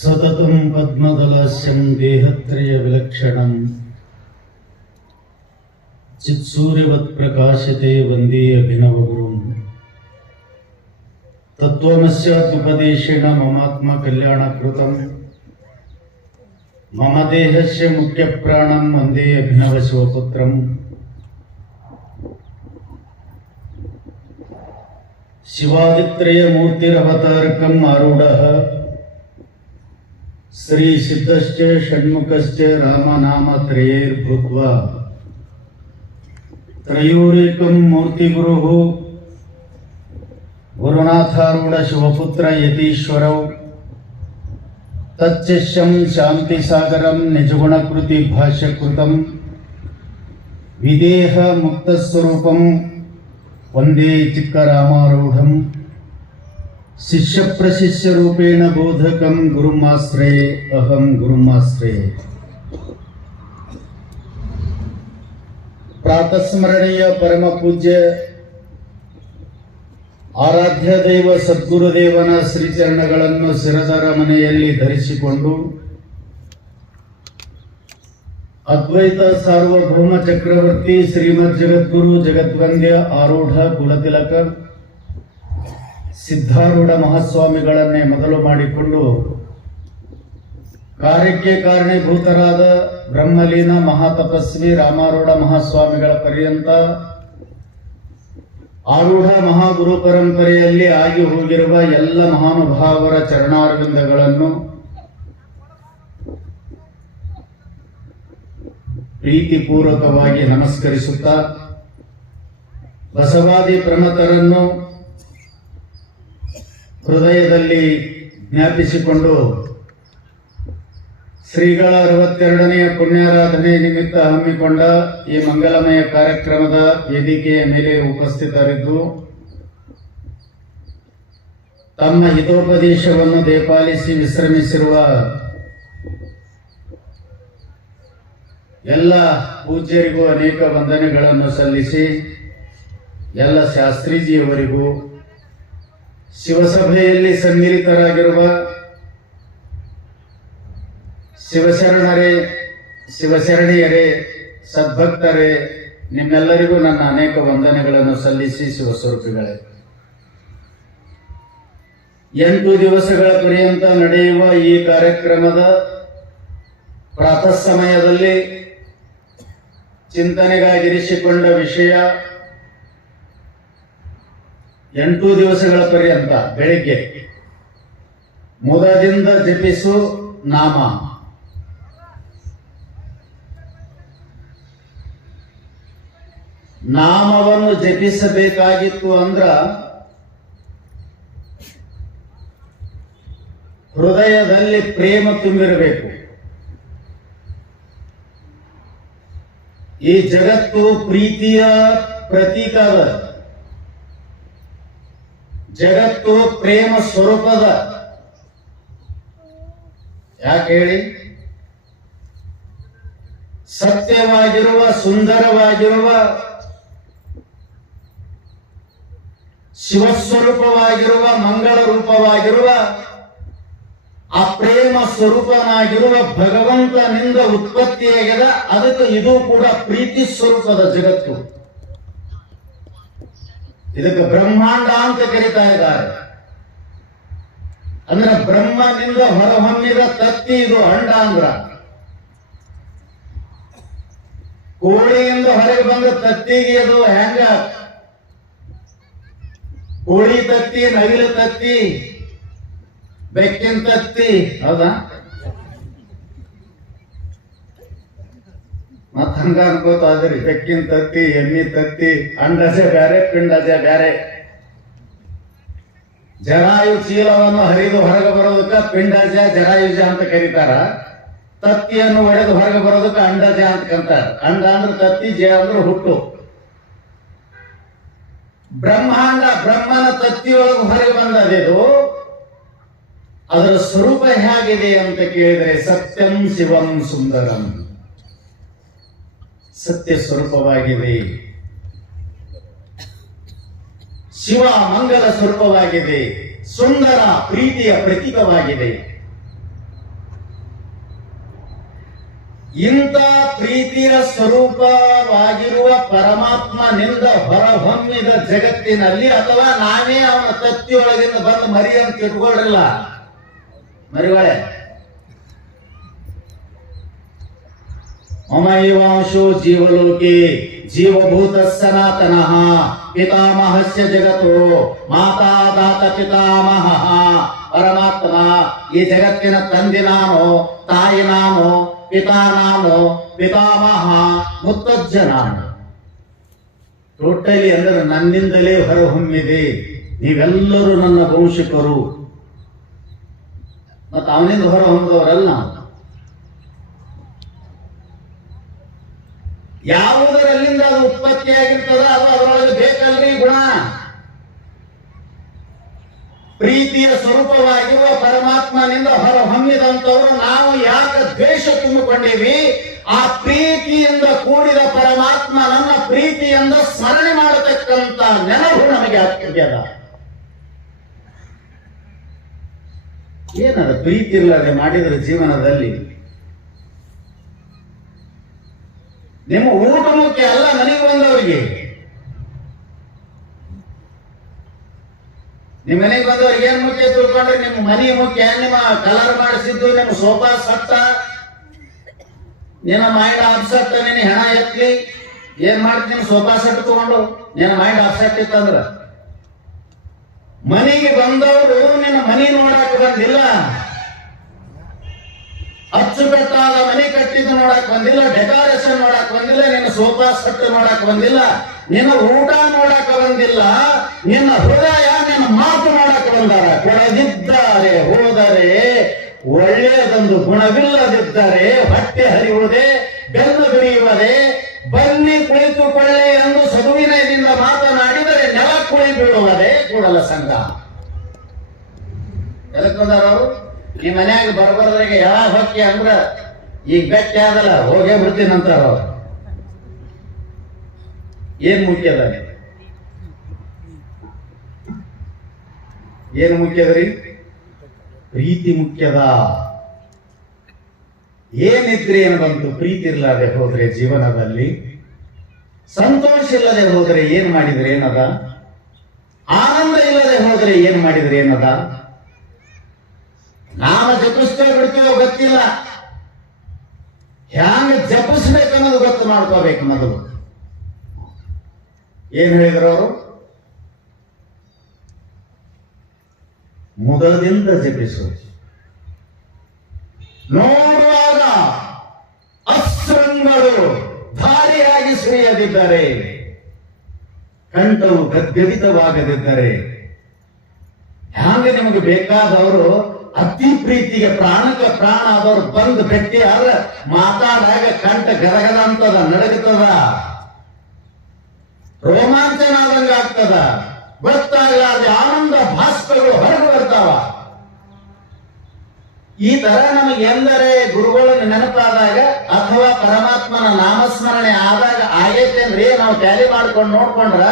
ಸತತಂ ಪದ್ಮದಲಸ್ಯಂ ದೇಹತ್ರಯ ವಿಲಕ್ಷಣಂ ಚಿತ್ಸೂರ್ಯವತ್ ಪ್ರಕಾಶತೆ ವಂದೇ ಅಭಿನವಗುರುಂ ತತ್ವಮಸ್ಯಾತ್ಯುಪದೇಶೇನ ಮಮಾತ್ಮ ಕಲ್ಯಾಣಕೃತಂ ಮಮ ದೇಹಸ್ಯ ಮುಖ್ಯಪ್ರಾಣಂ ವಂದೇ ಅಭಿನವ ಶಿವಪುತ್ರಂ ಶಿವಾದಿತ್ರಯ ಮೂರ್ತಿರವತಾರಕಂ ಆರೂಢಃ ಶ್ರೀ ಸಿದ್ಧಶ್ಚ ಷಣ್ಮುಖಶ್ಚ ರಾಮನಾಮತ್ರಯೈರ್ಭೂತ್ವಾ ತ್ರಯೋರೇಕಂ ಮೂರ್ತಿಗುರುಃ ಗುರುನಾಥಾರೂಢ ಶಿವಪುತ್ರ ಯತೀಶ್ವರೌ ತಚ್ಚಿಷ್ಯಂ ಶಾಂತಿಸಾಗರಂ ನಿಜಗುಣಕೃತಿ ಭಾಷ್ಯಕೃತಂ ವಿದೇಹ ಮುಕ್ತಸ್ವರೂಪಂ ವಂದೇ ಚಿಕ್ಕರಾಮಾರೂಢಂ ಶಿಷ್ಯಪ್ರಶಿಷ್ಯ ರೂಪೇಣ ಬೋಧಕಂ ಗುರುಮಾಶ್ರಯೇ ಅಹಂ ಗುರುಮಾಶ್ರಯೇ. ಪ್ರಾತಸ್ಮರಣೀಯ ಪರಮ ಪೂಜ್ಯ ಆರಾಧ್ಯ ದೈವ ಸದ್ಗುರುದೇವನ ಶ್ರೀಚರಣಗಳನ್ನು ಶಿರದರ ಮನೆಯಲ್ಲಿ ಧರಿಸಿಕೊಂಡು ಅದ್ವೈತ ಸಾರ್ವಭೌಮ ಚಕ್ರವರ್ತಿ ಶ್ರೀಮದ್ ಜಗದ್ಗುರು ಜಗದ್ವಂದ್ಯ ಆರೂಢ ಕುಲತಿಲಕ ಸಿದ್ಧಾರೂಢ ಮಹಾಸ್ವಾಮಿಗಳನ್ನೇ ಮೊದಲು ಮಾಡಿಕೊಂಡು ಕಾರ್ಯಕ್ಕೆ ಕಾರಣೀಭೂತರಾದ ಬ್ರಹ್ಮಲೀನ ಮಹಾತಪಸ್ವಿ ರಾಮಾರೂಢ ಮಹಾಸ್ವಾಮಿಗಳ ಪರ್ಯಂತ ಆರೂಢ ಮಹಾಗುರು ಪರಂಪರೆಯಲ್ಲಿ ಆಗಿ ಹೋಗಿರುವ ಎಲ್ಲ ಮಹಾನುಭಾವರ ಚರಣಾರವಿಂದಗಳನ್ನು ಪ್ರೀತಿಪೂರ್ವಕವಾಗಿ ನಮಸ್ಕರಿಸುತ್ತಾ ಬಸವಾದಿ ಪ್ರಮತರನ್ನು ಹೃದಯದಲ್ಲಿ ಜ್ಞಾಪಿಸಿಕೊಂಡು ಶ್ರೀಗಳ 62ನೇ ಪುಣ್ಯಾರಾಧನೆ ನಿಮಿತ್ತ ಹಮ್ಮಿಕೊಂಡ ಈ ಮಂಗಲಮಯ ಕಾರ್ಯಕ್ರಮದ ವೇದಿಕೆಯ ಮೇಲೆ ಉಪಸ್ಥಿತರಿದ್ದು ತಮ್ಮ ಹಿತೋಪದೇಶವನ್ನು ದೇಪಾಲಿಸಿ ವಿಶ್ರಮಿಸಿರುವ ಎಲ್ಲ ಪೂಜ್ಯರಿಗೂ ಅನೇಕ ವಂದನೆಗಳನ್ನು ಸಲ್ಲಿಸಿ ಎಲ್ಲ ಶಾಸ್ತ್ರೀಜಿಯವರಿಗೂ ಶಿವಸಭೆಯಲ್ಲಿ ಸನ್ಮಿಲಿತರಾಗಿರುವ ಶಿವಶರಣೆಯರೇ ಸದ್ಭಕ್ತರೇ ನಿಮ್ಮೆಲ್ಲರಿಗೂ ನನ್ನ ಅನೇಕ ವಂದನೆಗಳನ್ನು ಸಲ್ಲಿಸಿ ಶಿವಸ್ವರೂಪಿಗಳೇ, 8 ದಿವಸಗಳ ಪರ್ಯಂತ ನಡೆಯುವ ಈ ಕಾರ್ಯಕ್ರಮದ ಪ್ರಾತಃ ಸಮಯದಲ್ಲಿ ಚಿಂತನೆಗಾಗಿರಿಸಿಕೊಂಡ ವಿಷಯ 8 ದಿವಸಗಳ ಪರ್ಯಂತ ಬೆಳಿಗ್ಗೆ ಮುದದಿಂದ ಜಪಿಸು ನಾಮ. ನಾಮವನ್ನು ಜಪಿಸಬೇಕಾಗಿತ್ತು ಅಂದ್ರ ಹೃದಯದಲ್ಲಿ ಪ್ರೇಮ ತುಂಬಿರಬೇಕು. ಈ ಜಗತ್ತು ಪ್ರೀತಿಯ ಪ್ರತೀಕ ಅದ, ಜಗತ್ತು ಪ್ರೇಮ ಸ್ವರೂಪದ. ಯಾಕೆ ಹೇಳಿ? ಸತ್ಯವಾಗಿರುವ ಸುಂದರವಾಗಿರುವ ಶಿವಸ್ವರೂಪವಾಗಿರುವ ಮಂಗಳ ರೂಪವಾಗಿರುವ ಆ ಪ್ರೇಮ ಸ್ವರೂಪನಾಗಿರುವ ಭಗವಂತನಿಂದ ಉತ್ಪತ್ತಿಯಾಗಿದೆ. ಅದಕ್ಕೆ ಇದು ಕೂಡ ಪ್ರೀತಿ ಸ್ವರೂಪದ ಜಗತ್ತು. ಇದಕ್ಕೆ ಬ್ರಹ್ಮಾಂಡ ಅಂತ ಕರೀತಾ ಇದ್ದಾರೆ. ಅಂದ್ರೆ ಬ್ರಹ್ಮನಿಂದ ಹೊರಹೊಮ್ಮಿದ ತತ್ತಿ ಇದು ಅಂಡ. ಅಂದ್ರ ಕೋಳಿಯಿಂದ ಹೊರಗೆ ಬಂದ ತತ್ತಿಗೆ ಅದು ಹೆಂಗ ಕೋಳಿ ತತ್ತಿ, ನವಿಲು ತತ್ತಿ, ಬೆಕ್ಕಿನ ತತ್ತಿ, ಹೌದಾ? ಮತ್ತ ಹಂಗ ಅನ್ಕೋತಾದ್ರಿ. ಬೆಕ್ಕಿನ ತತ್ತಿ, ಎಮ್ಮಿ ತತ್ತಿ, ಅಂಡಜ ಬ್ಯಾರೆ, ಪಿಂಡಜ ಬ್ಯಾರೆ. ಜರಾಯು ಚೀಲವನ್ನು ಹರಿದು ಹೊರಗೆ ಬರೋದಕ್ಕ ಪಿಂಡಜ ಜರಾಯುಜ ಅಂತ ಕರೀತಾರ. ತತ್ತಿಯನ್ನು ಒಡೆದು ಹೊರಗೆ ಬರೋದಕ್ಕೆ ಅಂಡಜ ಅಂತ ಕರೀತಾರ. ಅಂಡ ಅಂದ್ರೆ ತತ್ತಿ, ಜ ಅಂದ್ರೆ ಹುಟ್ಟು. ಬ್ರಹ್ಮಾಂಡ ಬ್ರಹ್ಮನ ತತ್ತಿಯೊಳಗೆ ಹೊರಗೆ ಬಂದದೇದು. ಅದರ ಸ್ವರೂಪ ಹೇಗಿದೆ ಅಂತ ಕೇಳಿದರೆ ಸತ್ಯಂ ಶಿವಂ ಸುಂದರಂ, ಸತ್ಯ ಸ್ವರೂಪವಾಗಿದೆ. ಶಿವ ಮಂಗಲ ಸ್ವರೂಪವಾಗಿದೆ, ಸುಂದರ ಪ್ರೀತಿಯ ಪ್ರತೀಕವಾಗಿದೆ. ಇಂಥ ಪ್ರೀತಿಯ ಸ್ವರೂಪವಾಗಿರುವ ಪರಮಾತ್ಮನಿಂದ ಹೊರಹೊಮ್ಮಿದ ಜಗತ್ತಿನಲ್ಲಿ ಅಥವಾ ನಾವೇ ಅವನ ತತ್ತಿಯೊಳಗಿಂದ ಬಂದು ಮರಿ ಅಂತ ಇಟ್ಕೊಳ್ಳಿಲ್ಲ ಮರಿವಾಳೆ. ಮಮೈವಾಂಶೋ ಜೀವಲೋಕೆ ಜೀವಭೂತ ಸನಾತನಃ ಪಿತಾಮಹಸ್ಯ ಜಗತ್ತೋ ಮಾತಾ ದಾತ ಪಿತಾಮಹ. ಪರಮಾತ್ಮ ಈ ಜಗತ್ತಿನ ತಂದೆ ನಾನು, ತಾಯಿ ನಾನು, ಪಿತಾ ನಾನು, ಪಿತಾಮಹ ಮುತ್ತಜ್ಜ ನಾನು. ಟೋಟಲಿ ಅಂದರೆ ನನ್ನಿಂದಲೇ ಹೊರಹೊಮ್ಮಿದೆ. ನೀವೆಲ್ಲರೂ ನನ್ನ ವಂಶಕರು. ಮತ್ತು ಅವನಿಂದ ಹೊರಹೊಮ್ಮಿದವರಲ್ಲ ನಾವು. ಯಾವುದರಲ್ಲಿಂದ ಅದು ಉತ್ಪತ್ತಿಯಾಗಿರ್ತದ ಅದು ಅದರೊಳಗೆ ಬೇಕಲ್ರಿ ಗುಣ. ಪ್ರೀತಿಯ ಸ್ವರೂಪವಾಗಿರುವ ಪರಮಾತ್ಮನಿಂದ ಹೊರಹೊಮ್ಮಿದಂತವರು ನಾವು ಯಾಕೆ ದ್ವೇಷ ತುಂಬಿಕೊಂಡಿವಿ? ಆ ಪ್ರೀತಿಯಿಂದ ಕೂಡಿದ ಪರಮಾತ್ಮ ನನ್ನ ಪ್ರೀತಿಯಿಂದ ಸ್ಮರಣೆ ಮಾಡತಕ್ಕಂತ ನೆನಪು ನಮಗೆ ಆಗ್ತದ. ಏನದ ಪ್ರೀತಿ ಇಲ್ಲದೆ ಮಾಡಿದ್ರೆ ಜೀವನದಲ್ಲಿ ನಿಮ್ಮ ಊಟ ಮುಖ್ಯ ಅಲ್ಲ, ಮನೆಗೆ ಬಂದವರಿಗೆ. ನಿಮ್ಮ ಮನೆಗೆ ಬಂದವ್ರಿಗೆ ಏನ್ ಮುಖ್ಯ ತಿಳ್ಕೊಂಡ್ರೆ ನಿಮ್ಮ ಮನೆ ಮುಖ್ಯ, ನಿಮ್ಮ ಕಲರ್ ಮಾಡಿಸಿದ್ದು, ನಿಮ್ಮ ಸೋಫಾ ಸಟ್ಟ, ನಿನ್ನ ಮೈಂಡ್ ಅಪ್ಸೆಟ್, ನಿನ್ನ ಹೆಣ ಎತ್ಲಿ ಏನ್ ಮಾಡ್ತೀನಿ ಸೋಫಾ ಸೆಟ್ ತಗೊಂಡು ನಿನ್ನ ಮೈಂಡ್ ಅಪ್ಸೆಟ್ ಇತ್ತಂದ್ರ ಮನೆಗೆ ಬಂದವರು ನಿನ್ನ ಮನೆ ನೋಡಕ್ ಬಂದಿಲ್ಲ, ಅಚ್ಚುಕಟ್ಟಾದ ಮನೆ ಕಟ್ಟಿದ್ದು ನೋಡಕ್ ಬಂದಿಲ್ಲ, ಡೆಕೋರೇಷನ್ ನೋಡಕ್ ಬಂದಿಲ್ಲ, ನಿನ್ನ ಸೋಫಾ ಸೆಟ್ ನೋಡಕ್ ಬಂದಿಲ್ಲ, ನಿನ್ನ ಊಟ ನೋಡಕ್ ಬಂದಿಲ್ಲ, ನಿನ್ನ ಹೃದಯ ನಿನ್ನ ಮಾತು ನೋಡಕ್ ಬಂದಾರ. ಕೊಡದಿದ್ದಾರೆ ಹೋದರೆ ಒಳ್ಳೆಯದೊಂದು ಗುಣವಿಲ್ಲದಿದ್ದರೆ ಹೊಟ್ಟೆ ಹರಿಯುವುದೇ ಬೆನ್ನು ಬಿರಿಯುವುದೇ. ಬನ್ನಿ ಕುಳಿತುಕೊಳ್ಳಿ ಎಂದು ಸದುವಿನಯದಿಂದ ಮಾತನಾಡಿದರೆ ನೆಲ ಕುಳಿ ಬೀಳುವುದೇ ಕೂಡಲ ಸಂಘ. ಎದಕ್ಕಂದಾರ ಅವರು ಈ ಮನ್ಯಾಗ ಬರಬರದ್ರಾಗ ಯಾವಾಗ ಹೊಕ್ಕಿ ಅಂದ್ರ ಈಗ ಬೆಟ್ಟ ಆದಲ್ಲ ಹೋಗೇ ಬಿಡ್ತೀನಂತಾರ ಅವ್ರು. ಏನ್ ಮುಖ್ಯದ? ಏನ್ ಮುಖ್ಯದ್ರಿ? ಪ್ರೀತಿ ಮುಖ್ಯದ. ಏನಿದ್ರಿ ಏನು ಬಂತು? ಪ್ರೀತಿ ಇರ್ಲಾದೆ ಹೋದ್ರೆ ಜೀವನದಲ್ಲಿ ಸಂತೋಷ ಇಲ್ಲದೆ ಹೋದ್ರೆ ಏನ್ ಮಾಡಿದ್ರೆ ಏನದ? ಆನಂದ ಇಲ್ಲದೆ ಹೋದ್ರೆ ಏನ್ ಮಾಡಿದ್ರೆ ಏನದ? ನಾಮ ಜಪಿಸ್ತೇವೆ ಬಿಡ್ತೀವೋ ಗೊತ್ತಿಲ್ಲ, ಹ್ಯಾಂಗ ಜಪಿಸ್ಬೇಕನ್ನೋದು ಗೊತ್ತು ಮಾಡ್ಕೋಬೇಕು ಮೊದಲು. ಏನ್ ಹೇಳಿದ್ರು ಅವರು? ಮುದದಿಂದ ಜಪಿಸು. ನೋಡುವಾಗ ಅಸ್ರಂಗಳು ಧಾರಿಯಾಗಿ ಸುರಿಯದಿದ್ದರೆ, ಕಂಠವು ಗದ್ಗದಿತವಾಗದಿದ್ದರೆ, ಹ್ಯಾಂಗ ನಿಮಗೆ ಬೇಕಾದವರು ಅತಿ ಪ್ರೀತಿಗೆ ಪ್ರಾಣಕ್ಕೆ ಪ್ರಾಣ ಆದವರು ಬಂದು ಭೇಟಿ ಆದ್ರೆ ಮಾತಾಡಾಗ ಕಂಠ ಗರಗದ ಅಂತದ, ನಡಗತದ, ರೋಮಾಂಚನ ಆದಂಗ ಆಗ್ತದ, ಗೊತ್ತಾಗಲಾದ ಆನಂದ ಭಾಸ್ಕರಗಳು ಹೊರಗೆ ಬರ್ತಾವ. ಈ ತರ ನಮಗೆ ಎಂದರೆ ಗುರುಗಳನ್ನು ನೆನಪಾದಾಗ ಅಥವಾ ಪರಮಾತ್ಮನ ನಾಮಸ್ಮರಣೆ ಆದಾಗ ಆಗೈತೆ ಅಂದ್ರೆ ನಾವು ಟ್ಯಾಲಿ ಮಾಡ್ಕೊಂಡು ನೋಡ್ಕೊಂಡ್ರ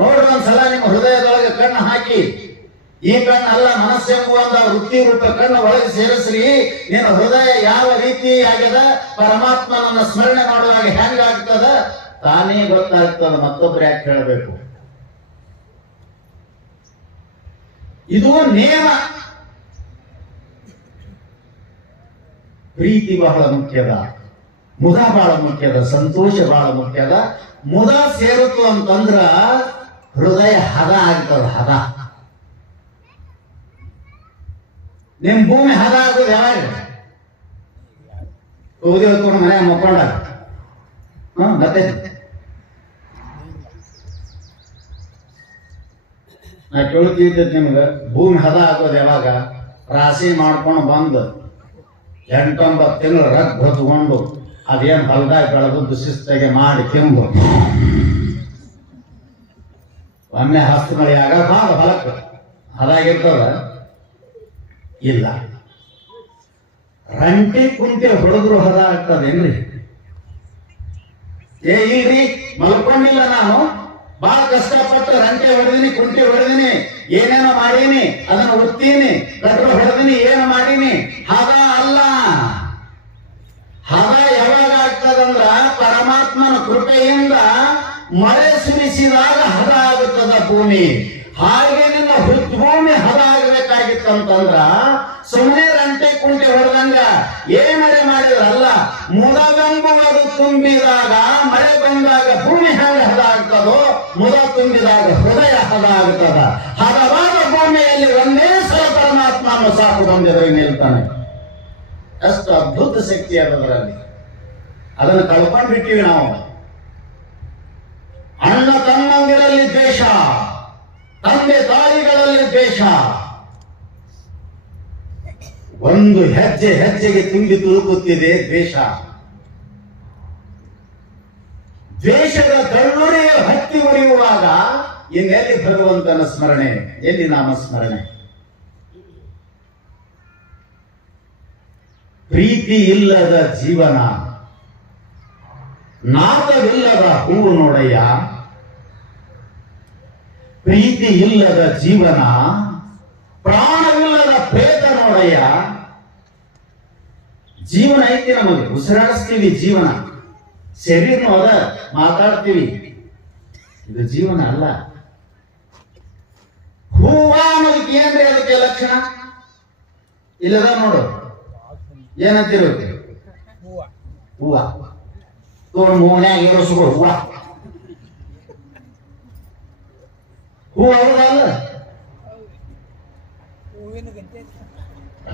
ನೋಡ್ರಿ ಒಂದ್ಸಲ ನಿಮ್ಮ ಹೃದಯದೊಳಗೆ ಕಣ್ಣು ಹಾಕಿ, ಈ ಕಣ್ಣಲ್ಲ ಮನಸ್ಸೆಂಬುವಂತ ವೃತ್ತಿ ರೂಪ ಕಣ್ಣು ಒಳಗೆ ಸೇರಿಸ್ರಿ. ನಿನ್ನ ಹೃದಯ ಯಾವ ರೀತಿ ಆಗ್ಯದ, ಪರಮಾತ್ಮನನ್ನ ಸ್ಮರಣೆ ಮಾಡುವಾಗ ಹೆಂಗಾಗ್ತದ ತಾನೇ ಗೊತ್ತಾಗ್ತದ. ಮತ್ತೊಬ್ರು ಯಾಕೆ ಹೇಳಬೇಕು? ಇದು ನಿಯಮ. ಪ್ರೀತಿ ಬಹಳ ಮುಖ್ಯದ, ಮುದ ಬಹಳ ಮುಖ್ಯದ, ಸಂತೋಷ ಬಹಳ ಮುಖ್ಯದ. ಮುದ ಸೇರುತ್ತು ಅಂತಂದ್ರ ಹೃದಯ ಹದ ಆಗ್ತದ. ಹದ ನಿಮ್ ಭೂಮಿ ಹದ ಆಗೋದು ಯಾವಾಗ? ಓದಿ ಹೊತ್ಕೊಂಡು ಮನೆ ಮಕ್ಕೊಂಡಾಗ ಮತ್ತೆ ನಾ ಕೇಳ್ತಿದ್ದ ನಿಮ್ಗೆ, ಭೂಮಿ ಹದ ಆಗೋದು ಯಾವಾಗ? ರಾಶಿ ಮಾಡ್ಕೊಂಡು ಬಂದು 8-9 ತಿಂಗಳು ರಗ್ ಹೊತ್ಕೊಂಡು ಅದೇನು ಹೊಲದಾಗ ಬೆಳೆದು ಶಿಸ್ತಾಗೆ ಮಾಡಿ ಕೆಂಬು ಒಮ್ಮೆ ಹಸ್ತು ಮಳೆ ಆಗ ಭಾಳ ಹೊಲಕ್ಕೆ ಹದಾಗಿರ್ತದ ಇಲ್ಲ. ರಂಟಿ ಕುಂಟೆ ಹೊಡೆದ್ರು ಹದ ಆಗ್ತದೇನ್ರಿ? ಇಲ್ರಿ, ಮಲ್ಕೊಂಡಿಲ್ಲ, ನಾನು ಬಹಳ ಕಷ್ಟಪಟ್ಟು ರಂಟೆ ಹೊಡೆದಿನಿ, ಕುಂಟೆ ಹೊಡೆದಿನಿ, ಏನೇನೋ ಮಾಡೀನಿ, ಅದನ್ನು ಒತ್ತೀನಿ, ಕಟ್ರು ಹೊಡೆದಿನಿ, ಏನು ಮಾಡೀನಿ. ಹದ ಅಲ್ಲ. ಹದ ಭೂಮಿ. ಹಾಗೆ ನಿನ್ನ ಹೃದ್ಭೂಮಿ ಹದ ಆಗ್ಬೇಕಾಗಿತ್ತಂತಂದ್ರ ಸುಮ್ಮನೆ ರಂಟೆ ಕುಂಟೆ ಹೊಡೆದಂಗ ಏಮರೆ ಮಾಡಿದ್ರಲ್ಲ. ಮುದವೆಂಬುವುದು ತುಂಬಿದಾಗ ಮಳೆ ಬಂದಾಗ ಭೂಮಿ ಹೆಂಗ ಹದ ಆಗ್ತದೋ, ಮುದ ತುಂಬಿದಾಗ ಹೃದಯ ಹದ ಆಗ್ತದ. ಹದವಾದ ಭೂಮಿಯಲ್ಲಿ ಒಂದೇ ಸಲ ಪರಮಾತ್ಮನ ಸಾಕು ಬಂದಿದ್ರೆ ನಿಲ್ತಾನೆ. ಎಷ್ಟು ಅದ್ಭುತ ಶಕ್ತಿ ಅದರಲ್ಲಿ. ಅದನ್ನು ಕಳ್ಕೊಂಡು ಬಿಟ್ಟಿವಿ ನಾವು. ಅಣ್ಣ ತಮ್ಮಂದಿರಲ್ಲಿ ದ್ವೇಷ, ತಂದೆ ತಾಯಿಗಳಲ್ಲಿ ದ್ವೇಷ, ಒಂದು ಹೆಜ್ಜೆ ಹೆಜ್ಜೆಗೆ ತುಂಬಿ ತುಳುಕುತ್ತಿದೆ ದ್ವೇಷ. ದ್ವೇಷದ ದಳ್ಳುರಿಯ ಹತ್ತಿ ಉರಿಯುವಾಗ ಇನ್ನೆಲ್ಲಿ ಭಗವಂತನ ಸ್ಮರಣೆ, ಎಲ್ಲಿ ನಾಮಸ್ಮರಣೆ? ಪ್ರೀತಿ ಇಲ್ಲದ ಜೀವನ, ನಾದವಿಲ್ಲದ ಹೂವು ನೋಡಯ್ಯ. ಪ್ರೀತಿ ಇಲ್ಲದ ಜೀವನ, ಪ್ರಾಣವಿಲ್ಲದ ಪ್ರೇತ ನೋಡಯ್ಯ. ಜೀವನ ಐತಿ ನಮಗೆ, ಉಸಿರಾಡಿಸ್ತೀವಿ ಜೀವನ, ಶರೀರನು ಅದ, ಮಾತಾಡ್ತೀವಿ, ಇದು ಜೀವನ ಅಲ್ಲ. ಹೂವ ಅನ್ನೋದಕ್ಕೆ ಏನ್ರಿ ಅದಕ್ಕೆ ಲಕ್ಷಣ? ಇಲ್ಲದ ನೋಡು, ಏನಂತಿರುತ್ತೆ? ಹೂವ ತೋಡ್ ಮೂನ್ಯಾಗ ಇರಿಸ್ಕೊ ಹೂವ. ಹೂ ಹೌದಲ್ಲ?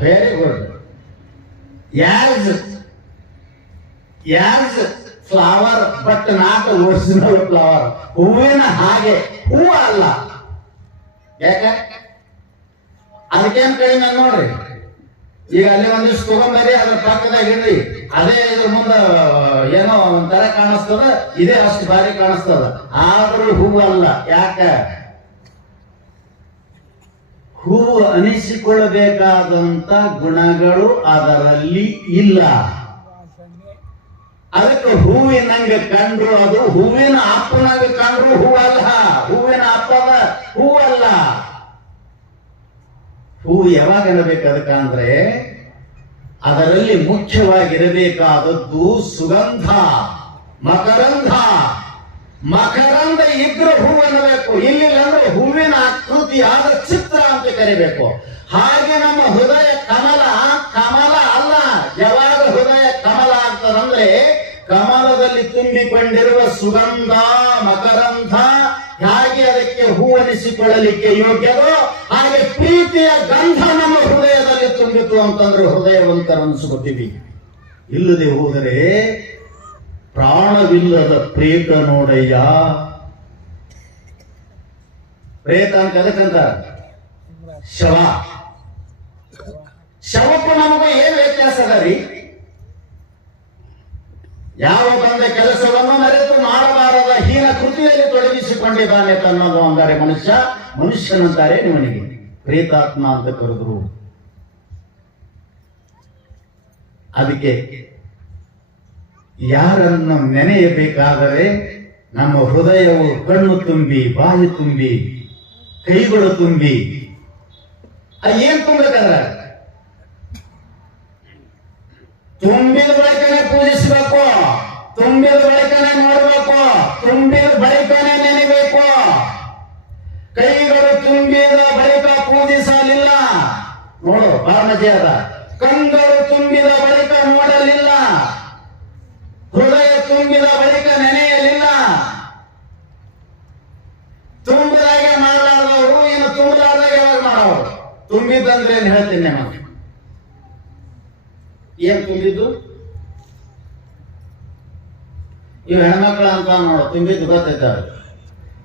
Very good. Yours flower but not original flower. ಹೂವಿನ ಹಾಗೆ ಹೂವ ಅಲ್ಲ. ಯಾಕೆ? ಅದಕ್ಕೇನ್ ಕಡಿಮೆ ನೋಡ್ರಿ. ಈಗ ಅಲ್ಲಿ ಒಂದಿಷ್ಟು ತಗೊಂಬರಿ, ಅದ್ರ ಪಕ್ಕದಾಗ ಇಡ್ರಿ, ಅದೇ ಇದ್ರ ಮುಂದ ಏನೋ ಒಂಥರ ಕಾಣಿಸ್ತದ, ಇದೇ ಅಷ್ಟು ಭಾರಿ ಕಾಣಿಸ್ತದ, ಆದ್ರೂ ಹೂವು ಅಲ್ಲ. ಯಾಕ? ಹೂವು ಅನಿಸಿಕೊಳ್ಳಬೇಕಾದಂತ ಗುಣಗಳು ಅದರಲ್ಲಿ ಇಲ್ಲ. ಅದಕ್ಕೆ ಹೂವಿನಂಗ ಕಂಡ್ರು ಅದು ಹೂವಿನ ಅಪ್ಪನಂಗ ಕಂಡ್ರು ಹೂವಲ್ಲ. ಹೂವಿನ ಅಪ್ಪದ ಹೂವಲ್ಲ. ಹೂವು ಯಾವಾಗ ಇರಬೇಕು ಅದಕ್ಕಂದ್ರೆ ಅದರಲ್ಲಿ ಮುಖ್ಯವಾಗಿರಬೇಕಾದದ್ದು ಸುಗಂಧ, ಮಕರಂಧ. ಮಕರಂಧ ಇದ್ರೆ ಹೂವು ಅನ್ನಬೇಕು, ಇಲ್ಲಿಲ್ಲ ಅಂದ್ರೆ ಹೂವಿನ ಆಕೃತಿಯಾದ ಚಿತ್ರ ಅಂತ ಕರಿಬೇಕು. ಹಾಗೆ ನಮ್ಮ ಹೃದಯ ಕಮಲ, ಕಮಲ ಅಲ್ಲ. ಯಾವಾಗ ಹೃದಯ ಕಮಲ ಆಗ್ತದಂದ್ರೆ ಕಮಲದಲ್ಲಿ ತುಂಬಿಕೊಂಡಿರುವ ಸುಗಂಧ, ಮಕರಂಧ ಹೇಗೆ ಅದಕ್ಕೆ ಹೂವನಿಸಿಕೊಳ್ಳಲಿಕ್ಕೆ ಯೋಗ್ಯದೋ ಹಾಗೆ ಪ್ರೀತಿಯ ಗಂಧ ನಮ್ಮ ಹೃದಯದಲ್ಲಿ ತುಂಬಿತು ಅಂತಂದ್ರೆ ಹೃದಯವಂತರ ಅನಿಸ್ಕೊತೀವಿ. ಇಲ್ಲದೆ ಹೋದರೆ ಪ್ರಾಣವಿಲ್ಲದ ಪ್ರೇತ ನೋಡಯ್ಯ. ಪ್ರೇತ ಅಂತ ಅದಕ್ಕಂತ ಶವ. ಶವಕ್ಕೂ ನಮಗೂ ಏನ್ ವ್ಯತ್ಯಾಸ ಅದ ರೀ? ಯಾವ ಬಂದ ಕೆಲಸವನ್ನು ಮರೆತು ಮಾಡಬಾರದ ಹೀನ ಕೃತಿಯಲ್ಲಿ ತೊಡಗಿಸಿಕೊಂಡಿದ್ದಾನೆ ತನ್ನದು ಅಂದರೆ ಮನುಷ್ಯನಂತಾರೆ ಇವನಿಗೆ ಪ್ರೇತಾತ್ಮ ಅಂತ ಕರೆದ್ರು. ಅದಕ್ಕೆ ಯಾರನ್ನು ನೆನೆಯಬೇಕಾದರೆ ನಮ್ಮ ಹೃದಯವು ಕಣ್ಣು ತುಂಬಿ, ಬಾಯಿ ತುಂಬಿ, ಕೈಗಳು ತುಂಬಿ, ಏನ್ ತುಂಬಬೇಕಾದ್ರೆ ತುಂಬಿದ ಬಳಿಕನೇ ಪೂಜಿಸಬೇಕು, ತುಂಬಿದ ಬಳಿಕನೇ ನೋಡಬೇಕು, ತುಂಬಿದ ಬಳಿಕನೇ ನೆನೆಬೇಕು. ಕೈಗಳು ತುಂಬಿದ ಬಳಿಕ ಪೂಜಿಸಲಿಲ್ಲ, ನೋಡು ಬಹಳ ಮಜೆ ಅದ. ಕಂಗಳು ತುಂಬಿದ ಬಳಿಕ ನೋಡಲಿಲ್ಲ, ಹೃದಯ ತುಂಬಿದ ಬಳಿಕ ನೆನೆಯಲಿಲ್ಲ. ತುಂಬಿದಾಗೆ ಮಾಡಲಾರ್ದವರು ಏನು ತುಂಬಲಾರ್ದಾಗ ಯಾವಾಗ ಮಾಡೋರು? ತುಂಬಿದಂದ್ರೆ ಏನ್ ಹೇಳ್ತೀನಿ ನಾನು. ಏನ್ ತುಂಬಿದ್ದು? ಇವ್ ಹೆಣ್ಮಕ್ಳು ಅಂತ ನೋಡು, ತುಂಬಿದ್ದು ಗೊತ್ತಿದ್ದಾವೆ.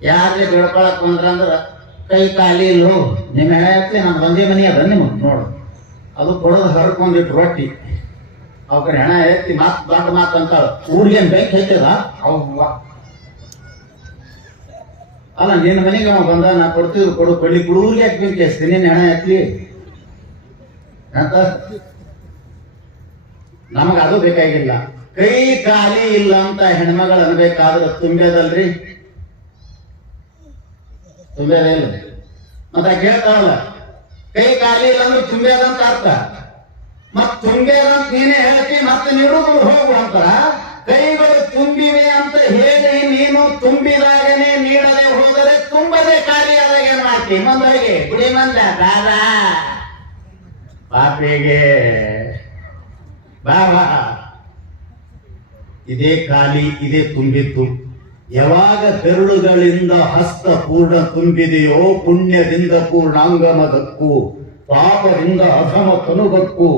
ಯಾರೇ ಬೆಳ್ಕೊಳಕ್ ಬಂದ್ರಂದ್ರ ಕೈ ಖಾಲಿ ಇಲ್ಲೋ, ನಿಮ್ಮ ಹೆಣ ಎತ್ತಿ ನಾನು ಒಂದೇ ಮನೆ ಅದ ನಿಮಗೆ ನೋಡು, ಅದು ಕೊಡೋದು ಹರ್ಕೊಂಡಿಟ್ಟು ರೊಟ್ಟಿ ಅವ್ರ ಹೆಣ ಎತ್ತಿ ಮಾತ್ ದೊಡ್ಡ ಮಾತು ಅಂತಾಳ. ಊರಿಗೇನ್ ಬೆಂಕಿ ಹೈತದ ಅವ್ವ ಅಲ್ಲ, ನಿನ್ನ ಮನೆಗೆ ಅವ ಬಂದ ನಾ ಕೊಡ್ತಿದ್ರು ಕೊಡು ಕೊಳ್ಳಿ ಊರಿಗೆ ಯಾಕೆ ಬೆಂಕಿ ಹಚ್ತೀನಿ? ನಿನ್ನ ಹೆಣ ಎತ್ಲಿ ಅಂತ ನಮಗ ಅದು ಬೇಕಾಗಿಲ್ಲ. ಕೈ ಖಾಲಿ ಇಲ್ಲ ಅಂತ ಹೆಣ್ಮಗಳು ಅನ್ಬೇಕಾದ್ರೆ ತುಂಬ್ಯದಲ್ರಿ, ತುಂಬ್ಯದ ಇಲ್ಲ. ಮತ್ತ ಕೇಳ್ತಾವಲ್ಲ ಕೈ ಖಾಲಿ ಇಲ್ಲ ಅಂದ್ರೆ ತುಂಬ್ಯದಂತ ಅರ್ಥ. ಮತ್ ತುಂಬ್ಯದಂತ ನೀನೇ ಹೇಳ್ತಿ, ಮತ್ತೆ ನಿಡುದು ಹೋಗು ಅಂತಾರ. ಕೈಗಳು ತುಂಬಿವೆ ಅಂತ ಹೇಳಿ ನೀನು ತುಂಬಿದಾಗನೇ ನೀಡದೆ ಹೋದರೆ ತುಂಬದೆ ಖಾಲಿ ಅದ ಪಾಪಿ ಮುಂದೋಗಿ ಗುಡಿ ಮಂದ ಬಾಬಾ ಪಾಪಿಗೆ ಬಾಬಾ ಇದೇ ಖಾಲಿ ಇದೇ ತುಂಬಿತ್ತು. ಯಾವಾಗ ಬೆರಳುಗಳಿಂದ ಹಸ್ತ ಪೂರ್ಣ ತುಂಬಿದೆಯೋ ಪುಣ್ಯದಿಂದ ಪೂರ್ಣಾಂಗಮದಕ್ಕೂ ಪಾಪದಿಂದ ಅಧಮತನು ಬಕ್ಕು.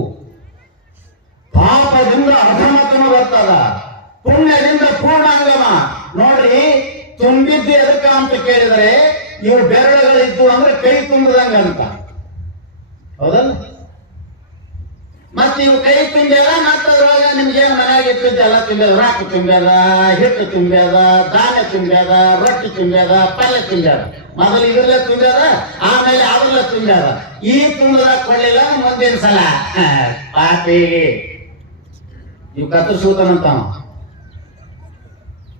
ಪಾಪದಿಂದ ಅಧಮತನು ಬರ್ತದ, ಪುಣ್ಯದಿಂದ ಪೂರ್ಣಾಂಗಮ. ನೋಡ್ರಿ, ತುಂಬಿದ್ದು ಎದಕ್ಕ ಅಂತ ಕೇಳಿದರೆ ಇವು ಬೆರಳುಗಳಿದ್ದು ಅಂದ್ರೆ ಕೈ ತುಂಬಿದಂಗ ಅಂತ, ಹೌದಲ್ಲ? ಮತ್ತೆ ಇವು ಕೈ ತುಂಬ್ಯಾದ, ಮತ್ತದ್ರೊಳಗ ನಿಮ್ಗೆ ಮನೆಯಾಗ ಇಟ್ಟಿದ್ದೆಲ್ಲ ತುಂಬ್ಯಾದ. ರಾಕು ತುಂಬ್ಯಾದ, ಹಿಟ್ಟು ತುಂಬ್ಯಾದ, ಧಾನ್ಯ ತುಂಬ್ಯಾದ, ರೊಟ್ಟಿ ತುಂಬ್ಯಾದ, ಪಲ್ಯ ತುಂಬ್ಯಾದ. ಮೊದಲು ಇದ್ರಲ್ಲೇ ತುಂಬ್ಯಾದ, ಆಮೇಲೆ ಅದ್ರಲ್ಲೇ ತುಂಬ್ಯಾದ. ಈ ತುಂಬಿದಾಗ ಕೊಡ್ಲಿಲ್ಲ, ಮುಂದಿನ ಸಲ ಪಾಪಿ ಇವು ಕತ್ತರಿಸೋತಾನಂತಾವ.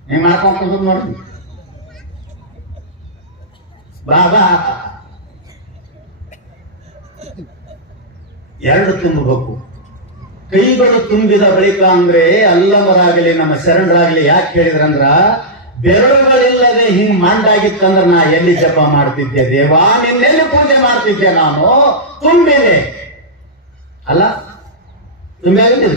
ನೀವ್ ಮಾಡ್ಕೊಂಡ್ ನೋಡಿ ಬಾಬಾ. ಎರಡು ತುಂಬಬೇಕು. ಕೈಗಳು ತುಂಬಿದ ಬಳಿಕ ಅಂದ್ರೆ ಅಲ್ಲವರಾಗಲಿ ನಮ್ಮ ಶರಣರಾಗಲಿ ಯಾಕೆ ಹೇಳಿದ್ರಂದ್ರ, ಬೆರಳುಗಳಿಲ್ಲದೆ ಹಿಂಗ್ ಮಂಡಾಗಿತ್ತಂದ್ರ ನಾ ಎಲ್ಲಿ ಜಪ ಮಾಡ್ತಿದ್ದೆ ದೇವಾ, ನಿನ್ನೆಲ್ಲಿ ಪೂಜೆ ಮಾಡ್ತಿದ್ದೆ ನಾನು, ತುಂಬಿದೆ ಅಲ್ಲ, ತುಂಬಿದೆ.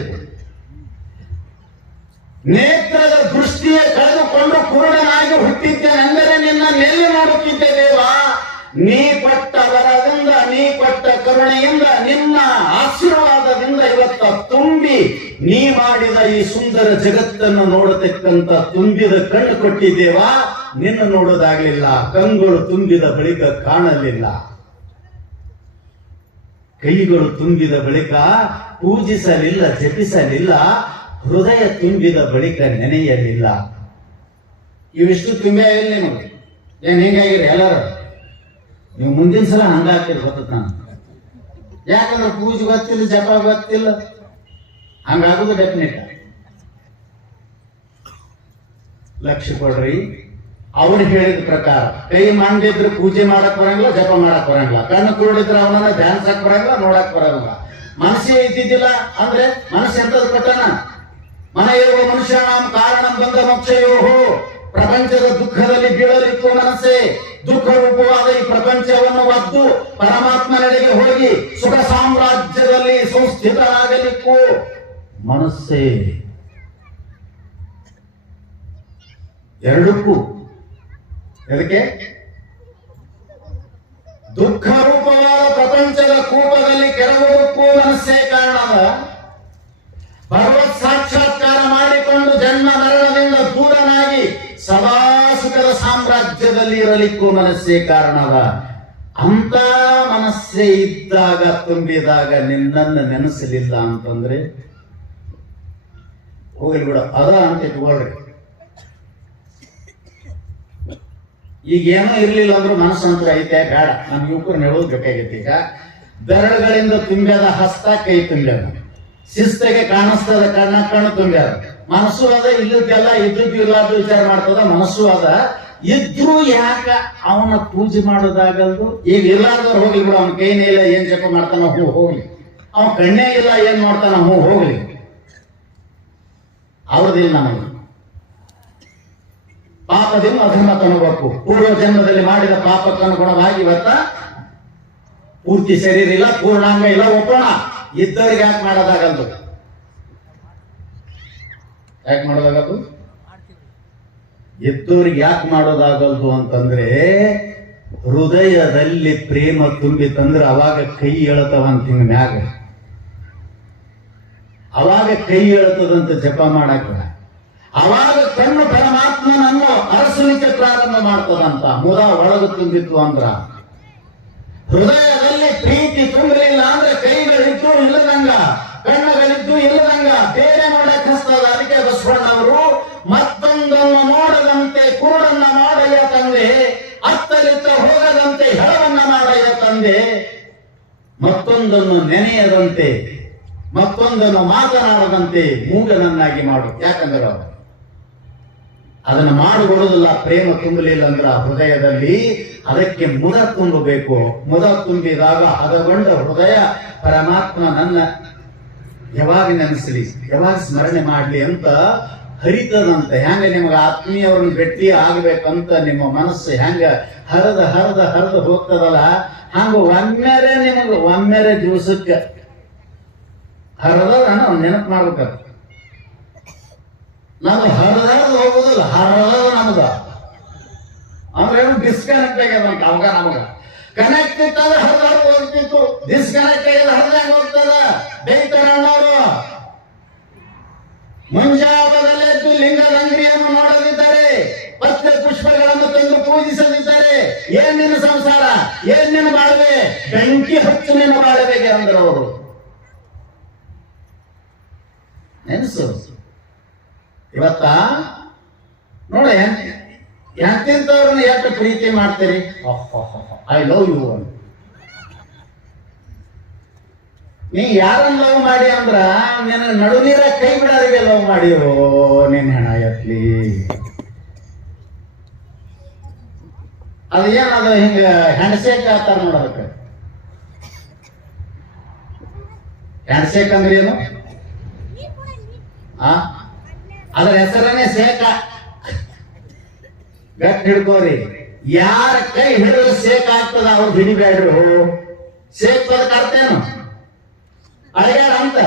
ನೇತ್ರದ ದೃಷ್ಟಿಯ ಕಳೆದುಕೊಂಡು ಕುರುಡನಾಗಿ ಹುಟ್ಟಿದ್ದೇನೆಂದರೆ ನಿನ್ನ ನೆಲ್ಲಿ ನೋಡುತ್ತಿದ್ದೆ ದೇವಾ. ನೀ ಕೊಟ್ಟ ವರದಿಂದ, ನೀ ಕೊಟ್ಟ ಕರುಣೆಯಿಂದ, ನಿನ್ನ ಆಶೀರ್ವಾದದಿಂದ ಇವತ್ತ ತುಂಬಿ ನೀ ಮಾಡಿದ ಈ ಸುಂದರ ಜಗತ್ತನ್ನು ನೋಡತಕ್ಕಂತ ತುಂಬಿದ ಕಣ್ಣು ಕೊಟ್ಟಿದ್ದೇವಾ. ನಿನ್ನ ನೋಡೋದಾಗ್ಲಿಲ್ಲ, ಕಂಗಳು ತುಂಬಿದ ಬಳಿಕ ಕಾಣಲಿಲ್ಲ. ಕೈಗಳು ತುಂಬಿದ ಬಳಿಕ ಪೂಜಿಸಲಿಲ್ಲ, ಜಪಿಸಲಿಲ್ಲ. ಹೃದಯ ತುಂಬಿದ ಬಳಿಕ ನೆನೆಯಲಿಲ್ಲ. ಇವಿಷ್ಟು ತುಂಬೆ ಇಲ್ಲ ನಿಮಗೆ. ಏನ್ ಹಿಂಗಾಗಿರಿ ಎಲ್ಲರೂ? ನೀವು ಮುಂದಿನ ಸಲ ಹಂಗಾಗ್ತೀರಿ ಗೊತ್ತ ನಾನು. ಯಾಕಂದ್ರೆ ಪೂಜೆ ಗೊತ್ತಿಲ್ಲ, ಜಪ ಗೊತ್ತಿಲ್ಲ, ಹಂಗಾಗುದು ಡೆಫಿನೆಟ್. ಲಕ್ಷ್ಯ ಕೊಡ್ರಿ. ಅವ್ರು ಹೇಳಿದ ಪ್ರಕಾರ ಕೈ ಮಾಡಿದ್ರೆ ಪೂಜೆ ಮಾಡಕ್ ಬರಂಗಿಲ್ಲ, ಜಪ ಮಾಡಕ್ ಬರಂಗಿಲ್ಲ. ಕಣ್ಣು ಕುರುಡಿದ್ರೆ ಅವನನ್ನ ಧ್ಯಾನ್ಸಕ್ ಬರಂಗಿಲ್ಲ, ನೋಡಕ್ ಬರಂಗಿಲ್ಲ. ಮನಸ್ಸೇ ಇದ್ದಿದ್ದಿಲ್ಲ ಅಂದ್ರೆ ಮನಸ್ಸು ಎಂತದ್ ಕೊಟ್ಟನ? ಮನೆಯೋ ಮನುಷ್ಯ ನಾಮ ಕಾರಣ ಬಂದ ಮೋಕ್ಷಯೋಹೋ. ಪ್ರಪಂಚದ ದುಃಖದಲ್ಲಿ ಬೀಳಲಿಕ್ಕೂ ಮನಸ್ಸೇ. ದುಃಖ ರೂಪವಾದ ಈ ಪ್ರಪಂಚವನ್ನು ಒದ್ದು ಪರಮಾತ್ಮನೆಡೆಗೆ ಹೋಗಿ ಸುಖ ಸಾಮ್ರಾಜ್ಯದಲ್ಲಿ ಸಂಸ್ಥಿತರಾಗಲಿಕ್ಕೂ ಮನಸ್ಸೇ. ಎರಡಕ್ಕೂ ಎದಕ್ಕೆ? ದುಃಖ ರೂಪವಾದ ಪ್ರಪಂಚದ ಕೂಪದಲ್ಲಿ ಕೆರವುದಕ್ಕೂ ಮನಸ್ಸೇ ಕಾರಣದ. ಭಗವತ್ ಸಾಕ್ಷಾತ್ಕಾರ ಮಾಡಿಕೊಂಡು ಜನ್ಮ ಮರಣದಿಂದ ದೂರನಾಗಿ ಸದಾ ಸುಖದ ಸಾಮ್ರಾಜ್ಯದಲ್ಲಿ ಇರಲಿಕ್ಕೂ ಮನಸ್ಸೇ ಕಾರಣದ. ಅಂತ ಮನಸ್ಸೇ ಇದ್ದಾಗ, ತುಂಬಿದಾಗ ನಿನ್ನನ್ನು ನೆನೆಸಲಿಲ್ಲ ಅಂತಂದ್ರೆ ಹೋಗ್ಲಿ ಬಿಡ, ಅದ ಅಂತ ಇಟ್ಕೊಳ್ರಿ. ಈಗ ಏನೋ ಇರ್ಲಿಲ್ಲ ಅಂದ್ರೂ ಮನಸ್ಸಂತ್ರ ಐತೆ ಬೇಡ, ನಮ್ ಯುವಕರು ಹೇಳೋದು ಬೇಕಾಗೈತಿ. ಈಗ ಬೆರಳುಗಳಿಂದ ತುಂಬ್ಯಾದ ಹಸ್ತ, ಕೈ ತುಂಬ್ಯಾದ, ಶಿಸ್ತಿಗೆ ಕಾಣಿಸ್ತದ ಕಣ್ಣು ತುಂಬ್ಯಾದ. ಮನಸ್ಸು ಅದ, ಇಲ್ಲದೆಲ್ಲ ಇದ್ದದ್ದು ಇರ್ಲಾರ್ದು ವಿಚಾರ ಮಾಡ್ತದ. ಮನಸ್ಸು ಅದ, ಇದ್ರು ಯಾಕ ಅವನ ಪೂಜೆ ಮಾಡೋದಾಗಲ್ದು? ಈಗ ಇರ್ಲಾರ್ದವ್ರು ಹೋಗ್ಲಿ ಬಿಡು, ಅವನ ಕೈನೇ ಇಲ್ಲ, ಏನ್ ಜಪ ಮಾಡ್ತಾನ ಹೂ ಹೋಗ್ಲಿ. ಅವನ ಕಣ್ಣೇ ಇಲ್ಲ, ಏನ್ ಮಾಡ್ತಾನ ಹೂ ಹೋಗ್ಲಿ. ಅವ್ರದಿಲ್ಲ ನಮಗೆ. ಪಾಪದಿಂದ ಅಧರ್ಮ ತನಬೇಕು. ಪೂರ್ವ ಜನ್ಮದಲ್ಲಿ ಮಾಡಿದ ಪಾಪಕ್ಕನುಗುಣವಾಗಿ ಇವತ್ತ ಪೂರ್ತಿ ಶರೀರ ಇಲ್ಲ, ಪೂರ್ಣಾಂಗ ಇಲ್ಲ, ಒಪ್ಪೋಣ. ಇದ್ದವ್ರಿಗೆ ಯಾಕೆ ಮಾಡೋದಾಗಲ್ದು? ಯಾಕೆ ಮಾಡೋದಾಗಲ್ದು? ಇದ್ದವ್ರಿಗೆ ಯಾಕೆ ಮಾಡೋದಾಗಲ್ದು ಅಂತಂದ್ರೆ, ಹೃದಯದಲ್ಲಿ ಪ್ರೇಮ ತುಂಬಿತಂದ್ರೆ ಅವಾಗ ಕೈ ಎಳತವಂತ ಹಿಂಗ ಮ್ಯಾಗ, ಅವಾಗ ಕೈ ಎಳತದಂತ ಜಪ ಮಾಡಾಕ, ಅವಾಗ ಕಣ್ಣು ಪರಮಾತ್ಮನನ್ನು ಅರಸಲಿಕ್ಕೆ ಪ್ರಾರಂಭ ಮಾಡ್ತದಂತ. ಮುದ ಒಳಗ ತುಂಬಿತ್ತು ಅಂದ್ರ, ಹೃದಯದಲ್ಲಿ ಪ್ರೀತಿ ತುಂಬಲಿಲ್ಲ ಅಂದ್ರೆ ಕೈಗಳಿದ್ದು ಇಲ್ಲದಂಗ, ಕಣ್ಣುಗಳಿದ್ದು ಇಲ್ಲದಂಗ, ಬೇರೆ ನೋಡಕ್ ಹಸ್ತದ. ಅದಕ್ಕೆ ಬಸವಣ್ಣವರು ಮತ್ತೊಂದನ್ನು ನೋಡದಂತೆ ಕುರುಡನ್ನ ಮಾಡಯ್ಯ ತಂದೆ, ಅತ್ತಲಿತ್ತ ಹೋಗದಂತೆ ಹೆಳವನ್ನ ಮಾಡಯ್ಯ ತಂದೆ, ಮತ್ತೊಂದನ್ನು ನೆನೆಯದಂತೆ, ಮತ್ತೊಂದನ್ನು ಮಾತನಾಡದಂತೆ ಮೂಗನನ್ನಾಗಿ ಮಾಡು. ಯಾಕಂದ್ರೆ ಅವರು ಅದನ್ನು ಮಾಡಿಕೊಡೋದಿಲ್ಲ. ಪ್ರೇಮ ತುಂಬಲಿಲ್ಲ ಅಂದ್ರ ಹೃದಯದಲ್ಲಿ ಅದಕ್ಕೆ ಮುದ ತುಂಬಬೇಕು. ಮುದ ತುಂಬಿದಾಗ ಹದಗೊಂಡ ಹೃದಯ ಪರಮಾತ್ಮ ನನ್ನ ಯಾವಾಗ ನೆನೆಸಲಿ, ಯಾವಾಗ ಸ್ಮರಣೆ ಮಾಡ್ಲಿ ಅಂತ ಹರಿತದಂತೆ. ಹೆಂಗ ನಿಮ್ಗೆ ಆತ್ಮೀಯವ್ರನ್ನ ಭೇಟಿ ಆಗ್ಬೇಕಂತ ನಿಮ್ಮ ಮನಸ್ಸು ಹೆಂಗ ಹರಿದು ಹೋಗ್ತದಲ್ಲ, ಹಂಗ ಒಮ್ಮೆರೆ ದಿವಸಕ್ಕೆ ಹರಿದ ನೆನಪು ಮಾಡ್ಬೇಕ. ನಮ್ದು ಹರಿದು ಹೋಗುದಿಲ್ಲ, ಹರಿದ ನಮ್ದ ಅಂದ್ರೆ ಡಿಸ್ಕನೆಕ್ಟ್ ಆಗ್ಯದ ಅವಾಗ ನಮಗ. ಕನೆಕ್ಟ್ ಇತ್ತಂದ್ರೆ ಹರಿದು ಹೋಗ್ತಿತ್ತು, ಡಿಸ್ಕನೆಕ್ಟ್ ಆಗ್ಯದ ಹರಿದಾಗ ಹೋಗ್ತದ. ಬೈತಾರಣ್ಣವರು ಮುಂಜಾವದಲ್ಲೆದ್ದು ಲಿಂಗದ ಅಂಗಡಿಯನ್ನು ನೋಡದಿದ್ದಾರೆ, ಪತ್ರ ಪುಷ್ಪಗಳನ್ನು ತಂದು ಪೂಜಿಸದಿದ್ದಾರೆ, ಏನ್ ನಿನ್ನ ಸಂಸಾರ, ಏನ್ ನಿನ್ನ ಬಾಳ್ವೆ, ಬೆಂಕಿ ಹಚ್ಚು ನಿನ್ನ ಬಾಳ್ವೆಗೆ ಅಂದ್ರು ಅವರು. ನೆನಸು ಇವತ್ತ ನೋಡ ಎಂತಿಂತವ್ರನ್ನ ಎಷ್ಟು ಪ್ರೀತಿ ಮಾಡ್ತೀರಿ. ಐ ಲವ್ ಯು ಅಂತ ನೀ ಯಾರನ್ನ ಲವ್ ಮಾಡಿ ಅಂದ್ರ ನಿನ್ನ ನಡುನೀರ ಕೈ ಬಿಡೋರಿಗೆ ಲವ್ ಮಾಡಿರೋ ನಿನ್ನ ಹೆಣ ಎತ್ಲಿ. ಅದು ಏನದು ಹಿಂಗ ಹ್ಯಾಂಡ್ಶೇಕ್ ಆತಾರ ನೋಡೋದಕ್ಕೆ. ಹ್ಯಾಂಡ್ಶೇಕ್ ಅಂದ್ರೆ ಏನು? ಅದ್ರ ಹೆಸರನ್ನೇ ಶೇಕ. ಗಟ್ಟಿ ಹಿಡ್ಕೋರಿ. ಯಾರ ಕೈ ಹಿಡಿದ್ರೆ ಶೇಕ್ ಆಗ್ತದ ಅವ್ರು ಹಿಡಿಬೇಡ್ರು. ಶೇಕ್ ಬದಕಾರ್ತೇನು ಅಳಗ್ಯಾಡ ಅಂತ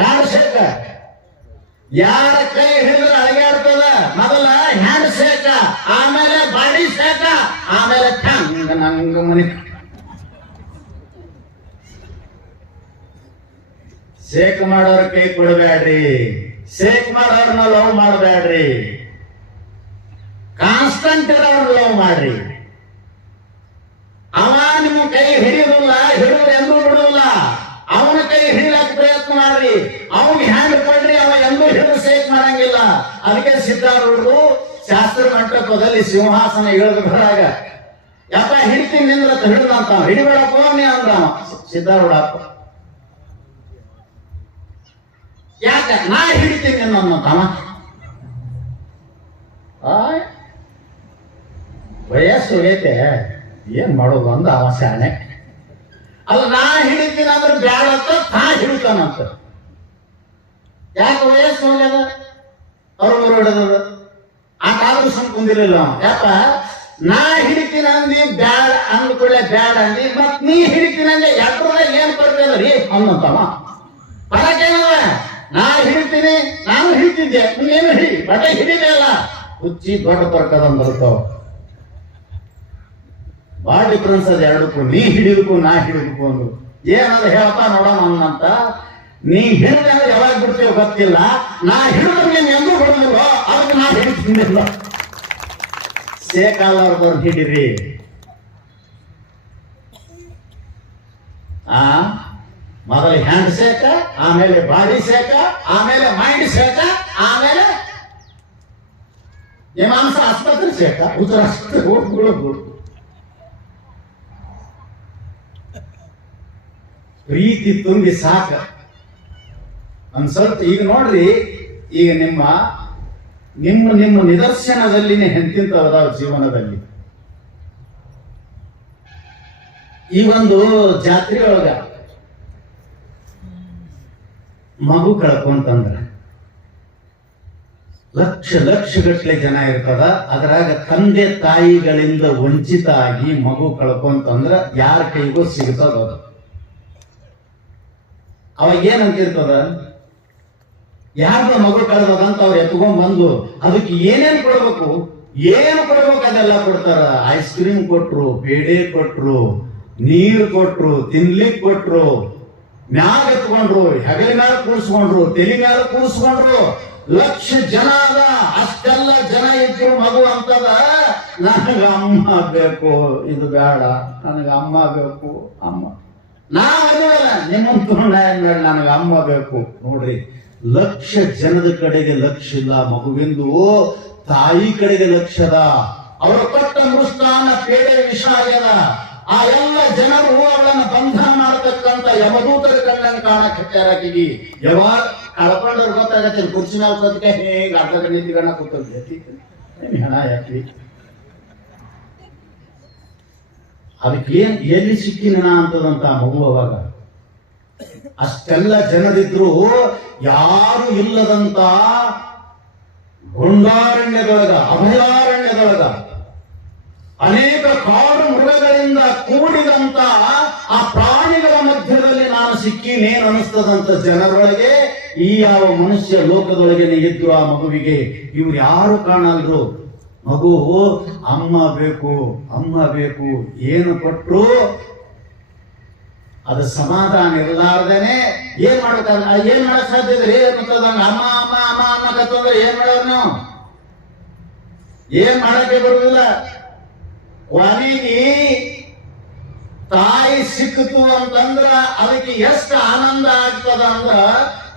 ಹ್ಯಾಂಡ್ ಶೇಕ. ಯಾರ ಕೈ ಹಿಡಿದ್ರೆ ಅಳಗ್ಯಾಡ್ತದ ಮೊದಲ ಹ್ಯಾಂಡ್ ಶೇಕ, ಆಮೇಲೆ ಬಾಡಿ ಶೇಕ, ಆಮೇಲೆ ನಂಗ ಮನಿ ಶೇಕ್ ಮಾಡೋರ್ ಕೈ ಕೊಡಬೇಡ್ರಿ. ಶೇಕ್ ಮಾಡೋರ್ನ ಲವ್ ಮಾಡಬೇಡ್ರಿ. ಕಾನ್ಸ್ಟಂಟ್ ಇರೋರ್ನ ಲವ್ ಮಾಡ್ರಿ. ಅವ ನಿಮ್ಮ ಕೈ ಹಿಡಿಯುದಿಲ್ಲ, ಹಿಡಿದು ಎಂದೂ ಬಿಡುದಿಲ್ಲ. ಅವನ ಕೈ ಹಿಡಿಯಕ್ಕೆ ಪ್ರಯತ್ನ ಮಾಡ್ರಿ, ಅವನಿಗೆ ಹ್ಯಾಂಡ್ ಕೊಡ್ರಿ, ಅವ ಎಂದೂ ಹಿಡಿದು ಶೇಕ್ ಮಾಡಂಗಿಲ್ಲ. ಅದಕ್ಕೆ ಸಿದ್ಧಾರೂಢರು ಶಾಸ್ತ್ರ ಮಂಟಪದಲ್ಲಿ ಸಿಂಹಾಸನ ಇಳಿದು ಬರಾಗ ಯಪ್ಪ ಹಿಡಿತೀನಿ ನಿಂದ್ರ ಹಿಡಿದಂತ ಹಿಡಿಬೇಡಪ್ಪ ನೀ ಅಂದ ಸಿದ್ಧಾರೂಢ. ಯಾಕ ನಾ ಹಿಡಿತೀನಿ ಅನ್ನೋತವ ವಯಸ್ಸು ಹೋಗೈತೆ ಏನ್ ಮಾಡೋದು ಅಂದ ಅವ ಶಾಣೆ. ಅಲ್ಲ ನಾ ಹಿಡಿತೀನಿ ಅಂದ್ರೆ ಬ್ಯಾಡ ಅಂತ ನಾ ಹಿಡಿತಾನಂತ. ಯಾಕೆ ವಯಸ್ಸು ಹೋಗ್ಯದ ಅವ್ರು ಹಿಡಿದ ಆಟಾದ್ರೂ ಸುಮ್ ಕುಂದಿರಲಿಲ್ಲ. ಯಾಕ ನಾ ಹಿಡಿತೀನಿ ಅಂದಿ ಬ್ಯಾಡ ಅಂದ್ಕೊಳ್ಳೆ ಬ್ಯಾಡ ಅಂದಿ, ಮತ್ ನೀ ಹಿಡಿತೀನಿ ಅಂದ್ರೆ ಎಟ್ರದಾಗ ಏನ್ ಬರ್ತದ್ರಿ ಅನ್ನೋತವ. ಬರಕೇನವ ನಾ ಹಿಡಿತೀನಿ, ನಾನು ಹಿಡಿತಿದ್ದೆ, ನೀನೇನು ಹಿಡಿ ಬಟ್ಟೆ ಹಿಡಿದೇ ಅಲ್ಲ. ಹುಚ್ಚಿ ದೊಡ್ಡ ಬರ್ಕದಂದಿರ್ತಾವ. ಬಾಳ ಡಿಫ್ರೆನ್ಸ್ ಅದ ಎರಡಕ್ಕೂ. ನೀ ಹಿಡಿದಕ್ಕೂ ನಾ ಹಿಡಿದಕ್ಕೂ ಅಂದ್ರು ಏನಂದ್ರೆ ಹೇಳ್ತಾ ನೋಡೋಣ ಅನ್ನಂತ. ನೀ ಹಿಡಿದ್ರೆ ಅಂದ್ರೆ ಯಾವಾಗ ಬಿಡ್ತೀವೋ ಗೊತ್ತಿಲ್ಲ, ನಾ ಹಿಡಿದ್ರೆ ನೀನ್ ಎಂದೂ ಬಿಡಲಿಲ್ಲ, ಅದಕ್ಕೆ ನಾ ಹಿಡಿತಿದ್ದಿಲ್ಲ. ಸೇಕಾಲವ್ರದವ್ರು ಹಿಡಿರಿ. ಮೊದಲು ಹ್ಯಾಂಡ್ ಶೇಕ, ಆಮೇಲೆ ಬಾಡಿ ಶೇಕ, ಆಮೇಲೆ ಮೈಂಡ್ ಶೇಕ, ಆಮೇಲೆ ಮಾಂಸ ಆಸ್ಪತ್ರೆ ಶೇಕ. ಉತ್ತರಷ್ಟು ಹೋಗ್ಬಿಡೋದು. ಪ್ರೀತಿ ತುಂಬಿ ಸಾಕ ಒಂದ್ ಸ್ವಲ್ಪ. ಈಗ ನೋಡ್ರಿ, ಈಗ ನಿಮ್ಮ ನಿಮ್ಮ ನಿಮ್ಮ ನಿದರ್ಶನದಲ್ಲಿನೇ ಎಂತಿಂತವದಾವ ಜೀವನದಲ್ಲಿ. ಈ ಒಂದು ಜಾತ್ರೆ ಒಳಗ ಮಗು ಕಳ್ಕೊಂತಂದ್ರ ಲಕ್ಷ ಗಟ್ಟಲೆ ಜನ ಇರ್ತದ. ಅದ್ರಾಗ ತಂದೆ ತಾಯಿಗಳಿಂದ ವಂಚಿತ ಆಗಿ ಮಗು ಕಳ್ಕೊಂತಂದ್ರ ಯಾರ ಕೈಗೂ ಸಿಗ್ತದ. ಅದು ಅವಾಗ ಏನಂತಿರ್ತದ, ಯಾರ್ದು ಮಗು ಕಳೆದಂತ ಅವ್ರು ಎತ್ಕೊಂಡ್ ಬಂದು ಅದಕ್ಕೆ ಏನೇನ್ ಕೊಡ್ಬೇಕು, ಏನು ಕೊಡ್ಬೇಕು ಅದೆಲ್ಲ ಕೊಡ್ತಾರ. ಐಸ್ ಕ್ರೀಮ್ ಕೊಟ್ರು, ಬೇಡೆ ಕೊಟ್ರು, ನೀರು ಕೊಟ್ರು, ತಿನ್ಲಿಕ್ ಕೊಟ್ರು, ಮ್ಯಾಗ ಎತ್ಕೊಂಡ್ರು, ಹೆಗಲ ಮ್ಯಾಲ ಕೂರಿಸ್ಕೊಂಡ್ರು, ತೆಲಿ ಮ್ಯಾಲ ಕೂರಿಸ್ಕೊಂಡ್ರು. ಲಕ್ಷ ಜನ ಅದ. ಅಷ್ಟೆಲ್ಲ ಜನ ಇದ್ರು ಮಗು ಅಂತದ, ನನಗ ಅಮ್ಮ ಬೇಕು, ಇದು ಬೇಡ, ನನಗ ಅಮ್ಮ ಬೇಕು, ಅಮ್ಮ ನಾವಲ್ಲ ನಿಮ್ಮಂತೂ ನನಗ ಅಮ್ಮ ಬೇಕು. ನೋಡ್ರಿ, ಲಕ್ಷ ಜನದ ಕಡೆಗೆ ಲಕ್ಷ್ಯ ಇಲ್ಲ, ಮಗುವಿಂದು ತಾಯಿ ಕಡೆಗೆ ಲಕ್ಷ್ಯ ಅದ. ಅವರ ಕೊಟ್ಟ ಮೃಷ್ಟಾನ ಪೇಡೆ ವಿಷ ಆಗ್ಯದ. ಆ ಎಲ್ಲ ಜನರು ಅವಳನ್ನ ಬಂಧನ ಮಾಡತಕ್ಕಂತ ಯಮದೂತರ ಕಣ್ಣನ್ನು ಕಾಣಕ್ಕಾಗಿ ಯಾವಾಗ ಕಳ್ಕೊಂಡ್ರೆ ಗೊತ್ತಾಗತ್ತೆ. ಕುರ್ಚಿ ನಾವು ಕತ್ಕೆ ಹೇಗೆ ಅರ್ಧ ನಿಂತಿಗಣ್ಣ ಕೂತೈತಿ ಹೆಣ ಯಾಕ್ರಿ. ಅದಕ್ಕೆ ಎಲ್ಲಿ ಸಿಕ್ಕಿನ ಅಂತದಂತ ಮಗು. ಅವಾಗ ಅಷ್ಟೆಲ್ಲ ಜನರಿದ್ರು ಯಾರು ಇಲ್ಲದಂತ ಗುಂಡಾರಣ್ಯದೊಳಗ, ಅಭಯಾರಣ್ಯದೊಳಗ ಅನೇಕ ಕಾಡು ಮೃಗಗಳಿಂದ ಕೂಡಿದಂತ ಆ ಪ್ರಾಣಿಗಳ ಮಧ್ಯದಲ್ಲಿ ನಾನು ಸಿಕ್ಕಿನೇನು ಅನಿಸ್ತದಂತ ಜನರೊಳಗೆ ಈ ಯಾವ ಮನುಷ್ಯ ಲೋಕದೊಳಗೆ ಇದ್ರು ಆ ಮಗುವಿಗೆ ಇವ್ರು ಯಾರು ಕಾಣಲ್ರು. ಮಗು ಅಮ್ಮ ಬೇಕು ಅಮ್ಮ ಬೇಕು, ಏನು ಕೊಟ್ರು ಅದು ಸಮಾಧಾನ ಇರಲಾರ್ದೇನೆ ಏನ್ ಮಾಡ್ಬೇಕಾದ್ರೆ ಏನ್ ಮಾಡಕ್ ಸಾಧ್ಯ ಇದ್ರಿ ಅಮ್ಮ ಅಮ್ಮ ಅಮ್ಮ ಅನ್ನಕತ್ತಂದ್ರೆ ಏನ್ ಮಾಡೋರು ನೀವು? ಏನ್ ಮಾಡಕ್ಕೆ ಬರುದಿಲ್ಲ. ಕೊನೆಗೆ ತಾಯಿ ಸಿಕ್ಕಿತು ಅಂತಂದ್ರ ಅದಕ್ಕೆ ಎಷ್ಟು ಆನಂದ ಆಗ್ತದ ಅಂದ್ರ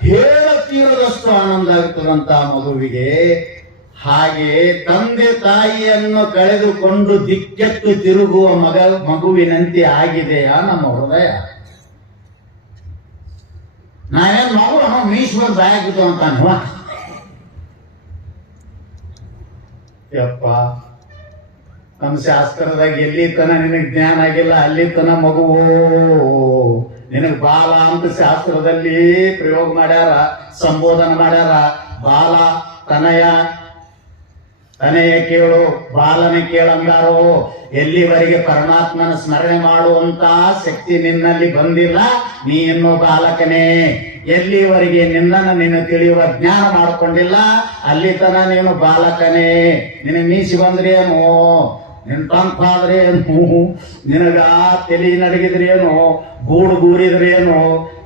ಹೇಳತೀರದಷ್ಟು ಆನಂದ ಆಗ್ತದಂತ ಮಗುವಿಗೆ. ಹಾಗೆ ತಂದೆ ತಾಯಿಯನ್ನು ಕಳೆದುಕೊಂಡು ದಿಕ್ಕೆಟ್ಟು ತಿರುಗುವ ಮಗುವಿನಂತೆ ಆಗಿದೆಯಾ ನಮ್ಮ ಹೃದಯ? ನಾವೇನ್ ಮಗು ಮೀಶ್ವರ್ ಬಾಯಾಗಿತ್ತು ಅಂತ ಯಪ್ಪ, ನಮ್ಮ ಶಾಸ್ತ್ರದಾಗ ಎಲ್ಲಿ ತನ ನಿನಗೆ ಜ್ಞಾನ ಆಗಿಲ್ಲ ಅಲ್ಲಿ ತನ ಮಗು ನಿನಗ್ ಬಾಲ ಅಂತ ಶಾಸ್ತ್ರದಲ್ಲಿ ಪ್ರಯೋಗ ಮಾಡ್ಯಾರ, ಸಂಬೋಧನೆ ಮಾಡ್ಯಾರ. ಬಾಲ ತನಯ ತನಯ ಕೇಳು ಬಾಲನೆ ಕೇಳಂಗಾರೋ. ಎಲ್ಲಿವರೆಗೆ ಪರಮಾತ್ಮನ ಸ್ಮರಣೆ ಮಾಡುವಂತ ಶಕ್ತಿ ನಿನ್ನಲ್ಲಿ ಬಂದಿಲ್ಲ, ನೀ ಇನ್ನೂ ಬಾಲಕನೇ. ಎಲ್ಲಿವರೆಗೆ ನಿನ್ನನ್ನು ನೀನು ತಿಳಿಯುವ ಜ್ಞಾನ ಮಾಡ್ಕೊಂಡಿಲ್ಲ, ಅಲ್ಲಿ ತನ ನೀನು ಬಾಲಕನೇ. ನಿನ್ನ ಮೀಸಿ ಬಂದ್ರೇನು, ನಿನ್ ತಂಪಾದ್ರೇನು, ನಿನಗ ತಲೆ ನಡಗಿದ್ರೇನು, ಗೂಡು ಗೂರಿದ್ರೇನು,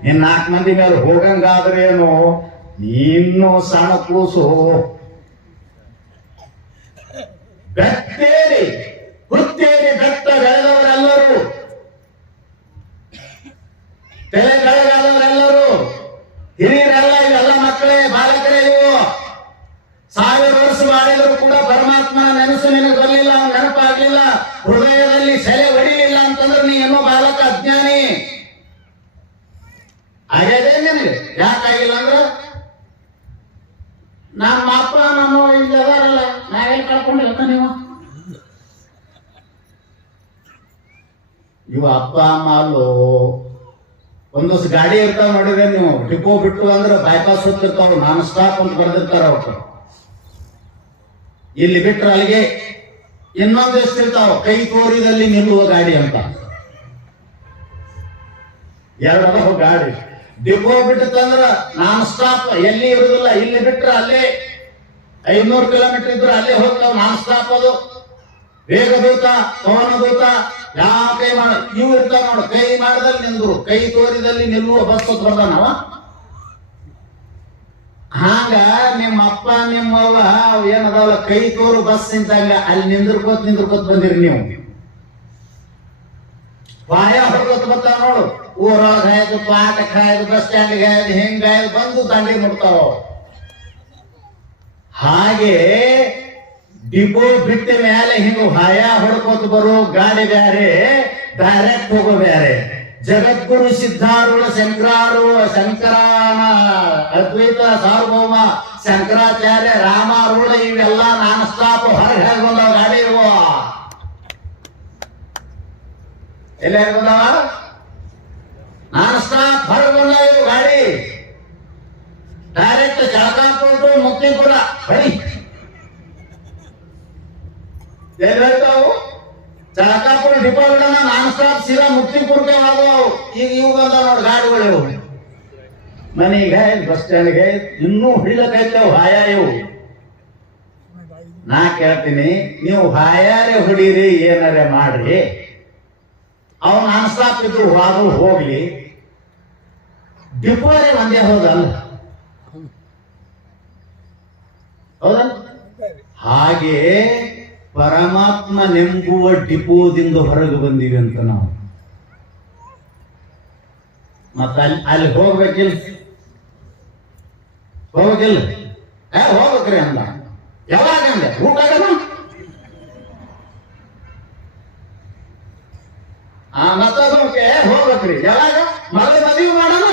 ನಿನ್ 4 ಮಂದಿ ಮೇಲೆ ಹೋಗಂಗಾದ್ರೇನು, ನೀನು ಸಣ್ಣ ಕೂಸು. ಬೆತ್ತೇರಿ ಹುತ್ತೇರಿ ಬೆಟ್ಟ ಬೆಳೆದವರೆಲ್ಲರೂ, ತಲೆ ಬೆಳೆದವರೆಲ್ಲರೂ, ಹಿರಿಯರೆಲ್ಲ ಇವೆಲ್ಲ ಮಕ್ಕಳೇ ಬಾಲಕರೇ. ಇವು 1000 ವರ್ಷ ಮಾಡಿದ್ರು ಕೂಡ ಪರಮಾತ್ಮನ ನೆನಸು ನಿನಗೆ ಬರಲಿಲ್ಲ, ನೆನಪಾಗ್ಲಿಲ್ಲ, ಹೃದಯದಲ್ಲಿ ಸೆಲೆ ಹೊಡಿಲಿಲ್ಲ ಅಂತಂದ್ರೆ ನೀ ಏನೋ ಬಾಲಕ ಅಜ್ಞಾನಿ ಆಗ್ಯದೇ ನಿನಗೆ. ಯಾಕಾಗಿಲ್ಲ ಅಂದ್ರೆ ನಮ್ಮ ಅಪ್ಪ ನಮ್ಮ ಇಲ್ಲಿ ಅದಾರಲ್ಲ, ನಾವೆಲ್ಲಿ ಕಳ್ಕೊಂಡಿರ್ತ ನೀವು? ಇವು ಅಪ್ಪ ಅಮ್ಮ ಅಲ್ಲೋ. ಒಂದಷ್ಟು ಗಾಡಿ ಇರ್ತಾವ ನೋಡಿದ್ರೆ ನೀವು, ಡಿಪೋ ಬಿಟ್ಟು ಅಂದ್ರೆ ಬೈಪಾಸ್ ಹೋಗ್ತಿರ್ತಾವ, ನಾನ್ ಸ್ಟಾಪ್ ಅಂತ ಬರ್ದಿರ್ತಾರ ಅವ್ರು. ಇಲ್ಲಿ ಬಿಟ್ರೆ ಅಲ್ಲಿಗೆ ಇನ್ನೊಂದು ಎಷ್ಟಿರ್ತಾವ, ಕೈ ತೋರಿದಲ್ಲಿ ನಿಲ್ಲುವ ಗಾಡಿ ಅಂತ 2 ಗಾಡಿ. ಡಿಪೋ ಬಿಟ್ಟಂದ್ರ ನಾನ್ ಸ್ಟಾಪ್, ಎಲ್ಲಿ ಇರುದಿಲ್ಲ. ಇಲ್ಲಿ ಬಿಟ್ರೆ ಅಲ್ಲೇ 500 ಕಿಲೋಮೀಟರ್ ಇದ್ರೆ ಅಲ್ಲೇ ಹೋಗ್ತಾವ ನಾನ್ ಸ್ಟಾಪ್. ಅದು ವೇಗದೂತ ಪವನದೂತ ಯಾವ ಕೈ ಮಾಡ ಇವು ಇರ್ತಾವ ನೋಡು. ಕೈ ಮಾಡದಲ್ಲಿ ನಿಂದ್ರು, ಕೈ ತೋರಿದಲ್ಲಿ ನಿಲ್ಲುವ ಬಸ್ ಬರ್ದಾನವ. ಹಾಗ ನಿಮ್ಮ ಅಪ್ಪ ನಿಮ್ಮವ್ವ ಏನದಾವಲ್ಲ ಕೈ ತೋರು ಬಸ್ ನಿಂತಾಗ ಅಲ್ಲಿ ನಿಂದ್ರಕೋತ್ ಬಂದಿರಿ ನೀವು. ವಾಯ ಹೊರಗೋತ್ ಬರ್ತಾವ ನೋಡು, ಊರೊಳಗೆ ಹಾಯ್ದು, ಪಾಠಕ್ಕೆ ಹಾಯ್ದು, ಬಸ್ ಸ್ಟ್ಯಾಂಡ್ಗೆ ಹಾಯ್ದು, ಹಿಂಗಾಯ್ದು ಬಂದು ದಂಡಿ ಮುಟ್ತಾವ. ಹಾಗೆ ಡಿಪೋ ಬಿಟ್ಟ ಮೇಲೆ ಹಿಂಗ ಹಾಯ ಹೊಡ್ಕೋತ ಬರೋ ಗಾಡಿ ಬ್ಯಾರೆ, ಡೈರೆಕ್ಟ್ ಹೋಗೋ ಬ್ಯಾರೆ. ಜಗದ್ಗುರು ಸಿದ್ಧಾರೂಢ ಶಂಕರನ ಅದ್ವೈತ ಸಾರ್ವಭೌಮ ಶಂಕರಾಚಾರ್ಯ ರಾಮಾರೂಢ ಇವೆಲ್ಲ ನಾನ್ ಸ್ಟಾಪ್ ಹೊರಗೆ ಬಂದವ ಗಾಡಿ. ಇವು ಎಲ್ಲ ಬಂದವ ನಾನ್ ಸ್ಟಾಪ್ ಹೊರಗೆ ಬಂದವ ಇವು ಗಾಡಿ. ಡೈರೆಕ್ಟ್ ಜಳಕಾಪುರ ಮುಕ್ತಿಪುರ ಬರೀ ಎಲ್ಲಿ ಹೇಳ್ತಾವು? ಜಳಕಾಪುರ ಡಿಪೋ ಬಿಡೋಣ, ನಾನ್ ಸ್ಟಾಪ್ ಸೀದಾ ಮುಕ್ತಿಪುರಕ್ಕೆ ಹೋಗವು. ಈಗ ಇವು ಬಂದ ನೋಡಿ ಗಾಡಿಗಳು. ಮನೆಗೆ ಬಸ್ ಸ್ಟ್ಯಾಂಡ್ಗೆ ಇನ್ನೂ ಹಿಳ್ಳಕೈತೇವು ಹಾಯ. ಇವು ನಾ ಕೇಳ್ತೀನಿ, ನೀವು ಹಾಯಾರೆ ಹೊಡೀರಿ ಏನಾರೆ ಮಾಡ್ರಿ, ಅವ್ ನಾನ್ ಸ್ಟಾಪ್ ಇದ್ರು ಹೋಗ್ಲಿ, ಡಿಪೋರೆ ಒಂದೇ ಹೋದಲ್ಲ. ಹೌದಾ? ಹಾಗೆ ಪರಮಾತ್ಮ ನೆಂಬುವ ಡಿಪೋದಿಂದ ಹೊರಗೆ ಬಂದಿವಿ ಅಂತ ನಾವು. ಮತ್ತ ಅಲ್ಲಿ ಹೋಗ್ಬೇಕಿಲ್ಲ, ಹೋಗ್ಬೇಕ್ರಿ ಅಂದ. ಯಾವಾಗ ಅಂದೆ? ಊಟ ಮತ್ತ ಹೋಗ್ಬೇಕ್ರಿ ಯಾವಾಗ? ಮದುವೆ ಮಾಡೋಣ.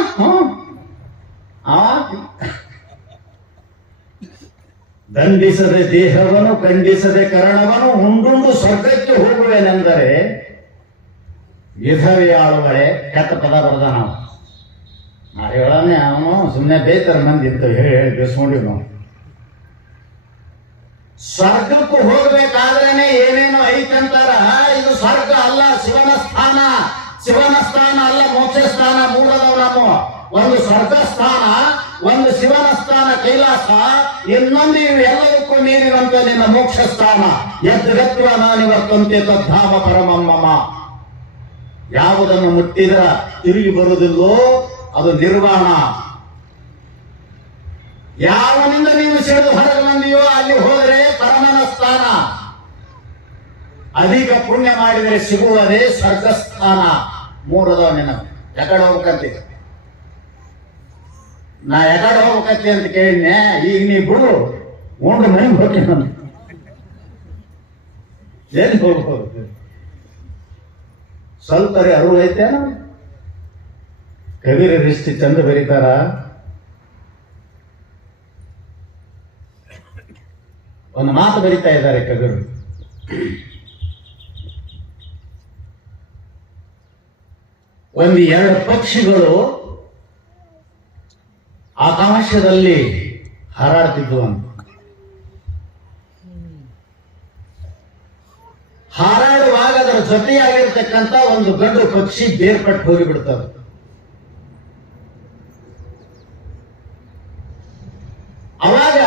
ದಂಡಿಸದೆ ದೇಹವನ್ನು ಖಂಡಿಸದೆ ಕರಣವನ್ನು ಉಂಡುಂಡು ಸ್ವರ್ಗಕ್ಕೆ ಹೋಗುವೆನೆಂದರೆ ವಿಧವೆಯಾಳುಗಳೇ. ಕೆಟ್ಟ ಪದ ಬರ್ದ ನಾವು ಹೇಳನೆ. ಅವನು ಸುಮ್ಮನೆ ಬೇಯ್ತಾರ ಮಂದಿ ಅಂತ ಹೇಳಿ ಬೇಸ್ಕೊಂಡಿವ್ ನಾವು. ಸ್ವರ್ಗಕ್ಕೂ ಹೋಗ್ಬೇಕಾದ್ರೇನೆ ಏನೇನೋ ಐತಂತಾರ. ಇದು ಸ್ವರ್ಗ ಅಲ್ಲ, ಶಿವನ ಸ್ಥಾನ. ಶಿವನ ಸ್ಥಾನ ಅಲ್ಲ, ಮೋಕ್ಷ ಸ್ಥಾನ. ಮೂರದವು ನಮ್ಮ ಒಂದು ಸ್ವರ್ಗ ಸ್ಥಾನ, ಒಂದು ಶಿವನ ಸ್ಥಾನ ಕೈಲಾಸ, ಇನ್ನೊಂದು ಇವೆಲ್ಲದಕ್ಕೂ ಮೀರಿದಂತ ನಿನ್ನ ಮೋಕ್ಷ ಸ್ಥಾನ. ಯದ್ಗತ್ವ ನಾನಿವತ್ತಂತೆ ತದ್ಧಾಮ ಪರಮಮ್ಮ. ಯಾವುದನ್ನು ಮುಟ್ಟಿದ್ರ ತಿರುಗಿ ಬರುವುದಿಲ್ಲೋ ಅದು ನಿರ್ವಾಣ. ಯಾವನಿಂದ ನೀನು ಸಿಡಿದು ಹೊರಗೆ ಬಂದಿಯೋ ಅಲ್ಲಿ ಹೋದರೆ ಪರಮನ ಸ್ಥಾನ. ಅಧಿಕ ಪುಣ್ಯ ಮಾಡಿದರೆ ಸಿಗುವುದೇ ಸ್ವರ್ಗಸ್ಥಾನ. ಮೂರದವ ನಿನ್ನ ಎಕಡೆ ಹೋಗ್ಬೇಕಂತ ನಾ ಎಕಡೆ ಹೋಗ್ಬೇಕಂತ ಅಂತ ಕೇಳಿದ್ನೆ. ಈಗ ನೀ ಬಿಡು, ಉಂಡು ಮನೆಗೆ ಹೋಗ್ತೀನಿ ನಾನು. ಎಲ್ಲಿ ಹೋಗ್ಬೋದು? ಸ್ವಲ್ಪ ಅರಿವು ಐತೇನ? ಕವಿರರು ಇಷ್ಟು ಚಂದ ಬರೀತಾರ. ಒಂದು ಮಾತು ಬರೀತಾ ಇದ್ದಾರೆ ಕವಿರು. ಒಂದು ಎರಡು ಪಕ್ಷಿಗಳು ಆಕಾಶದಲ್ಲಿ ಹಾರಾಡ್ತಿದ್ವು ಅಂತ. ಹಾರಾಡುವಾಗ ಅದರ ಜೊತೆಯಾಗಿರ್ತಕ್ಕಂಥ ಒಂದು ಗಂಡು ಪಕ್ಷಿ ಬೇರ್ಪಟ್ಟು ಹೋಗಿಬಿಡ್ತದೆ. ಅವಾಗ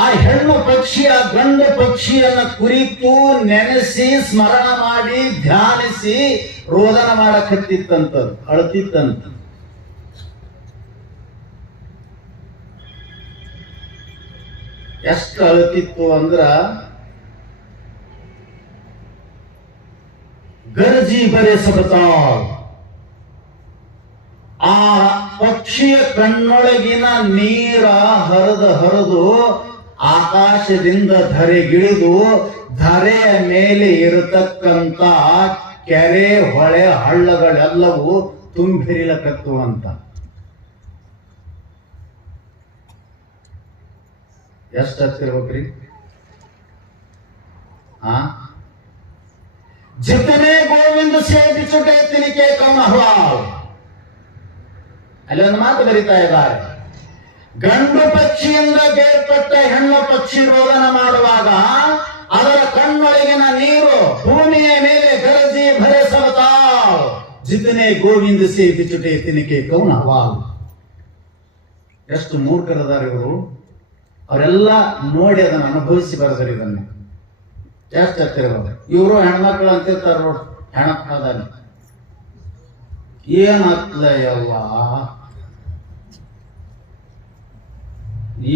ಆ ಹೆಣ್ಣು ಪಕ್ಷಿ ಆ ಗಂಡು ಪಕ್ಷಿಯನ್ನ ಕುರಿತು ನೆನೆಸಿ ಸ್ಮರಣ ಮಾಡಿ ಧ್ಯಾನಿಸಿ ರೋದನ ಮಾಡಕತ್ತಿತ್ತಂತ, ಅಳ್ತಿತ್ತಂತ. ಎಷ್ಟು ಅಳ್ತಿತ್ತು ಅಂದ್ರ ಗರ್ಜಿ ಬರೆ ಸಬತಾಳ್. ಆ ಪಕ್ಷಿಯ ಕಣ್ಣೊಳಗಿನ ನೀರ ಹರಿದು ಆಕಾಶದಿಂದ ಧರೆಗಿಳಿದು ಧರೆಯ ಮೇಲೆ ಇರತಕ್ಕಂತ ಕೆರೆ ಹೊಳೆ ಹಳ್ಳಗಳೆಲ್ಲವೂ ತುಂಬಿರಿಲಕತ್ತುವಂತ. ಎಷ್ಟು ಹತ್ತಿರ್ಬೇಕ್ರಿ? ಜಿತನೆ ಗೋವಿಂದ ಸೇತಿ ಚುಟೆ ತಿನಿಕೆ ಕಮ ಹವಾಲ್. ಅಲ್ಲಿ ಒಂದು ಮಾತು ಬರೀತಾ ಇದ್ದಾರೆ. ಗಂಡು ಪಕ್ಷಿಯಿಂದ ಬೇರ್ಪಟ್ಟ ಹೆಣ್ಣು ಪಕ್ಷಿ ರೋದನ ಮಾಡುವಾಗ ಅದರ ಕಣ್ಣೊಳಗಿನ ನೀರು ಭೂಮಿಯ ಮೇಲೆ ಗರಜಿ ಭರೆಸವತಾವ್. ಜಿತನೆ ಗೋವಿಂದ ಸೇತಿ ಚುಟೆ ತಿನಿಕೆ ಕೌನ ಹವಾಲ್. ಎಷ್ಟು ಮೂರ್ಖರದಾರ ಇವರು. ಅವರೆಲ್ಲ ನೋಡಿ ಅದನ್ನು ಅನುಭವಿಸಿ ಬರೆದರು ಇದನ್ನು. ಜಾಸ್ತಿ ಆಗ್ತಿರ್ಬೋದು. ಇವರು ಹೆಣ್ಮಕ್ಳು ಅಂತಿರ್ತಾರ ನೋಡಿ, ಹೆಣ್ಮಕ್ಳದಾನೆ ಏನಾಗ್ತದ ಯವ್ವ,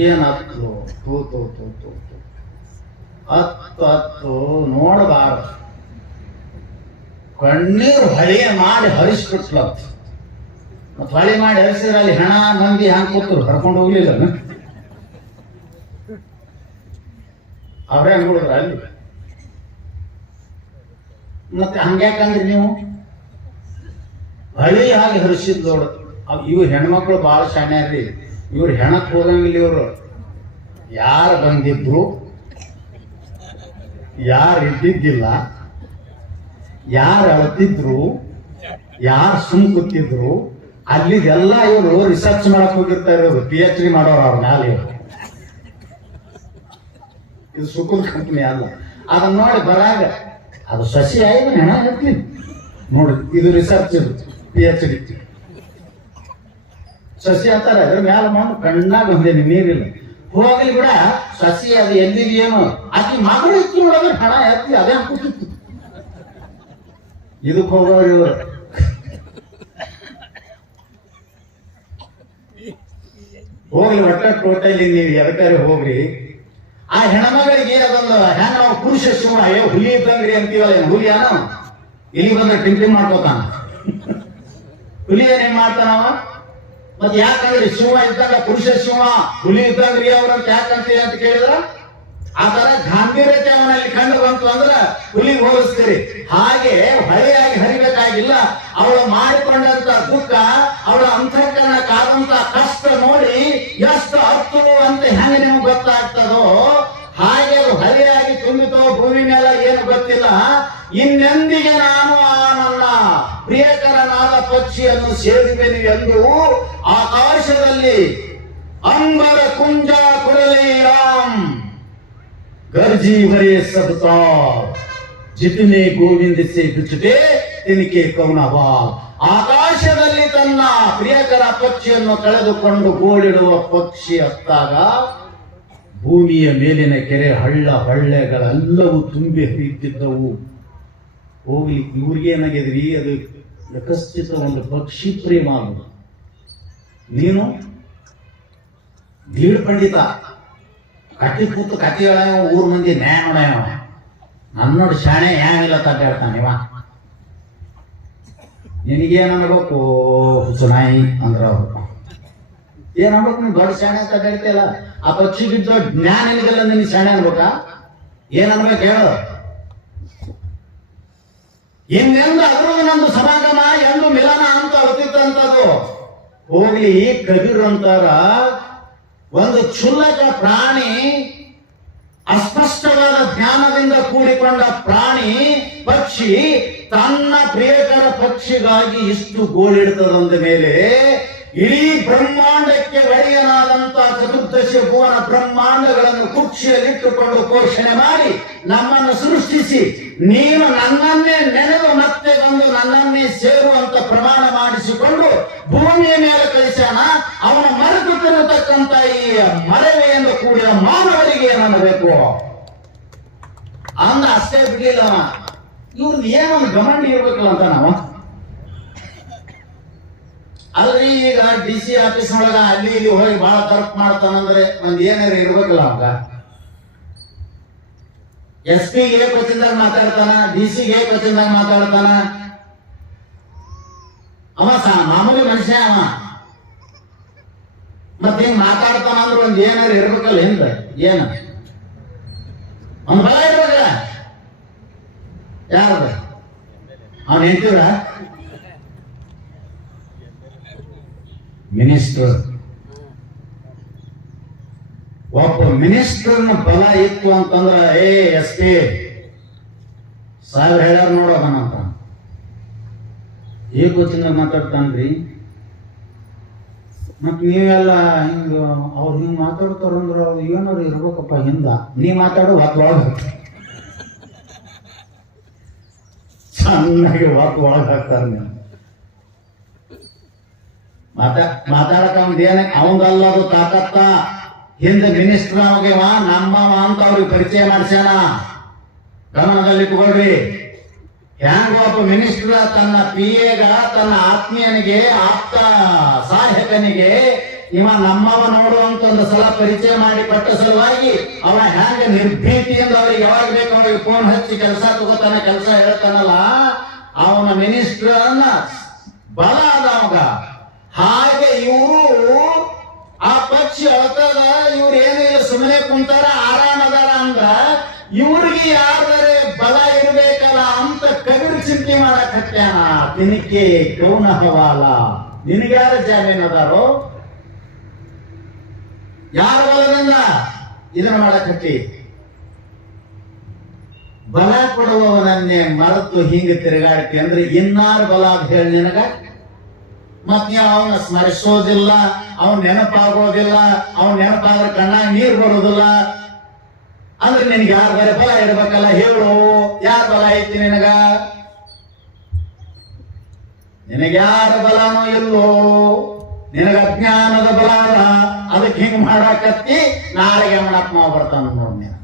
ಏನಾಗ್ತೋ ತೂ ತೂ ತೂ ತೂ ತೂ ಹತ್ತು ನೋಡಬಾರ್ದು. ಕಣ್ಣೀರು ಹಳಿ ಮಾಡಿ ಹರಿಸ್ಬಿಟ್ಲ. ಮತ್ ಹಳಿ ಮಾಡಿ ಹರಿಸಿದ್ರೆ ಅಲ್ಲಿ ಹೆಣ ಮಂದಿ ಹ್ಯಾಂಗ ಕೂತರು, ಕರ್ಕೊಂಡು ಹೋಗ್ಲಿಲ್ಲ. ಅವ್ರೇ ಹಂಗಿದ್ರ ಅಲ್ಲಿ. ಮತ್ತೆ ಹಂಗ್ಯಾಕಂದ್ರಿ ನೀವು? ಹಳಿ ಹಾಗೆ ಹರಿಸಿದ್ ನೋಡು. ಇವ್ರು ಹೆಣ್ಮಕ್ಳು ಬಹಳ ಶಾಣ್ಯಾರ್ರಿ. ಇವ್ರು ಹೆಣಕ್ ಹೋಗಂಗಿಲ್ಲ. ಇವ್ರು ಯಾರು ಬಂದಿದ್ರು, ಯಾರು ಇದ್ದಿದ್ದಿಲ್ಲ, ಯಾರು ಅಳ್ತಿದ್ರು, ಯಾರು ಸುಮ್ ಕೂತಿದ್ರು, ಅಲ್ಲಿದೆಲ್ಲ ಇವರು ರಿಸರ್ಚ್ ಮಾಡಕ್ ಹೋಗಿರ್ತಾರೆ. ಇವರು PhD ಮಾಡೋರು ಅವ್ರ ಮ್ಯಾಲೆ. ಇವರು ಇದು ಸುಕುಲ್ ಕಂಪನಿ ಅಲ್ಲ. ಅದನ್ನ ನೋಡಿ ಬರಾಗ ಅದು ಸಸಿ ಆಯ್ತು ಹೆಣ ಹೇಳ್ತೀನಿ ನೋಡಿ. ಇದು ರಿಸರ್ಚ್, PhD ಸಸಿ ಅಂತಾರೆ. ಅದ್ರ ಮ್ಯಾಲ ಮಾಡಿ ಕಣ್ಣಾಗ ಬಂದೇನಿ, ನೀರಿಲ್ಲ ಹೋಗಲಿ ಬಿಡ. ಸಸಿ ಅದು ಎಲ್ಲಿದೆಯೇನೋ, ಆಕಿ ಮಗಳು ಇತ್ತು ನೋಡೋದ್ರೆ ಹಣ ಎತ್ತಿ ಅದೇ ಹಾಕುತ್ತಿತ್ತು. ಇದಕ್ಕೆ ಹೋಗೋರು ಇವರು. ಹೋಗ್ಲಿ ಒಟ್ಟ ಟೋಟಲಿ ನೀವು ಎದಕಾರಿ ಹೋಗ್ರಿ. ಆ ಹೆಣ್ಮಗಳಿಗೆ ಅದೊಂದು ಹೆಣ್ಣ ಪುರುಷ ಶಿವ ಹುಲಿ ಇದ್ದಂಗ್ರಿ ಅಂತೀವಲ್ಲ. ಹುಲಿ ಅನ ಇಲ್ಲಿ ಬಂದ್ರೆ ಟಿಂಟಿಂಗ್ ಮಾಡ್ಕೋತಾನ. ಹುಲಿ ಏನ್ ಮಾಡ್ತಾನವ? ಮತ್ ಯಾಕಂದ್ರಿ ಶಿವ ಇದ್ದಾಗ ಪುರುಷ ಶಿವ, ಹುಲಿ ಇದ್ದಂಗ್ರಿ ಅವ್ರಂತ ಯಾಕಂತೀವಿ ಅಂತ ಕೇಳಿದ್ರ ಆ ತರ ಗಾಂಭೀರ್ಯತೆ ಅವನಲ್ಲಿ ಕಂಡು ಬಂತು ಅಂದ್ರ ಹುಲಿಗೆ ಹೋಲಿಸ್ತೀರಿ. ಹಾಗೆ ಹಳೆಯಾಗಿ ಹರಿಬೇಕಾಗಿಲ್ಲ. ಅವಳು ಮಾಡಿಕೊಂಡಂತ ದುಃಖ, ಅವಳ ಅಂತಃಕರಣ ಕಾದಂತ ಕಷ್ಟ ನೋಡಿ ಎಷ್ಟು ಹತ್ತು ಅಂತ ಹೆಂಗೆ ನಿಮ್ಗೆ ಗೊತ್ತಾಗ್ತದೋ ಹಾಗೆ ಅದು ಹರಿಯಾಗಿ ತುಂಬಿತೋ ಭೂಮಿ ಮೇಲೆ ಏನು ಗೊತ್ತಿಲ್ಲ. ಇನ್ನೆಂದಿಗೆ ನಾನು ಆ ನನ್ನ ಪ್ರಿಯಕರನಾದ ಪಕ್ಷಿಯನ್ನು ಸೇರಿವೆನು ಎಂದು ಆಕಾಶದಲ್ಲಿ ಅಂಬರ ಕುಂಜ ಕುರಲಿ ರಾಮ್ ಗರ್ಜಿ ಬರೇ ಸಬ್ತಾ ಜಿತನೆ ಗೋವಿಂದ ಸೇ ಬಿಚ್ಚುಟೆ ತಿನಿಕೆ ಕೌನವಾ. ಆಕಾಶದಲ್ಲಿ ತನ್ನ ಪ್ರಿಯಕರ ಪಕ್ಷಿಯನ್ನು ಕಳೆದುಕೊಂಡು ಗೋಳಿಡುವ ಪಕ್ಷಿ ಹತ್ತಾಗ ಭೂಮಿಯ ಮೇಲಿನ ಕೆರೆ ಹಳ್ಳ ಹೊಳ್ಳೆಗಳೆಲ್ಲವೂ ತುಂಬಿ ಹರಿಯುತ್ತಿದ್ದವು. ಹೋಗ್ಲಿ, ಇವ್ರಿಗೇನಾಗಿದ್ರಿ, ಅದು ಯಕಶ್ಚಿತ ಒಂದು ಪಕ್ಷಿ ಪ್ರೇಮ. ನೀನು ಗೀಡ್ ಪಂಡಿತ ಕಟ್ಟಿ ಕೂತು ಕಟ್ಟಿ ಹೇಳ ಊರ್ ಮಂದಿ ನ್ಯಾಯ ನೋಡ್ಯಾವ, ನನ್ನೋಡು ಶಾಣೆ ಯಾವಿಲ್ಲ ತಟ್ಟ ಹೇಳ್ತಾನೆ ಇವ. ನಿನಗೇನ್ ಅನ್ಬೇಕು ಹುಚ್ಚನಾಯಿ ಅಂದ್ರ ಅವ್ರು ಏನ್ ಅನ್ಬೇಕು, ನೀನ್ ದೊಡ್ಡ ಶಾಣೆ ಅಂತ ಹೇಳ್ತಿಯಲ್ಲ, ಆ ಪಕ್ಷಿ ಬಿದ್ದ ಜ್ಞಾನ ನಿನಗೆಲ್ಲ ನಿನ್ ಶಾಣೆ ಅನ್ಬೇಕಾ? ಏನ್ ಅನ್ಬೇಕು ಹೇಳು? ಇನ್ನೆಂದು ಅದ್ರದ್ದು ನಂದು ಸಮಾಗಮ ಎಂದು ಮಿಲನ ಅಂತ ಅರ್ತಿತ್ತಂತದ್ದು. ಹೋಗ್ಲಿ, ಕಬೀರ್ ಅಂತಾರ, ಒಂದು ಕ್ಷುಲ್ಲಕ ಪ್ರಾಣಿ, ಅಸ್ಪಷ್ಟವಾದ ಜ್ಞಾನದಿಂದ ಕೂಡಿಕೊಂಡ ಪ್ರಾಣಿ ಪಕ್ಷಿ ತನ್ನ ಪ್ರಿಯಕರ ಪಕ್ಷಿಗಾಗಿ ಇಷ್ಟು ಗೋಳಿಡ್ತದಂದ ಮೇಲೆ ಇಡೀ ಬ್ರಹ್ಮಾಂಡಕ್ಕೆ ಒಡೆಯನಾದಂತ ಚತುರ್ದಶ ಭುವನ ಬ್ರಹ್ಮಾಂಡಗಳನ್ನು ಕುಕ್ಷಿಯಲ್ಲಿಟ್ಟುಕೊಂಡು ಪೋಷಣೆ ಮಾಡಿ ನಮ್ಮನ್ನು ಸೃಷ್ಟಿಸಿ ನೀನು ನನ್ನನ್ನೇ ನೆನೆದು ಮತ್ತೆ ಬಂದು ನನ್ನನ್ನೇ ಸೇರುವಂತ ಪ್ರಮಾಣ ಮಾಡಿಸಿಕೊಂಡು ಭೂಮಿಯ ಮೇಲೆ ಕಳಿಸ್ಯಾನ. ಅವನ ಮರೆತು ತಿನ್ನತಕ್ಕಂತ ಈ ಮರವೆಯಿಂದ ಕೂಡಿದ ಮಾನವರಿಗೆ ಏನನ್ನಬೇಕು ಅಂದ ಅಷ್ಟೇ ಬಿಡ್ಲಿಲ್ಲ. ಇವ್ರದ್ದು ಏನೊಂದು ಗಮಂಡಿ ಇರ್ಬೇಕಲ್ಲ ಅಂತ ನಾವು ಅಲ್ರಿ. ಈಗ DC ಆಫೀಸ್ ಒಳಗ ಅಲ್ಲಿ ಇಲ್ಲಿ ಹೋಗಿ ಬಹಳ ತರ್ಕ್ ಮಾಡ್ತಾನಂದ್ರೆ ಒಂದ್ ಏನಾರ ಇರ್ಬೇಕಲ್ಲ ಅವಾಗ. SP ಗೆ ಕ್ವಶನ್ದಾಗ ಮಾತಾಡ್ತಾನ, DC ಗೆ ಕ್ವಶನ್ದಾಗ ಮಾತಾಡ್ತಾನ. ಅವ ಮಾಮೂಲಿ ಮನುಷ್ಯ ಅವ. ಮತ್ತೆ ಹಿಂಗ್ ಮಾತಾಡ್ತಾನ ಅಂದ್ರೆ ಒಂದ್ ಏನಾರ ಇರ್ಬೇಕಲ್ಲ ಹಿಂದ. ಏನ ಒಂದ್ ಬಲ ಇರ್ಬೇಕಲ್ಲ. ಯಾರದ ಅವನ್ ಹೇಳ್ತೀವ್ರ ಮಿನಿಸ್ಟರ್. ಒಬ್ಬ ಮಿನಿಸ್ಟರ್ನ ಬಲ ಇತ್ತು ಅಂತಂದ್ರ SP ಸಾಹೇಬ್ರ ಹೇಳ್ಯಾರ ನೋಡೋದನಂತ ಏ ಗೊತ್ತಿಂದ ಮಾತಾಡ್ತಾನ್ರಿ. ಮತ್ ನೀವೆಲ್ಲ ಹಿಂಗ ಅವ್ರು ಹಿಂಗ್ ಮಾತಾಡ್ತಾರಂದ್ರ ಅವ್ರು ಏನಾರು ಇರ್ಬೇಕಪ್ಪ ಹಿಂದ. ನೀ ಮಾತಾಡೋ ಒಳಗ ಚೆನ್ನಾಗಿ ಒಳಗೆ ಹಾಕ್ತಾರ. ನೀವು ಮಾತಾಡಕ ಏನ ಅವಂದಲ್ಲ, ಅದು ತಾಕತ್ತ. ಹಿಂದೆ ಮಿನಿಸ್ಟರ್ ಅವಗೆವ ನಮ್ಮವ ಅಂತ ಅವ್ರಿಗೆ ಪರಿಚಯ ಮಾಡಿಸ್ಯಾನ. ಗಮನದಲ್ಲಿಟ್ಕೊಳ್ರಿ. ಹ್ಯಾಂಗ ಒಬ್ಬ ಮಿನಿಸ್ಟರ್ ತನ್ನ PA ತನ್ನ ಆತ್ಮೀಯನಿಗೆ ಆಪ್ತ ಸಹಾಯಕನಿಗೆ ಇವ ನಮ್ಮವ ನೋಡುವಂತ ಒಂದು ಸಲ ಪರಿಚಯ ಮಾಡಿ ಕೊಟ್ಟ ಸಲುವಾಗಿ ಅವ ಹ್ಯಾಂಗ ನಿರ್ಭೀತಿಯಿಂದ ಅವ್ರಿಗೆ ಯಾವಾಗ ಬೇಕು ಅವ್ರಿಗೆ ಫೋನ್ ಹಚ್ಚಿ ಕೆಲಸ ತಗೋತಾನ, ಕೆಲಸ ಹೇಳ್ತಾನಲ್ಲ, ಅವನ ಮಿನಿಸ್ಟರ್ ಅನ್ನ ಬಲ ಅದ ಅವಾಗ. ಹಾಗೆ ಇವರು ಆ ಪಕ್ಷಿ ಅಳತದ, ಇವ್ರು ಏನಿಲ್ಲ ಸುಮ್ಮನೆ ಕುಂತಾರ ಆರಾಮದಾರ ಅಂದ್ರ ಇವ್ರಿಗೆ ಯಾವ್ದಾರೆ ಬಲ ಇರ್ಬೇಕಲ್ಲ ಅಂತ ಕಬೀರ್ ಚಿಂತೆ ಮಾಡಕ್ ಹತ್ಯಾನ. ತಿನಿಕೆ ಕೌನ ಹವಾಲ, ನಿನಗ್ಯಾರ ಜಾಮೀನು ಅದಾರೋ? ಯಾರ ಬಲದಿಂದ ಇದನ್ನ ಮಾಡಕ್ ಹತ್ತಿ? ಬಲ ಕೊಡುವವನನ್ನೇ ಮರೆತು ಹಿಂಗ ತಿರುಗಾಡ್ತಿ ಅಂದ್ರೆ ಇನ್ನಾರು ಬಲ ಅಂತ ಹೇಳಿ ನಿನಗ? ಮತ್ ನೀವು ಅವನ ಸ್ಮರಿಸೋದಿಲ್ಲ, ಅವನ್ ನೆನಪಾಗೋದಿಲ್ಲ, ಅವನ್ ನೆನಪಾದ್ರೆ ಕಣ್ಣಾಗ ನೀರ್ ಬರೋದಿಲ್ಲ ಅಂದ್ರೆ ನಿನಗೆ ಯಾರ ಬೇರೆ ಬಲ ಇರ್ಬೇಕಲ್ಲ? ಹೇಳು, ಯಾರ ಬಲ ಐತಿ ನಿನಗ? ನಿನಗ್ಯಾರ ಬಲನೋ ಇಲ್ಲೋ, ನಿನಗ ಅಜ್ಞಾನದ ಬಲ ಅದ. ಅದಕ್ಕೆ ಹಿಂಗ್ ಮಾಡಾಕತ್ತಿ, ನಾಳೆಗೆ ಅವನಪ್ಪ ಬರ್ತಾನ ನೋಡಿ. ನೀನು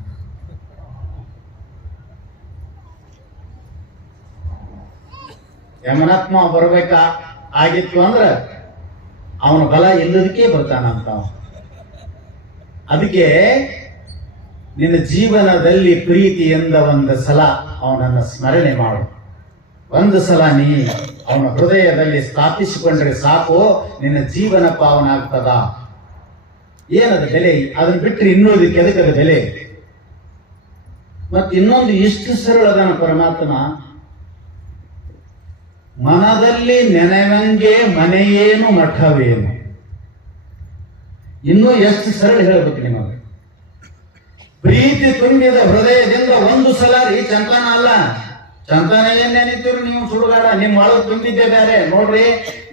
ಯಮನತ್ಮ ಬರ್ಬೇಕ ಆಗಿತ್ತು ಅಂದ್ರ ಅವನ ಬಲ ಇಲ್ಲದಕ್ಕೆ ಬರ್ತಾನಂತ. ಅದಕ್ಕೆ ನಿನ್ನ ಜೀವನದಲ್ಲಿ ಪ್ರೀತಿಯಿಂದ ಒಂದು ಸಲ ಅವನನ್ನ ಸ್ಮರಣೆ ಮಾಡು. ಒಂದು ಸಲ ನೀ ಅವನ ಹೃದಯದಲ್ಲಿ ಸ್ಥಾಪಿಸಿಕೊಂಡ್ರೆ ಸಾಕು, ನಿನ್ನ ಜೀವನ ಪಾವನ ಆಗ್ತದ. ಏನದ ಬೆಲೆ? ಅದನ್ನ ಬಿಟ್ಟರೆ ಇನ್ನೋದಕ್ಕೆ ಅದಕ್ಕದ ಬೆಲೆ. ಮತ್ ಇನ್ನೊಂದು ಇಷ್ಟು ಸರಳದಾನ ಪರಮಾತ್ಮ, ಮನದಲ್ಲಿ ನೆನೆವಂಗೆ ಮನೆಯೇನು ಮಠವೇನು. ಇನ್ನೂ ಎಷ್ಟು ಸರಳ ಹೇಳ್ಬೇಕು ನಿಮಗೆ. ಪ್ರೀತಿ ತುಂಬಿದ ಹೃದಯದಿಂದ ಒಂದು ಸಲ ರೀ ಚಂತನ ಅಲ್ಲ, ಚಂತನ ಏನ್ ನೆನಿತೀರಿ ನೀವು ಸುಡುಗಾಡ, ನಿಮ್ ಒಳಗೆ ತುಂಬಿದ್ದೆ ಬೇರೆ. ನೋಡ್ರಿ,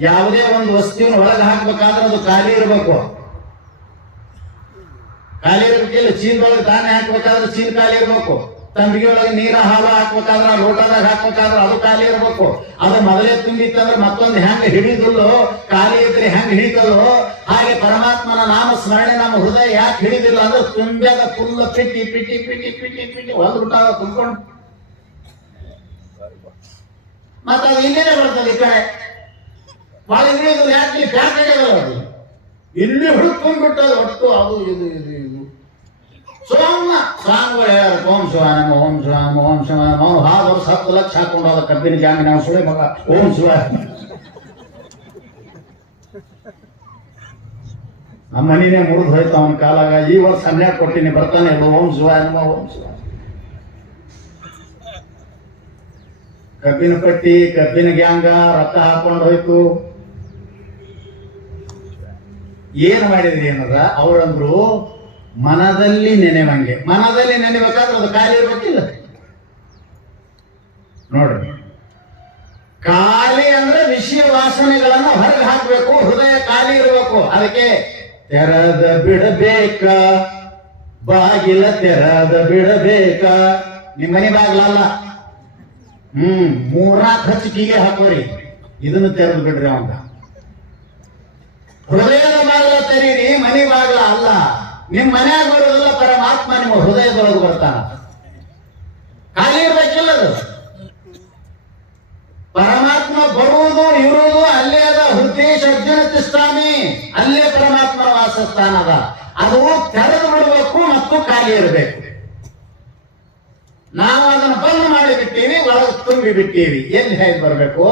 ಯಾವುದೇ ಒಂದು ವಸ್ತುವಿನ ಒಳಗೆ ಹಾಕ್ಬೇಕಾದ್ರೆ ಅದು ಖಾಲಿ ಇರ್ಬೇಕು. ಖಾಲಿ ಇರ್ಬೇಕಿಲ್ಲ. ಚೀಲದೊಳಗೆ ಧಾನ್ಯ ಹಾಕ್ಬೇಕಾದ್ರೆ ಚೀಲ ಖಾಲಿ ಇರ್ಬೇಕು. ತಂಬಿಗೆ ಒಳಗೆ ನೀರ ಹಾಲು ಹಾಕ್ಬೇಕಾದ್ರ ಲೋಟದಾಗ ಹಾಕ್ಬೇಕಾದ್ರ ಅದು ಖಾಲಿ ಇರ್ಬೇಕು. ಅದು ಮೊದಲೇ ತುಂಬಿತ್ತಂದ್ರೆ ಮತ್ತೊಂದು ಹೆಂಗ್ ಹಿಡಿದಲ್ಲೋ, ಖಾಲಿ ಇದ್ರೆ ಹೆಂಗ್ ಹಿಡಿದಲ್ಲೋ ಹಾಗೆ ಪರಮಾತ್ಮನ ನಾಮ ಸ್ಮರಣೆ ನಮ್ಮ ಹೃದಯ ಯಾಕೆ ಹಿಡಿದಿಲ್ಲ ಅಂದ್ರೆ ತುಂಬ್ಯಾಗ ಫುಲ್ ಪಿಟಿ ಪಿಟಿ ಪಿಟಿ ಪಿಟಿ ಪಿಟಿ ಒಂದು ಬಿಟ್ಟಾಗ ತುಂಬ್ಕೊಂಡು ಮತ್ತ ಅದು ಇಲ್ಲೇನೆ ಬರ್ತದೆ. ಈ ಕಡೆ ಭಾಳ ಹಿಡಿಯೋದು ಯಾಕೆ ಪ್ಯಾಕ್ ಆಗ್ಯದಲ್ಲ, ಅದು ಇಲ್ಲಿ ಹುಡುಕೊಂಡ್ಬಿಟ್ಟದು ಒಟ್ಟು ಅದು ಇದು ಇದು ಇದು ಸೋಮ ಸಾಂಗ್ ಓಂ ಶಿವಾನಮ ಓಂ ಶಿವಾನಮ ಓಂ ಶಿವಾನಮ. ಅವನು 10 ಲಕ್ಷ ಹಾಕೊಂಡು ಹೋದ ಕಬ್ಬಿನ ಗ್ಯಾಂಗ್ ನಾವು ಸುಳಿ ಮಗ ಓಂ ಶಿವ. ನಮ್ಮ ಮನಿನೇ ಮುರಿದು ಹೋಯ್ತು ಅವನ ಕಾಲಾಗ. ಈ ವರ್ಷ 12 ಕೊಟ್ಟಿನಿ, ಬರ್ತಾನೆ ಇಲ್ಲ ಓಂ ಶಿವಾನಮ ಓಂ ಶಿವ. ಕಬ್ಬಿನ ಪಟ್ಟಿ ಕಬ್ಬಿನ ಗ್ಯಾಂಗ ರೊಕ್ಕ ಹಾಕೊಂಡು ಹೋಯ್ತು. ಏನ್ ಮಾಡಿದ್ರಿ ಏನದ ಅವ್ರಂದ್ರು ಮನದಲ್ಲಿ ನೆನೆವಂಗೆ. ಮನದಲ್ಲಿ ನೆನೆಬೇಕಾದ್ರೆ ಅದು ಖಾಲಿ ಇರ್ಬೇಕಿಲ್ಲ ನೋಡ್ರಿ. ಖಾಲಿ ಅಂದ್ರೆ ವಿಷಯ ವಾಸನೆಗಳನ್ನ ಹೊರಗೆ ಹಾಕ್ಬೇಕು, ಹೃದಯ ಖಾಲಿ ಇರಬೇಕು. ಅದಕ್ಕೆ ತೆರೆದ ಬಿಡಬೇಕ ಬಾಗಿಲ, ತೆರೆದ ಬಿಡಬೇಕ. ನಿಮ್ಮ ಮನೆ ಬಾಗಿಲಲ್ಲ, 3-4 ಹಚ್ಚಿಗೆ ಹಾಕೋರಿ, ಇದನ್ನು ತೆರೆದು ಬಿಡ್ರಿ. ಅವಂಗ ಹೃದಯದ ಬಾಗಿಲ ತೆರೀರಿ, ಮನೆ ಬಾಗಿಲ ಅಲ್ಲ. ನಿಮ್ ಮನ್ಯಾಗ ಬರೋದಿಲ್ಲ, ಪರಮಾತ್ಮ ನಿಮ್ಮ ಹೃದಯದೊಳಗೆ ಬರ್ತಾನ. ಖಾಲಿ ಇರ್ಬೇಕಿಲ್ಲ ಅದು. ಪರಮಾತ್ಮ ಬರುವುದು ಇರುವುದು ಅಲ್ಲೇ ಅದ. ಹೃದಯ ಅರ್ಜುನ ತಿಷ್ಟಾಮಿ, ಅಲ್ಲೇ ಪರಮಾತ್ಮ ವಾಸಸ್ಥಾನ ಅದ. ಅದು ತೆರೆದು ಬಿಡಬೇಕು ಮತ್ತು ಖಾಲಿ ಇರಬೇಕು. ನಾವು ಅದನ್ನು ಬಂದ್ ಮಾಡಿ ಬಿಟ್ಟೀವಿ, ಒಳಗೆ ತುಂಬಿ ಬಿಟ್ಟೀವಿ. ಎಲ್ಲಿ ಹೇಗೆ ಬರಬೇಕು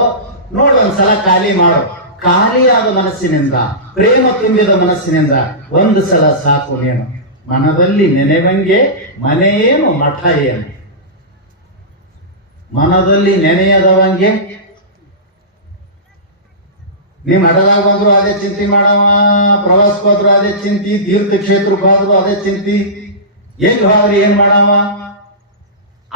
ನೋಡು. ಒಂದ್ಸಲ ಖಾಲಿ ಮಾಡು. ಖಾಲಿಯಾದ ಮನಸ್ಸಿನಿಂದ, ಪ್ರೇಮ ತುಂಬಿದ ಮನಸ್ಸಿನಿಂದ ಒಂದು ಸಲ ಸಾಕು. ನೀನು ಮನದಲ್ಲಿ ನೆನೆವಂಗೆ ಮನೆ ಏನು ಮಠ ಏನು. ಮನದಲ್ಲಿ ನೆನೆಯದವಂಗೆ ನೀ ಮಠದಾಗ ಬಂದ್ರು ಅದೇ ಚಿಂತೆ ಮಾಡವ, ಪ್ರವಾಸಕ್ಕೆ ಹೋದ್ರು ಅದೇ ಚಿಂತಿ, ತೀರ್ಥಕ್ಷೇತ್ರಕ್ಕೆ ಹೋದ್ರು ಅದೇ ಚಿಂತಿ. ಎಲ್ಲಿ ಹೋದ್ರಿ ಏನ್ ಮಾಡವ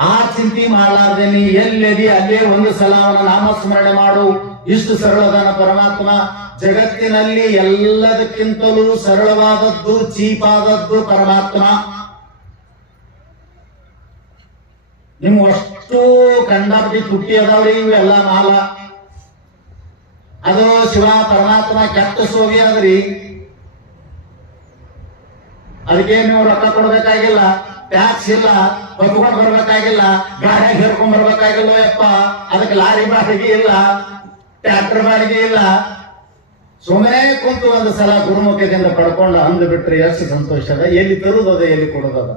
ಆ ಚಿಂತೆ ಮಾಡಲಾರ್ದೆ ನೀ ಎಲ್ಲೆದಿ ಅಲ್ಲೇ ಒಂದು ಸಲ ಅವನ ನಾಮಸ್ಮರಣೆ ಮಾಡು. ಇಷ್ಟು ಸರಳದಾನ ಪರಮಾತ್ಮ. ಜಗತ್ತಿನಲ್ಲಿ ಎಲ್ಲದಕ್ಕಿಂತಲೂ ಸರಳವಾದದ್ದು, ಚೀಪಾದದ್ದು ಪರಮಾತ್ಮ. ನಿಮ್ಗೆ ಅಷ್ಟು ಕಂಡಾಪಟ್ಟಿ ತುಟ್ಟಿ ಅದಾವ್ರಿ ಇವೆಲ್ಲ ಮಾಲ. ಅದು ಶಿವ ಪರಮಾತ್ಮ ಕೆಟ್ಟ ಸೋವಿ ಅದ್ರಿ. ಅದಕ್ಕೆ ನೀವು ರೊಕ್ಕ ಕೊಡ್ಬೇಕಾಗಿಲ್ಲ, ಟ್ಯಾಕ್ಸ್ ಇಲ್ಲ, ಹೊತ್ಕೊಂಡ್ ಬರ್ಬೇಕಾಗಿಲ್ಲ, ಗಾಡಿಯಾಗ ಹೇರ್ಕೊಂಡ್ ಬರ್ಬೇಕಾಗಿಲ್ಲ. ಯಪ್ಪ ಅದಕ್ಕೆ ಲಾರಿ ಬಾಡಿಗೆ ಇಲ್ಲ, ಟ್ರ್ಯಾಕ್ಟರ್ ಬಾಡಿಗೆ ಇಲ್ಲ. ಸುಮ್ಮನೆ ಕುಂತು ಒಂದು ಸಲ ಗುರುಮುಖದಿಂದ ಪಡ್ಕೊಂಡು ಅಂದು ಬಿಟ್ರೆ ಎಷ್ಟು ಸಂತೋಷ ಅದ. ಎಲ್ಲಿ ತರುವುದದ, ಎಲ್ಲಿ ಕೊಡೋದದ.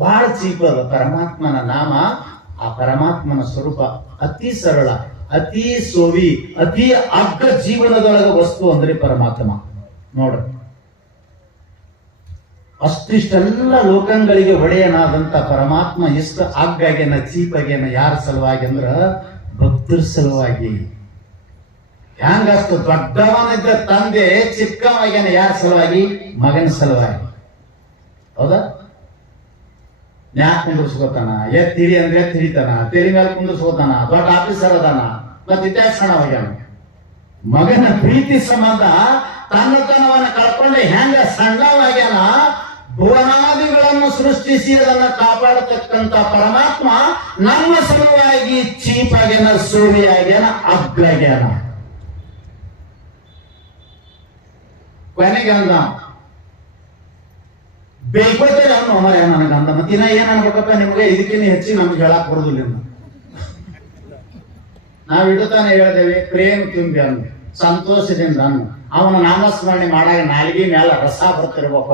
ಬಹಳ ಚೀಪ್ ಅದ ಪರಮಾತ್ಮನ ನಾಮ. ಆ ಪರಮಾತ್ಮನ ಸ್ವರೂಪ ಅತಿ ಸರಳ, ಅತಿ ಸೋವಿ, ಅತಿ ಅಗ್ಗ ಜೀವನದೊಳಗ ವಸ್ತು ಅಂದ್ರೆ ಪರಮಾತ್ಮ. ನೋಡ್ರಿ, ಅಷ್ಟಿಷ್ಟೆಲ್ಲ ಲೋಕಗಳಿಗೆ ಒಡೆಯನಾದಂತ ಪರಮಾತ್ಮ ಎಷ್ಟು ಅಗ್ಗಾಗೇನ, ಚೀಪಾಗೇನ ಯಾರ ಸಲುವಾಗಿ ಅಂದ್ರ ಭಕ್ತರ ಸಲುವಾಗಿ. ಹ್ಯಾಂಗಷ್ಟು ದೊಡ್ಡವನಿದ್ದ ತಂದೆ ಚಿಕ್ಕವಾಗೇನ ಯಾರ ಸಲುವಾಗಿ? ಮಗನ ಸಲುವಾಗಿ. ಹೌದಾ? ನ್ಯಾಕ್ ಕುಂದಿರ್ಸ್ಕೋತಾನ, ಎತ್ತಿರಿ ಅಂದ್ರೆ ಎತ್ತಿರಿತಾನ, ತೆರಿ ಮೇಲೆ ಕುಂದಿರ್ಸ್ಕೋತಾನ, ದೊಡ್ಡ ಆಫೀಸರ್ ಅದಾನ, ಮತ್ತೆ ಇತ್ಯಾಸಣವಾಗ್ಯಾನ. ಮಗನ ಪ್ರೀತಿ ಸಂಬಂಧ ತನ್ನತನವನ್ನ ಕಳ್ಕೊಂಡೆ ಹೆಂಗ ಸಣ್ಣವಾಗ್ಯಾನ. ಭುವನಾದಿಗಳನ್ನು ಸೃಷ್ಟಿಸಿ ಅದನ್ನ ಕಾಪಾಡತಕ್ಕಂತ ಪರಮಾತ್ಮ ನಮ್ಮ ಸಲುವಾಗಿ ಚೀಪಾಗ್ಯಾನ, ಸೂರ್ಯಾಗ್ಯಾನ, ಅಗ್ರಾಗ್ಯಾನ. ಕೊನೆಗೆ ಅಂದ ಬೇಕೋತಾರೆ ಅವನು ಮರ ನನಗೆ ಅಂದ. ಮತ್ತಿನ ಏನ್ ಅನ್ಬೇಕಪ್ಪ ನಿಮ್ಗೆ, ಇದಕ್ಕಿನ್ನ ಹೆಚ್ಚಿ ನಮ್ಗೆ ಹೇಳಕ್ ಬರೋದಿಲ್ಲ. ನಾವ್ ಇಡುತ್ತಾನೆ ಹೇಳ್ತೇವೆ ಪ್ರೇಮ ತುಂಬಿ ಅನ್ನು, ಸಂತೋಷದಿಂದ ಅನ್ನು. ಅವನ ನಾಮಸ್ಮರಣೆ ಮಾಡಾಗ ನಾಲಿಗೆ ಮೇಲೆ ರಸ ಬರ್ತಿರ್ಬೇಕ.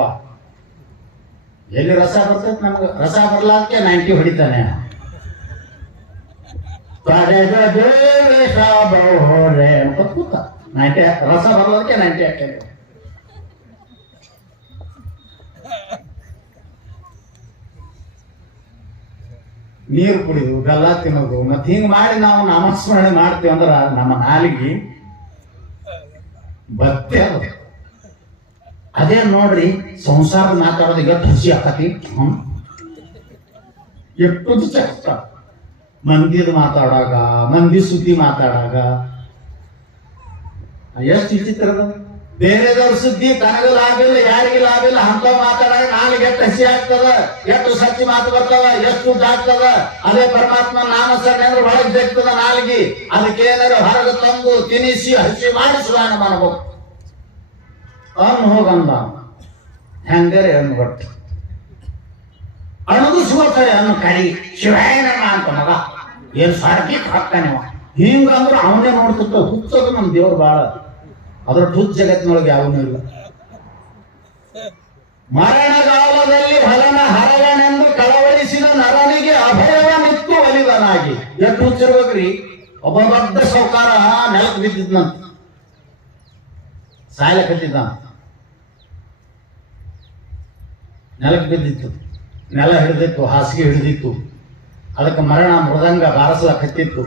ಎಲ್ಲಿ ರಸ ಬರ್ತೈತೆ? ನಮ್ಗೆ ರಸ ಬರ್ಲಾಕ್ಕೆ 90 ಹೊಡಿತಾನೆ. ಕೂತ 90 ರಸ ಬರ್ಲಾಕ್ಕೆ 90 ಹಾಕ್ತೇನೆ. ನೀರು ಕುಡಿದು ಬೆಲ್ಲ ತಿನ್ನೋದು ಮತ್ತೆ ಹಿಂಗ್ ಮಾಡಿ ನಾವು ನಾಮಸ್ಮರಣೆ ಮಾಡ್ತೀವಿ ಅಂದ್ರ ನಮ್ಮ ನಾಲಿಗೆ ಬತ್ತೆ ಅದು. ಅದೇ ನೋಡ್ರಿ ಸಂಸಾರದ ಮಾತಾಡೋದು ಈಗ ಹಸಿ ಆಕತಿ. ಎಷ್ಟು ಕಷ್ಟ ಮಂದಿದ ಮಾತಾಡಾಗ, ಮಂದಿ ಸುದ್ದಿ ಮಾತಾಡಾಗ ಎಷ್ಟು ವಿಚಿತ್ರದ. ಬೇರೆದವ್ರ ಸುದ್ದಿ ತನಗ ಲಾಭ ಇಲ್ಲ, ಯಾರಿಗೆ ಲಾಭ ಇಲ್ಲ ಅಂತ ಮಾತಾಡಾಗ ನಾಲಿಗೆ ಎಷ್ಟು ಹಸಿ ಆಗ್ತದ, ಎಷ್ಟು ಸತ್ಯ ಮಾತು ಬರ್ತಾವ, ಎಷ್ಟು ದುಡ್ಡು ಆಗ್ತದ. ಅದೇ ಪರಮಾತ್ಮ ನಾಮ ಸಣ್ಣ ಅಂದ್ರೆ ಒಳಗೆ ಜಗ್ತದ ನಾಲಿಗೆ. ಅದಕ್ಕೇನಾದ್ರು ಹೊರಗೆ ತಂದು ತಿನಿಸಿ ಹಸಿ ಮಾಡಿ ಸುಧಾರಣೆ ಮಾಡಬೇಕು. ಅನ್ನು ಹೋಗಂದ ಹೆಂಗರೆ ಅನ್ಬಟ್ಟು ಅಣಗಿಸ್ಕೋತಾರೆ ಅನ್ನು ಕೈ ಶಿವಾಯನಮ್ಮ ಅಂತ ಮಗ ಏನ್ ಸಾರ್ಕಿಕ್ ಹಾಕ್ತಾನೆ ಹಿಂಗಂದ್ರೆ ಅವನೇ ನೋಡ್ತಿರ್ತಾವ. ಹುಚ್ಚೋದು ನಮ್ ದೇವ್ರು ಬಾಳ, ಅದ್ರ ಹುಚ್ಚ ಜಗತ್ತಿನೊಳಗೆ ಯಾವನೂ ಇಲ್ಲ. ಮರಣಗಾಲದಲ್ಲಿ ಹೊಲನ ಹರಗನೆಂದು ಕಳವಳಿಸಿದ ನರನಿಗೆ ಅಭಯವನಿತ್ತು ಒಲಿದನಾಗಿ. ಎಷ್ಟು ಹುಚ್ಚಿರ್ಬೇಕ್ರಿ, ಒಬ್ಬ ದೊಡ್ಡ ಸೌಕಾರ ನೆಲಕ್ಕೆ ಬಿದ್ದಿದ್ನಂತ, ಸಾಯ್ಲಕತ್ತಿದ್ದ, ನೆಲಕ್ಕೆ ಬಿದ್ದಿತ್ತು, ನೆಲ ಹಿಡಿದಿತ್ತು, ಹಾಸಿಗೆ ಹಿಡಿದಿತ್ತು, ಅದಕ್ಕೆ ಮರಣ ಮೃದಂಗ ಬಾರಿಸ್ಲಕತ್ತಿತ್ತು.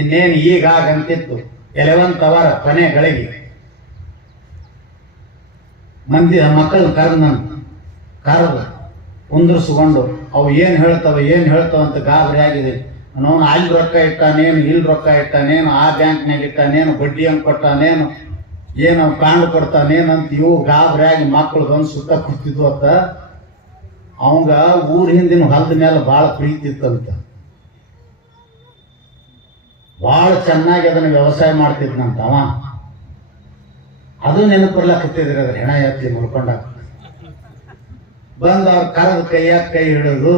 ಇನ್ನೇನು ಈಗಾಗಂತಿತ್ತು. 11th hour ಕೊನೆ ಗಳಿಗೆ ಮಂದಿ ಮಕ್ಕಳು ಕರೆದು ಕುಂದ್ರಿಸ್ಕೊಂಡು ಅವು ಏನ್ ಹೇಳ್ತಾವ ಅಂತ ಗಾಬರಿ ಆಗಿದೆ. ಅವನು ಅಲ್ಲಿ ರೊಕ್ಕ ಇಟ್ಟಾನೇನು, ಇಲ್ಲಿ ರೊಕ್ಕ ಇಟ್ಟಾನೇನು, ಆ ಬ್ಯಾಂಕ್ನಾಗ ಇಟ್ಟಾನೇನು, ಬಡ್ಡಿ ಹಂಗೆ ಕೊಟ್ಟಾನೇನು, ಏನು ಕಾಂಡು ಕೊಡ್ತಾನೇನಂತ ಇವು ಗಾಬರಿ ಆಗಿ ಮಕ್ಕಳು ಬಂದು ಸುತ್ತ ಕೂತಿದ್ವು ಅಂತ. ಅವಂಗ ಊರ ಹಿಂದಿನ ಹೊಲದ ಮೇಲೆ ಭಾಳ ಪ್ರೀತಿ ಇತ್ತಂತ, ಭಾಳ ಚೆನ್ನಾಗಿ ಅದನ್ನ ವ್ಯವಸಾಯ ಮಾಡ್ತಿದ್ನಂತ. ಅವ ಅದು ನೆನಪಿರ್ಲಕತ್ತಿದ್ರಿ, ಅದ್ರ ಹೆಣ ಎತ್ತಿ ಮುಳ್ಕೊಂಡಾಗ ಬಂದು ಅವ್ರ ಕರೆದ ಕೈಯಾಗ ಕೈ ಹಿಡಿದು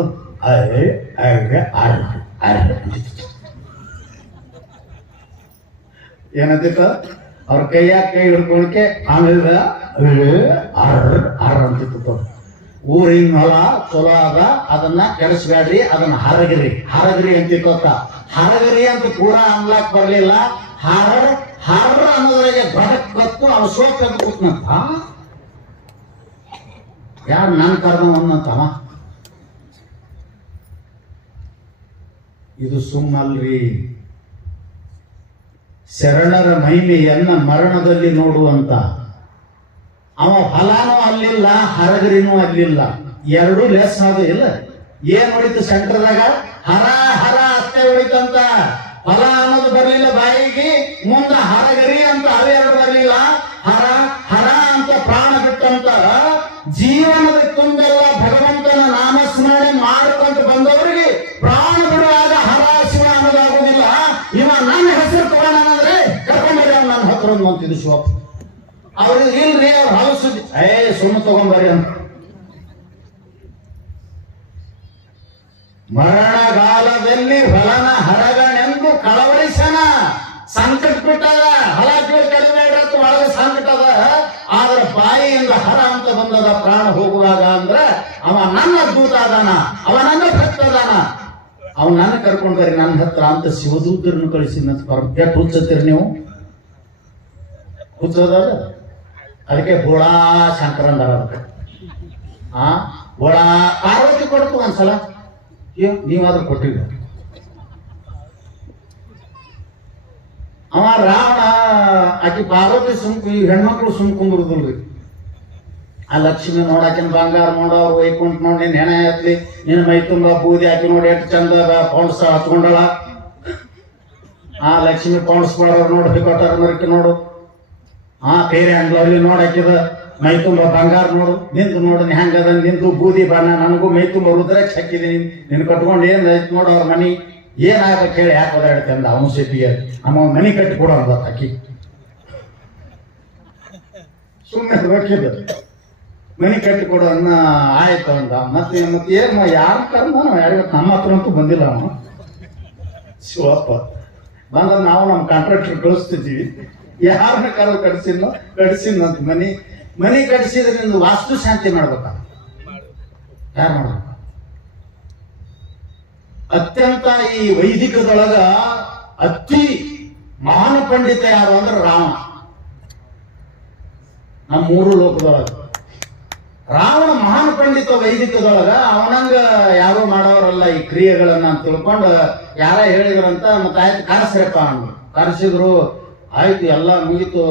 ಏನಂತಿತ್ತ, ಅವ್ರ ಕೈಯಾಗ ಕೈ ಹಿಡ್ಕೊಳಕ್ಕೆ ಆಮೇಲೆ ಅಂತಿತ್ತು. ಊರಿನ ಹೊಲ ಚಲೋ ಅದ, ಅದನ್ನ ಕೆಡಿಸ್ಬೇಡ್ರಿ, ಅದನ್ನ ಹರಗಿರಿ ಅಂತಿತ್ತ. ಹರಗಿರಿ ಅಂತ ಪೂರಾ ಅನ್ಲಾಕ್ ಬರ್ಲಿಲ್ಲ. ಹರ್ರ ಅನ್ನೋದ್ರಾಗೆ ಬಡಕ್ ಬತ್ತು ಅವ್ ಸೋಪ್ ಕೂತ್ನಂತ. ಯಾರು ನನ್ ಕರ್ದವನ್ನಂತವ. ಇದು ಸುಮ್ಮಲ್ರಿ, ಶರಣರ ಮಹಿಮೆಯನ್ನ ಮರಣದಲ್ಲಿ ನೋಡುವಂತ. ಅವ ಫಲಾನೂ ಅಲ್ಲಿಲ್ಲ, ಹರಗರಿನೂ ಅಲ್ಲಿಲ್ಲ, ಎರಡೂ ಲೆಸ್ ಅದು ಇಲ್ಲ. ಏನ್ ಹೊಡಿತು ಸೆಂಟರ್ದಾಗ? ಹರ ಅಷ್ಟೇ ಹೊಡಿತಂತ. ಫಲ ಅನ್ನೋದು ಬರ್ಲಿಲ್ಲ ಬಾಯಿಗೆ, ಮುಂದ ಹರಗರಿ ಅಂತ ಅವೆರಡು ಬರ್ಲಿಲ್ಲ. ಹರ ಅಂತ ಪ್ರಾಣ ಬಿಟ್ಟಂತ. ಜೀವನದ ತುಂಬೆಲ್ಲ ಭಗವಂತನ ನಾಮಸ್ಮರಣೆ ಮಾಡ್ಕೊಂತ ಬಂದವರಿಗೆ ಪ್ರಾಣ ಬಿಡುವಾಗ ಹರ ಶಿವ ಅನ್ನೋದಾಗುದಿಲ್ಲ. ಇವ ನನ್ನ ಹೆಸರು ತಗೊಂಡಂದ್ರೆ ಕರ್ಕೊಂಡ್ಬರಿ ಅವ್ನು ನನ್ನ ಹತ್ರ ಅಂತಿದ್ದು ಶಿವಪ್ಪ. ಅವ್ರಿಗೆ ಇಲ್ರಿ, ಅವ್ರು ಹೊಲಸುದ್ದಿ ಸುಮ್ಮ ತಗೊಂಬರಿ ಅಂತ. ಮರಣಗಾಲದಲ್ಲಿ ಹೊಲನ ಹರಗನೆಂದು ಕಳವಳಿಸನ. ಸಂಕಟ ಬಿಟ್ಟದ, ಹೊಲ ಕಡಿಮೆ ಇಡತ್ತು ಒಳಗೆ ಸಂಕಟ ಅದ. ಆದ್ರ ಬಾಯಿಯಿಂದ ಹರ ಅಂತ ಬಂದದ ಪ್ರಾಣ ಹೋಗುವಾಗ ಅಂದ್ರ ಅವ ನನ್ನ ದೂತ ಅದಾನ, ಅವ ನನ್ನ ಭಕ್ತ ಅದಾನ, ಅವ ನನ್ನ ಕರ್ಕೊಂಡ್ ಬರ್ರಿ ನನ್ನ ಹತ್ರ ಅಂತ ಶಿವದೂತರನ್ನು ಕಳಿಸಿದ. ಎಷ್ಟು ಹುಚ್ಚತ್ತೀರಿ ನೀವು? ಹುಚ್ಚದ ಅದಕ್ಕೆ ಬೋಳಾ ಶಂಕರಂದರ ಬೋಳಾ ಪಾರ್ವತಿ ಕೊಡ್ತು ಒಂದ್ಸಲ. ನೀವಾದ್ರೂ ಕೊಟ್ಟಿಲ್ಲ. ಅವ ರಾವಣ ಆಕಿ ಪಾರ್ವತಿ ಈ ಹೆಣ್ಮಕ್ಳು ಸುಮ್ಕೊಂಡ್ಬಿಡುದಿಲ್ರಿ. ಆ ಲಕ್ಷ್ಮಿ ನೋಡಾಕಿನ ಬಂಗಾರ ನೋಡು, ಅವ್ರು ವೈಕುಂಠ ನೋಡಿ ನಿನ್ ಹೆಣ ಎತ್ಲಿ, ನಿನ್ನ ಮೈ ತುಂಬ ಬೂದಿ ಹಾಕಿ ನೋಡಿ ಎಷ್ಟು ಚಂದ ಪೌಂಡ್ಸ್ ಹಚ್ಕೊಂಡಳ. ಆ ಲಕ್ಷ್ಮಿ ಪೌಂಡ್ಸ್ ಕೊಡೋರು ನೋಡು, ಕೊಟ್ಟಾರ ಮರಕ್ಕೆ ನೋಡು. ಬೇರೆ ಅಂಗ್ಳಲ್ಲಿ ನೋಡಾಕಿದ ಮೈ ತುಂಬ ಬಂಗಾರ ನೋಡು, ನಿಂತು ನೋಡು ಹೆಂಗದ, ನಿಂತು ಬೂದಿ ಬಣ್ಣ, ನನಗೂ ಮೈ ತುಂಬ ರುದ್ರಾಕ್ಷಿ ಹಾಕಿದೀನಿ, ನಿನ್ ಕಟ್ಕೊಂಡು ಏನ್ ಐತ್ ನೋಡು. ಅವ್ರ ಮನಿ ಏನಾಗಬೇಕು ಹೇಳಿ ಯಾಕೆ ಓದಾಡ್ತೆ ಅಂದ. ಅವನು ಸಿಪಿಗೆ ಅಮ್ಮ ಮನಿ ಕಟ್ಟಿ ಕೊಡೋ ಅಂದ ಅಕ್ಕಿ. ಸುಮ್ಮನೆ ರೊಕ್ಕಿದ ಮನಿ ಕಟ್ಟಿ ಕೊಡು ಅನ್ನ ಆಯ್ತು ಅಂದ. ಮತ್ತೆ ಏನ್ ಯಾರ ಕರ್ಮ ನಮ್ಮ ಹತ್ರ ಅಂತೂ ಬಂದಿಲ್ಲ. ಅವನು ಶಿವಪ್ಪ ಬಂದ ನಾವು ನಮ್ಮ ಕಾಂಟ್ರಾಕ್ಟರ್ ಕಳಿಸ್ತಿದ್ದೀವಿ, ಯಾರನ್ನ ಕರೆದು ಕಡಿಸಿದ್ನಂತ. ಮನಿ ಕಡಿಸಿದ್ರೆ ನಿಂದು ವಾಸ್ತು ಶಾಂತಿ ಮಾಡ್ಬೇಕ. ಯಾರು ಮಾಡ್ಬೇಕು? ಅತ್ಯಂತ ಈ ವೈದಿಕದೊಳಗ ಅತಿ ಮಹಾನ್ ಪಂಡಿತ ಯಾರು ಅಂದ್ರೆ ರಾವಣ. ನಮ್ಮ ಮೂರು ಲೋಕದೊಳಗ ರಾವಣ ಮಹಾನ್ ಪಂಡಿತ ವೈದಿಕದೊಳಗ. ಅವನಂಗ ಯಾರೋ ಮಾಡೋರಲ್ಲ ಈ ಕ್ರಿಯೆಗಳನ್ನ ಅಂತ ತಿಳ್ಕೊಂಡು ಯಾರ ಹೇಳಿದ್ರಂತ. ಮತ್ತೆ ಆಯ್ತು ಕರೆಸ್ರಪ್ಪ ಅಂದ್ರು. ಕರೆಸಿದ್ರು, ಆಯ್ತು ಎಲ್ಲ ಮುಗೀತು.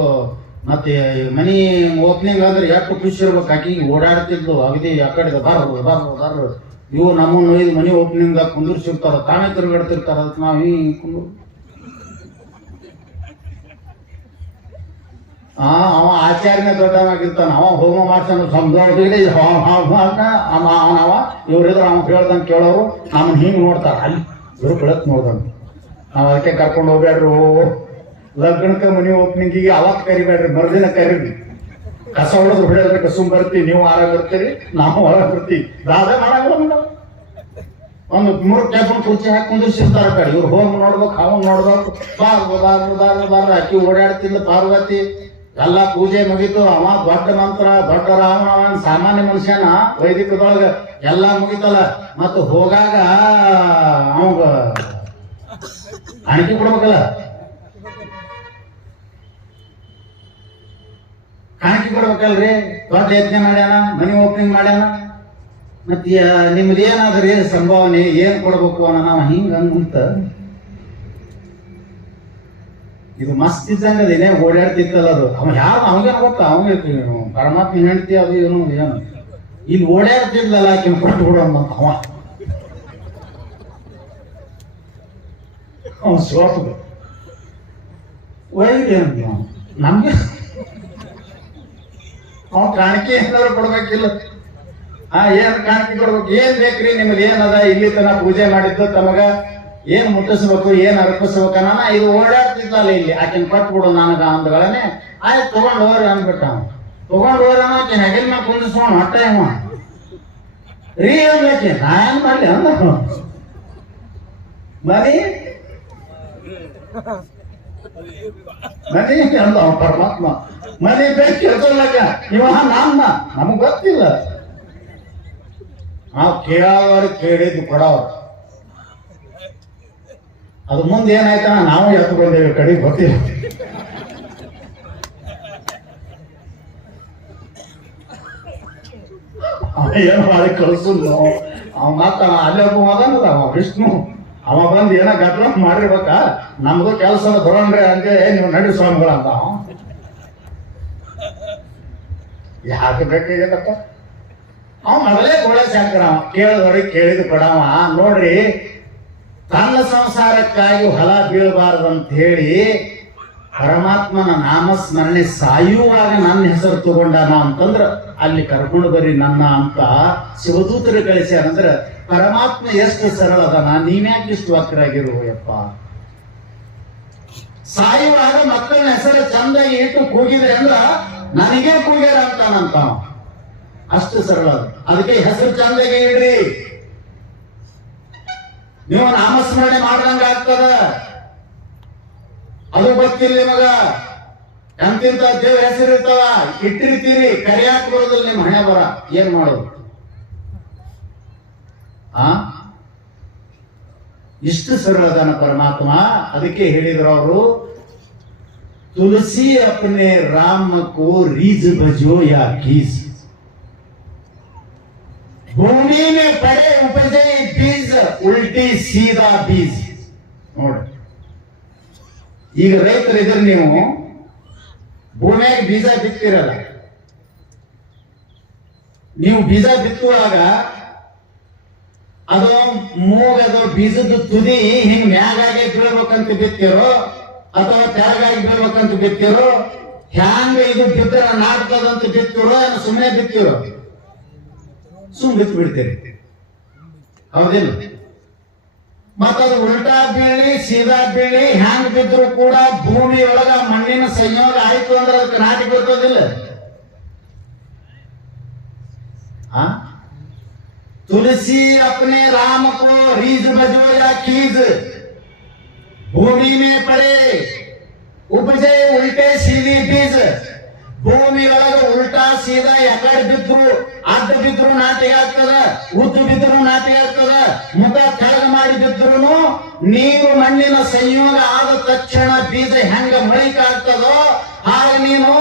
ಮತ್ತೆ ಮನಿ ಓಪನಿಂಗ್ ಅಂದ್ರೆ ಎಷ್ಟು ಖುಷಿ ಇರ್ಬೇಕು. ಆಕಿ ಓಡಾಡ್ತಿದ್ಲು ಅಗದಿ ಯಾಕಡೆ ಬರ್ರು ಇವು ನಮ್ಮನ್ನು ಒಯ್ದು ಮನಿ ಓಪನಿಂಗ್ ಕುಂದಿರ್ಸಿರ್ತಾರ, ತಾನೇ ತಿರುಗಾಡ್ತಿರ್ತಾರ. ಅದಕ್ಕೆ ನಾವು ಹಿಂಗೆ ಕುಂದ್ರು ಅವ ಆಚಾರ್ಯನ ದೊಡ್ಡವಾಗಿರ್ತಾನ, ಅವ ಹೋಮ ಮಾಡ್ತಾನ ಸಮುದಾಯ ಅವ ಇವ್ರಿದ್ರು ಅವ ಕೇಳ್ದಂಗೆ ಕೇಳೋರು ನಮ್ಮನ್ನ ಹಿಂಗೆ ನೋಡ್ತಾರ, ಅಲ್ಲಿ ಇವ್ರು ಬೆಳತ್ ನೋಡ್ದಂಗೆ. ನಾವು ಅದಕ್ಕೆ ಕರ್ಕೊಂಡು ಹೋಗ್ಬೇಡ್ರು, ಲಗ್ನಕ್ಕೆ ಮನೆ ಓಪನಿಂಗಿಗೆ ಅವಾಗ ಕರಿಬೇಡ್ರಿ, ಮರುದಿನ ಕರೀರಿ. ಕಸ ಹೊಡೆದ್ರು ಹೊಡೆದ್ರೆ ಕಸುಮ್ ಬರ್ತೀವಿ, ನೀವು ಆರಾಗ ಬರ್ತೀರಿ, ನಾವು ಹೊರಗೆ ಬರ್ತೀವಿ. ದಾದ ಮಾಡಂಗಿಲ್ಲ, ಒಂದು 3 ಟೇಬಲ್ ಕುರ್ಚಿ ಹಾಕಿ ಕುಂದಿರ್ಸಿರ್ತಾರ ಕಡೆ. ಇವ್ರು ಹೋಗಿ ನೋಡ್ಬೇಕು, ಅವನ್ ನೋಡ್ಬೇಕು, ಬಾರ ಅಕ್ಕಿ ಓಡಾಡ್ತಿಲ್ಲ ಪಾರ್ವತಿ. ಎಲ್ಲ ಪೂಜೆ ಮುಗೀತು, ಅವ ದೊಡ್ಡ ಮಂತ್ರ ದೊಡ್ಡ ರಾಮ, ಸಾಮಾನ್ಯ ಮನುಷ್ಯನ ವೈದಿಕದೊಳಗ ಎಲ್ಲಾ ಮುಗಿತಲ್ಲ. ಮತ್ತು ಹೋಗಾಗ ಅವಾಗ ಕಾಣಿಕೆ ಕೊಡ್ಬೇಕಲ್ಲ, ಕಾಣಿಕೆ ಕೊಡ್ಬೇಕಲ್ರಿ. ದೊಡ್ಡ ಯಜ್ಞ ಮಾಡ್ಯಾನ, ಮನಿ ಓಪನಿಂಗ್ ಮಾಡ್ಯಾನ, ಮತ್ ನಿಮ್ದು ಏನಾದ್ರಿ ಸಂಭಾವನೆ ಏನ್ ಕೊಡ್ಬೇಕು ಅನ್ನೋ ನಾವು ಹಿಂಗ ಅಂತ ಇದು ಮಸ್ತ್ ಇದ್ದಂಗ ಅದೇನೇ ಓಡಾಡ್ತಿತ್ತಲ್ಲ ಅದು. ಅವ ಯಾರು ಅವಂಗೇನು ಗೊತ್ತಾ, ಅವಂಗೆ ಪರಮಾತ್ಮ ಹೆಂಡತಿ ಅದು ಏನು ಇಲ್ಲಿ ಓಡಾಡ್ತಿದ್ಲಲ್ಲ ಆಕೆ ಕೊಟ್ಟು ಬಿಡೋಣ ಅಂತ ಅವ ಸೋತ ವೈದ್ಯ ನಮ್ಗೆ ಅವ ಕಾಣಿಕೆ ಏನಾದ್ರು ಕೊಡ್ಬೇಕಿಲ್ಲ. ಏನ್ ಕಾಣಿಕೆ ಕೊಡ್ಬೇಕು, ಏನ್ ಬೇಕ್ರಿ ನಿಮ್ಗೆ ಏನದ, ಇಲ್ಲಿ ತನ ಪೂಜೆ ಮಾಡಿದ್ದು ತಮಗ ಏನ್ ಮುಟ್ಟಿಸ್ಬೇಕು, ಏನ್ ಅರ್ಪಿಸ್ಬೇಕು ಅನ್ನ ಇದು ಓಡಾಡ್ತಿದ್ದಲ್ಲ ಇಲ್ಲಿ, ಆಕಿನ ಕೊಟ್ಬಿಡು ನನಗ ಅಂದ್ಗಳನೆ. ಆಯ್ತು ತಗೊಂಡ್ ಹೋಗ್ರಿ ಅಂದ್ಬಿಟ್ಟ. ತಗೊಂಡ್ ಹೋಗ್ರ ಆಕಿನ ಹೆಗಲ್ ಮ್ಯಾಗ ಕುಂದಿಸ್ಕೊಂಡ್ ಹೊಟ್ಟೆ ಅವ ರೀ ಅನ್ಬೇಕಿ, ನಾ ಏನ್ ಮಾಡ್ಲಿ ಅಂದ ಮನಿ ಅಂದ ಅವ ಪರಮಾತ್ಮ. ಮನಿ ಬೇಕು ಕೇಳ್ಕೊಲ್ಲಕ ಇವ ನಮ್ಮ ನಮಗ್ ಗೊತ್ತಿಲ್ಲ. ನಾವು ಕೇಳೋರು ಕೇಳಿದ್ದು ಕೊಡೋರು. ಅದು ಮುಂದೆ ಏನಾಯ್ತ ನಾವು ಎತ್ಕೊಂಡೇವಿ ಕಡೆ ಗೊತ್ತಿಲ್ಲ. ಏನು ಮಾಡಿ ಕಳ್ಸುದು ಅವ ಮಾತ ಅಲ್ಲೇ ಅದನ್ನದ ಅವ ವಿಷ್ಣು. ಅವ ಬಂದು ಏನೋ ಗದ್ದಲ ಮಾಡಿರ್ಬೇಕ, ನಮ್ದು ಕೆಲಸ ಬರೋಣ್ರಿ ಅಂದ್ರೆ ನೀವು ನಡಿ ಸ್ವಾಮಿಗಳ ಅಂತ. ಯಾಕೆ ಬೇಕಾಗತ್ತಪ್ಪ, ಅವ ಮೊದಲೇ ಗೋಳೆ ಸಾಕ್ರ. ಕೇಳಿದವ್ರಿಗೆ ಕೇಳಿದ್ ಕೊಡವ. ನೋಡ್ರಿ, ತನ್ನ ಸಂಸಾರಕ್ಕಾಗಿ ಹೊಲ ಬೀಳಬಾರ್ದಂತ ಹೇಳಿ ಪರಮಾತ್ಮನ ನಾಮಸ್ಮರಣೆ ಸಾಯುವಾಗ ನನ್ನ ಹೆಸರು ತಗೊಂಡಾನ ಅಂತಂದ್ರ ಅಲ್ಲಿ ಕರ್ಕೊಂಡು ಬರ್ರಿ ನನ್ನ ಅಂತ ಶಿವದೂತರು ಕಳಿಸ್ಯಾರಂದ್ರ ಪರಮಾತ್ಮ ಎಷ್ಟು ಸರಳ ಅದಾನ, ನೀವ್ಯಾಕೆ ಇಷ್ಟು ವಕ್ರಾಗಿರುವಪ್ಪ. ಸಾಯುವಾಗ ಮಕ್ಕಳನ್ನ ಹೆಸರು ಚಂದಾಗಿ ಇಟ್ಟು ಕೂಗಿದ್ರೆ ಅಂದ್ರ ನನಗೇ ಕೂಗ್ಯಾರ ಅಂತಾನಂತ. ಅಷ್ಟು ಸರಳ ಅದು. ಅದಕ್ಕೆ ಹೆಸರು ಚಂದಾಗಿ ಇಡ್ರಿ, ನೀವು ನಾಮಸ್ಮರಣೆ ಮಾಡ್ದಂಗ ಆಗ್ತದ. ಅದು ಗೊತ್ತಿಲ್ಲ ನಿಮಗ, ಎಂತಿಂತ ದೇವ್ರ ಹೆಸರು ಇರ್ತಾವ, ಇಟ್ಟಿರ್ತೀರಿ, ಕರಿಯಾಕ್ ಬರೋದಿಲ್ಲ ನಿಮ್ಮ ಹಣೆ ಬರ. ಏನ್ ಮಾಡೋದು? ಇಷ್ಟು ಸರಳದಾನ ಪರಮಾತ್ಮ. ಅದಕ್ಕೆ ಹೇಳಿದ್ರು ಅವರು, ತುಳಸಿ ಅಪನೆ ರಾಮ ಕೋ ರೀಜ್ ಬಜೋ ಯಾ ಗೀಜ್, ಭೂಮಿ में पड़े उपजे बीज उल्टी सीधा बीज. ನೋಡಿ, ಈಗ ರೈತರು ಇದ್ರೆ ನೀವು ಭೂಮಿಯಾಗ ಬೀಜ ಬಿತ್ತಿರಲ್ಲ. ನೀವು ಬೀಜ ಬಿತ್ತುವಾಗ ಅದು ಮೂಗದು ಬೀಜದ ತುದಿ ಹಿಂಗ್ ಮ್ಯಾಗಾಗಿ ಬೀಳ್ಬೇಕಂತ ಬಿತ್ತಿರೋ ಅಥವಾ ತೆಳಗಾಗಿ ಬೀಳ್ಬೇಕಂತ ಬಿತ್ತಿರೋ, ಹ್ಯಾಂಗ ಇದು ಬಿತ್ತರ ನಾಟ್ತದಂತ ಬಿತ್ತಿರೋ ಏನು ಸುಮ್ಮನೆ ಬಿತ್ತಿರೋ? ಸುಮ್ ಬಿತ್ತು ಬಿಡ್ತೀರಿ, ಹೌದಿಲ್ಲ? ಮತ್ತದು ಉಲ್ಟಾ ಬೀಳಿ ಸೀದಾ ಬೀಳಿ ಹ್ಯಾಂಗ್ ಬಿದ್ರು ಕೂಡ ಭೂಮಿ ಒಳಗ ಮಣ್ಣಿನ ಸಂಯೋಗ ಆಯ್ತು ಅಂದ್ರೆ ಅದಕ್ಕೆ ನಾಟಿ ಬರ್ತದಿಲ್ಲ. ತುಳಸಿ अपने राम को रीज बजो या कीज, भूमि में पड़े उपजे उल्टे सीधी बीज. ಭೂಮಿ ಒಳಗ ಉಲ್ಟಾ ಸೀದಾ ಎಕಡೆ ಬಿದ್ರು ಅಡ್ಡ ಬಿದ್ರು ನಾಟಿ ಆಗ್ತದ, ಉದ್ದು ಬಿದ್ರು ನಾಟಿ ಆಗ್ತದ, ಮುಖ ಕೆಳಗ ಮಾಡಿ ಬಿದ್ರು ನೀರು ಮಣ್ಣಿನ ಸಂಯೋಗ ಆದ ತಕ್ಷಣ ಬೀಜ ಹೆಂಗ ಮೊಳಕೆ ಆಗ್ತದೋ ಹಾಗೆ ನೀನು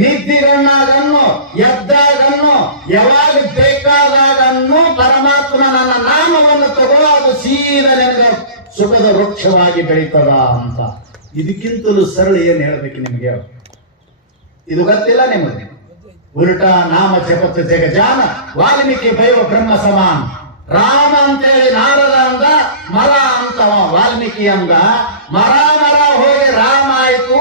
ನಿದ್ದಿಗಣ್ಣಾಗನ್ನು ಎದ್ದಾಗನ್ನು ಯಾವಾಗ ಬೇಕಾದಾಗನ್ನು ಪರಮಾತ್ಮ ನನ್ನ ನಾಮವನ್ನು ತಗೋ, ಅದು ಸೀದಾ ನಿನಗೆ ಸುಖದ ವೃಕ್ಷವಾಗಿ ಬೆಳೀತದ ಅಂತ. ಇದಕ್ಕಿಂತಲೂ ಸರಳ ಏನ್ ಹೇಳ್ಬೇಕು ನಿಮ್ಗೆ? ಇದು ಗೊತ್ತಿಲ್ಲ ನಿಮಗೆ? ಉಲ್ಟಾ ನಾಮ ಜಪತ್ ಜಗಜಾನ ವಾಲ್ಮೀಕಿ ಬೈವ ಬ್ರಹ್ಮ ಸಮಾನ. ರಾಮ ಅಂತೇಳಿ ನಾರದ ಅಂದ, ಮರ ಅಂತವ ವಾಲ್ಮೀಕಿ ಅಂದ. ಮರ ಹೋಗಿ ರಾಮ ಆಯ್ತು,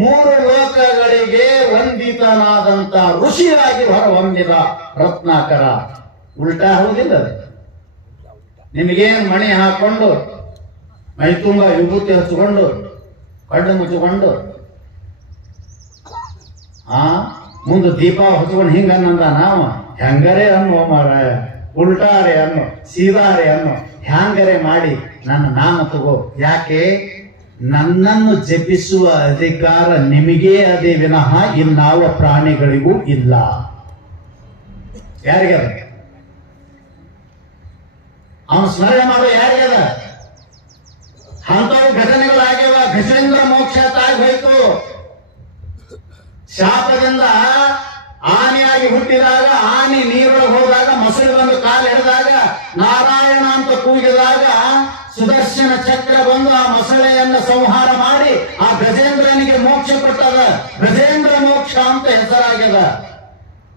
ಮೂರು ಲೋಕಗಳಿಗೆ ವಂದಿತನಾದಂತ ಋಷಿಯಾಗಿ ಹೊರಹೊಮ್ಮಿದ ರತ್ನಾಕರ. ಉಲ್ಟಾ ಹೌದಿಲ್ಲ? ನಿಮಗೇನು ಮಣಿ ಹಾಕೊಂಡು ಮೈ ತುಂಬ ವಿಭೂತಿ ಹಚ್ಚಿಕೊಂಡು ಕಣ್ಣು ಮುಚ್ಚಿಕೊಂಡು ಮುಂದೆ ದೀಪ ಹಚ್ಕೊಂಡು ಹಿಂಗನ್ನಂದ ನಾವು ಹೆಂಗರೆ ಅನ್ನೋ ಮಾರಾಯ, ಉಲ್ಟಾರೆ ಅನ್ನೋ, ಸೀದಾರೆ ಅನ್ನೋ, ಹ್ಯಾಂಗರೆ ಮಾಡಿ ನನ್ನ ನಾಮ ತಗೋ. ಯಾಕೆ? ನನ್ನನ್ನು ಜಪಿಸುವ ಅಧಿಕಾರ ನಿಮಗೇ ಅದೇ ವಿನಃ ಇನ್ನಾವ ಪ್ರಾಣಿಗಳಿಗೂ ಇಲ್ಲ. ಯಾರಿಗದ ಅವನು ಸ್ಮರಣೆ ಮಾಡೋ? ಯಾರಿಗದ? ಅಂಥವು ಘಟನೆಗಳಾಗ್ಯವ. ಗಜೇಂದ್ರ ಮೋಕ್ಷ ತಾಗಿ ಹೋಯ್ತು. ಶಾಪದಿಂದ ಆನೆಯಾಗಿ ಹುಟ್ಟಿದಾಗ, ಆನೆ ನೀರೊಳಗೆ ಹೋದಾಗ, ಮೊಸಳೆ ಬಂದು ಕಾಲು ಹಿಡಿದಾಗ, ನಾರಾಯಣ ಅಂತ ಕೂಗಿದಾಗ ಸುದರ್ಶನ ಚಕ್ರ ಬಂದು ಆ ಮೊಸಳೆಯನ್ನು ಸಂಹಾರ ಮಾಡಿ ಆ ಗಜೇಂದ್ರನಿಗೆ ಮೋಕ್ಷ ಕೊಟ್ಟದ. ಗಜೇಂದ್ರ ಮೋಕ್ಷ ಅಂತ ಹೆಸರಾಗ್ಯದ.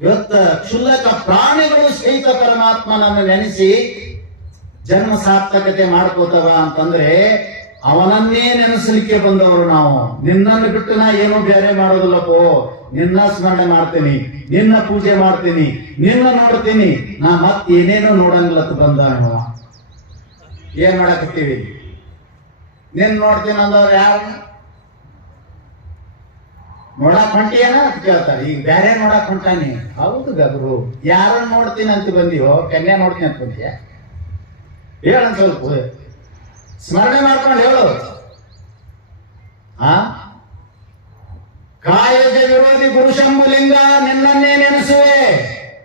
ಇವತ್ತ ಕ್ಷುಲ್ಲಕ ಪ್ರಾಣಿಗಳು ಸಹಿತ ಪರಮಾತ್ಮನನ್ನು ನೆನೆಸಿ ಜನ್ಮ ಸಾರ್ಥಕತೆ ಮಾಡ್ಕೋತವ ಅಂತಂದ್ರೆ ಅವನನ್ನೇ ನೆನೆಸಲಿಕ್ಕೆ ಬಂದವರು ನಾವು. ನಿನ್ನನ್ನು ಬಿಟ್ಟು ನಾ ಏನೋ ಬೇರೆ ಮಾಡೋದಿಲ್ಲಪ್ಪೋ, ನಿನ್ನ ಸ್ಮರಣೆ ಮಾಡ್ತೀನಿ, ನಿನ್ನ ಪೂಜೆ ಮಾಡ್ತೀನಿ, ನಿನ್ನ ನೋಡ್ತೀನಿ, ನಾ ಮತ್ ಏನೇನೋ ನೋಡಂಗಿಲ್ಲತ್ ಬಂದ. ಏನ್ ಮಾಡಕತ್ತೀವಿ? ನಿನ್ ನೋಡ್ತೀನಿ ಅಂದವ್ರು ಯಾರು? ನೋಡಕ್ ಹೊಂಟಿಯೇನ ಅಂತ ಕೇಳ್ತಾರೆ. ಈಗ ಬೇರೆ ನೋಡಕ್ ಹೊಂಟಾನಿ. ಹೌದು ಗಬ್ರು, ಯಾರನ್ನ ನೋಡ್ತೀನಿ ಅಂತ ಬಂದಿವೋ? ಕನ್ಯಾ ನೋಡ್ತೀನಿ ಅಂತ ಬಂದಿಯ? ಹೇಳಂತ ಸ್ವಲ್ಪ ಸ್ಮರಣೆ ಮಾಡ್ಕೊಂಡು ಹೇಳು. ಕಾಯಜ ವಿರೋಧಿ ಗುರು ಶಂಭುಲಿಂಗ, ನಿನ್ನನ್ನೇ ನೆನೆಸುವೆ,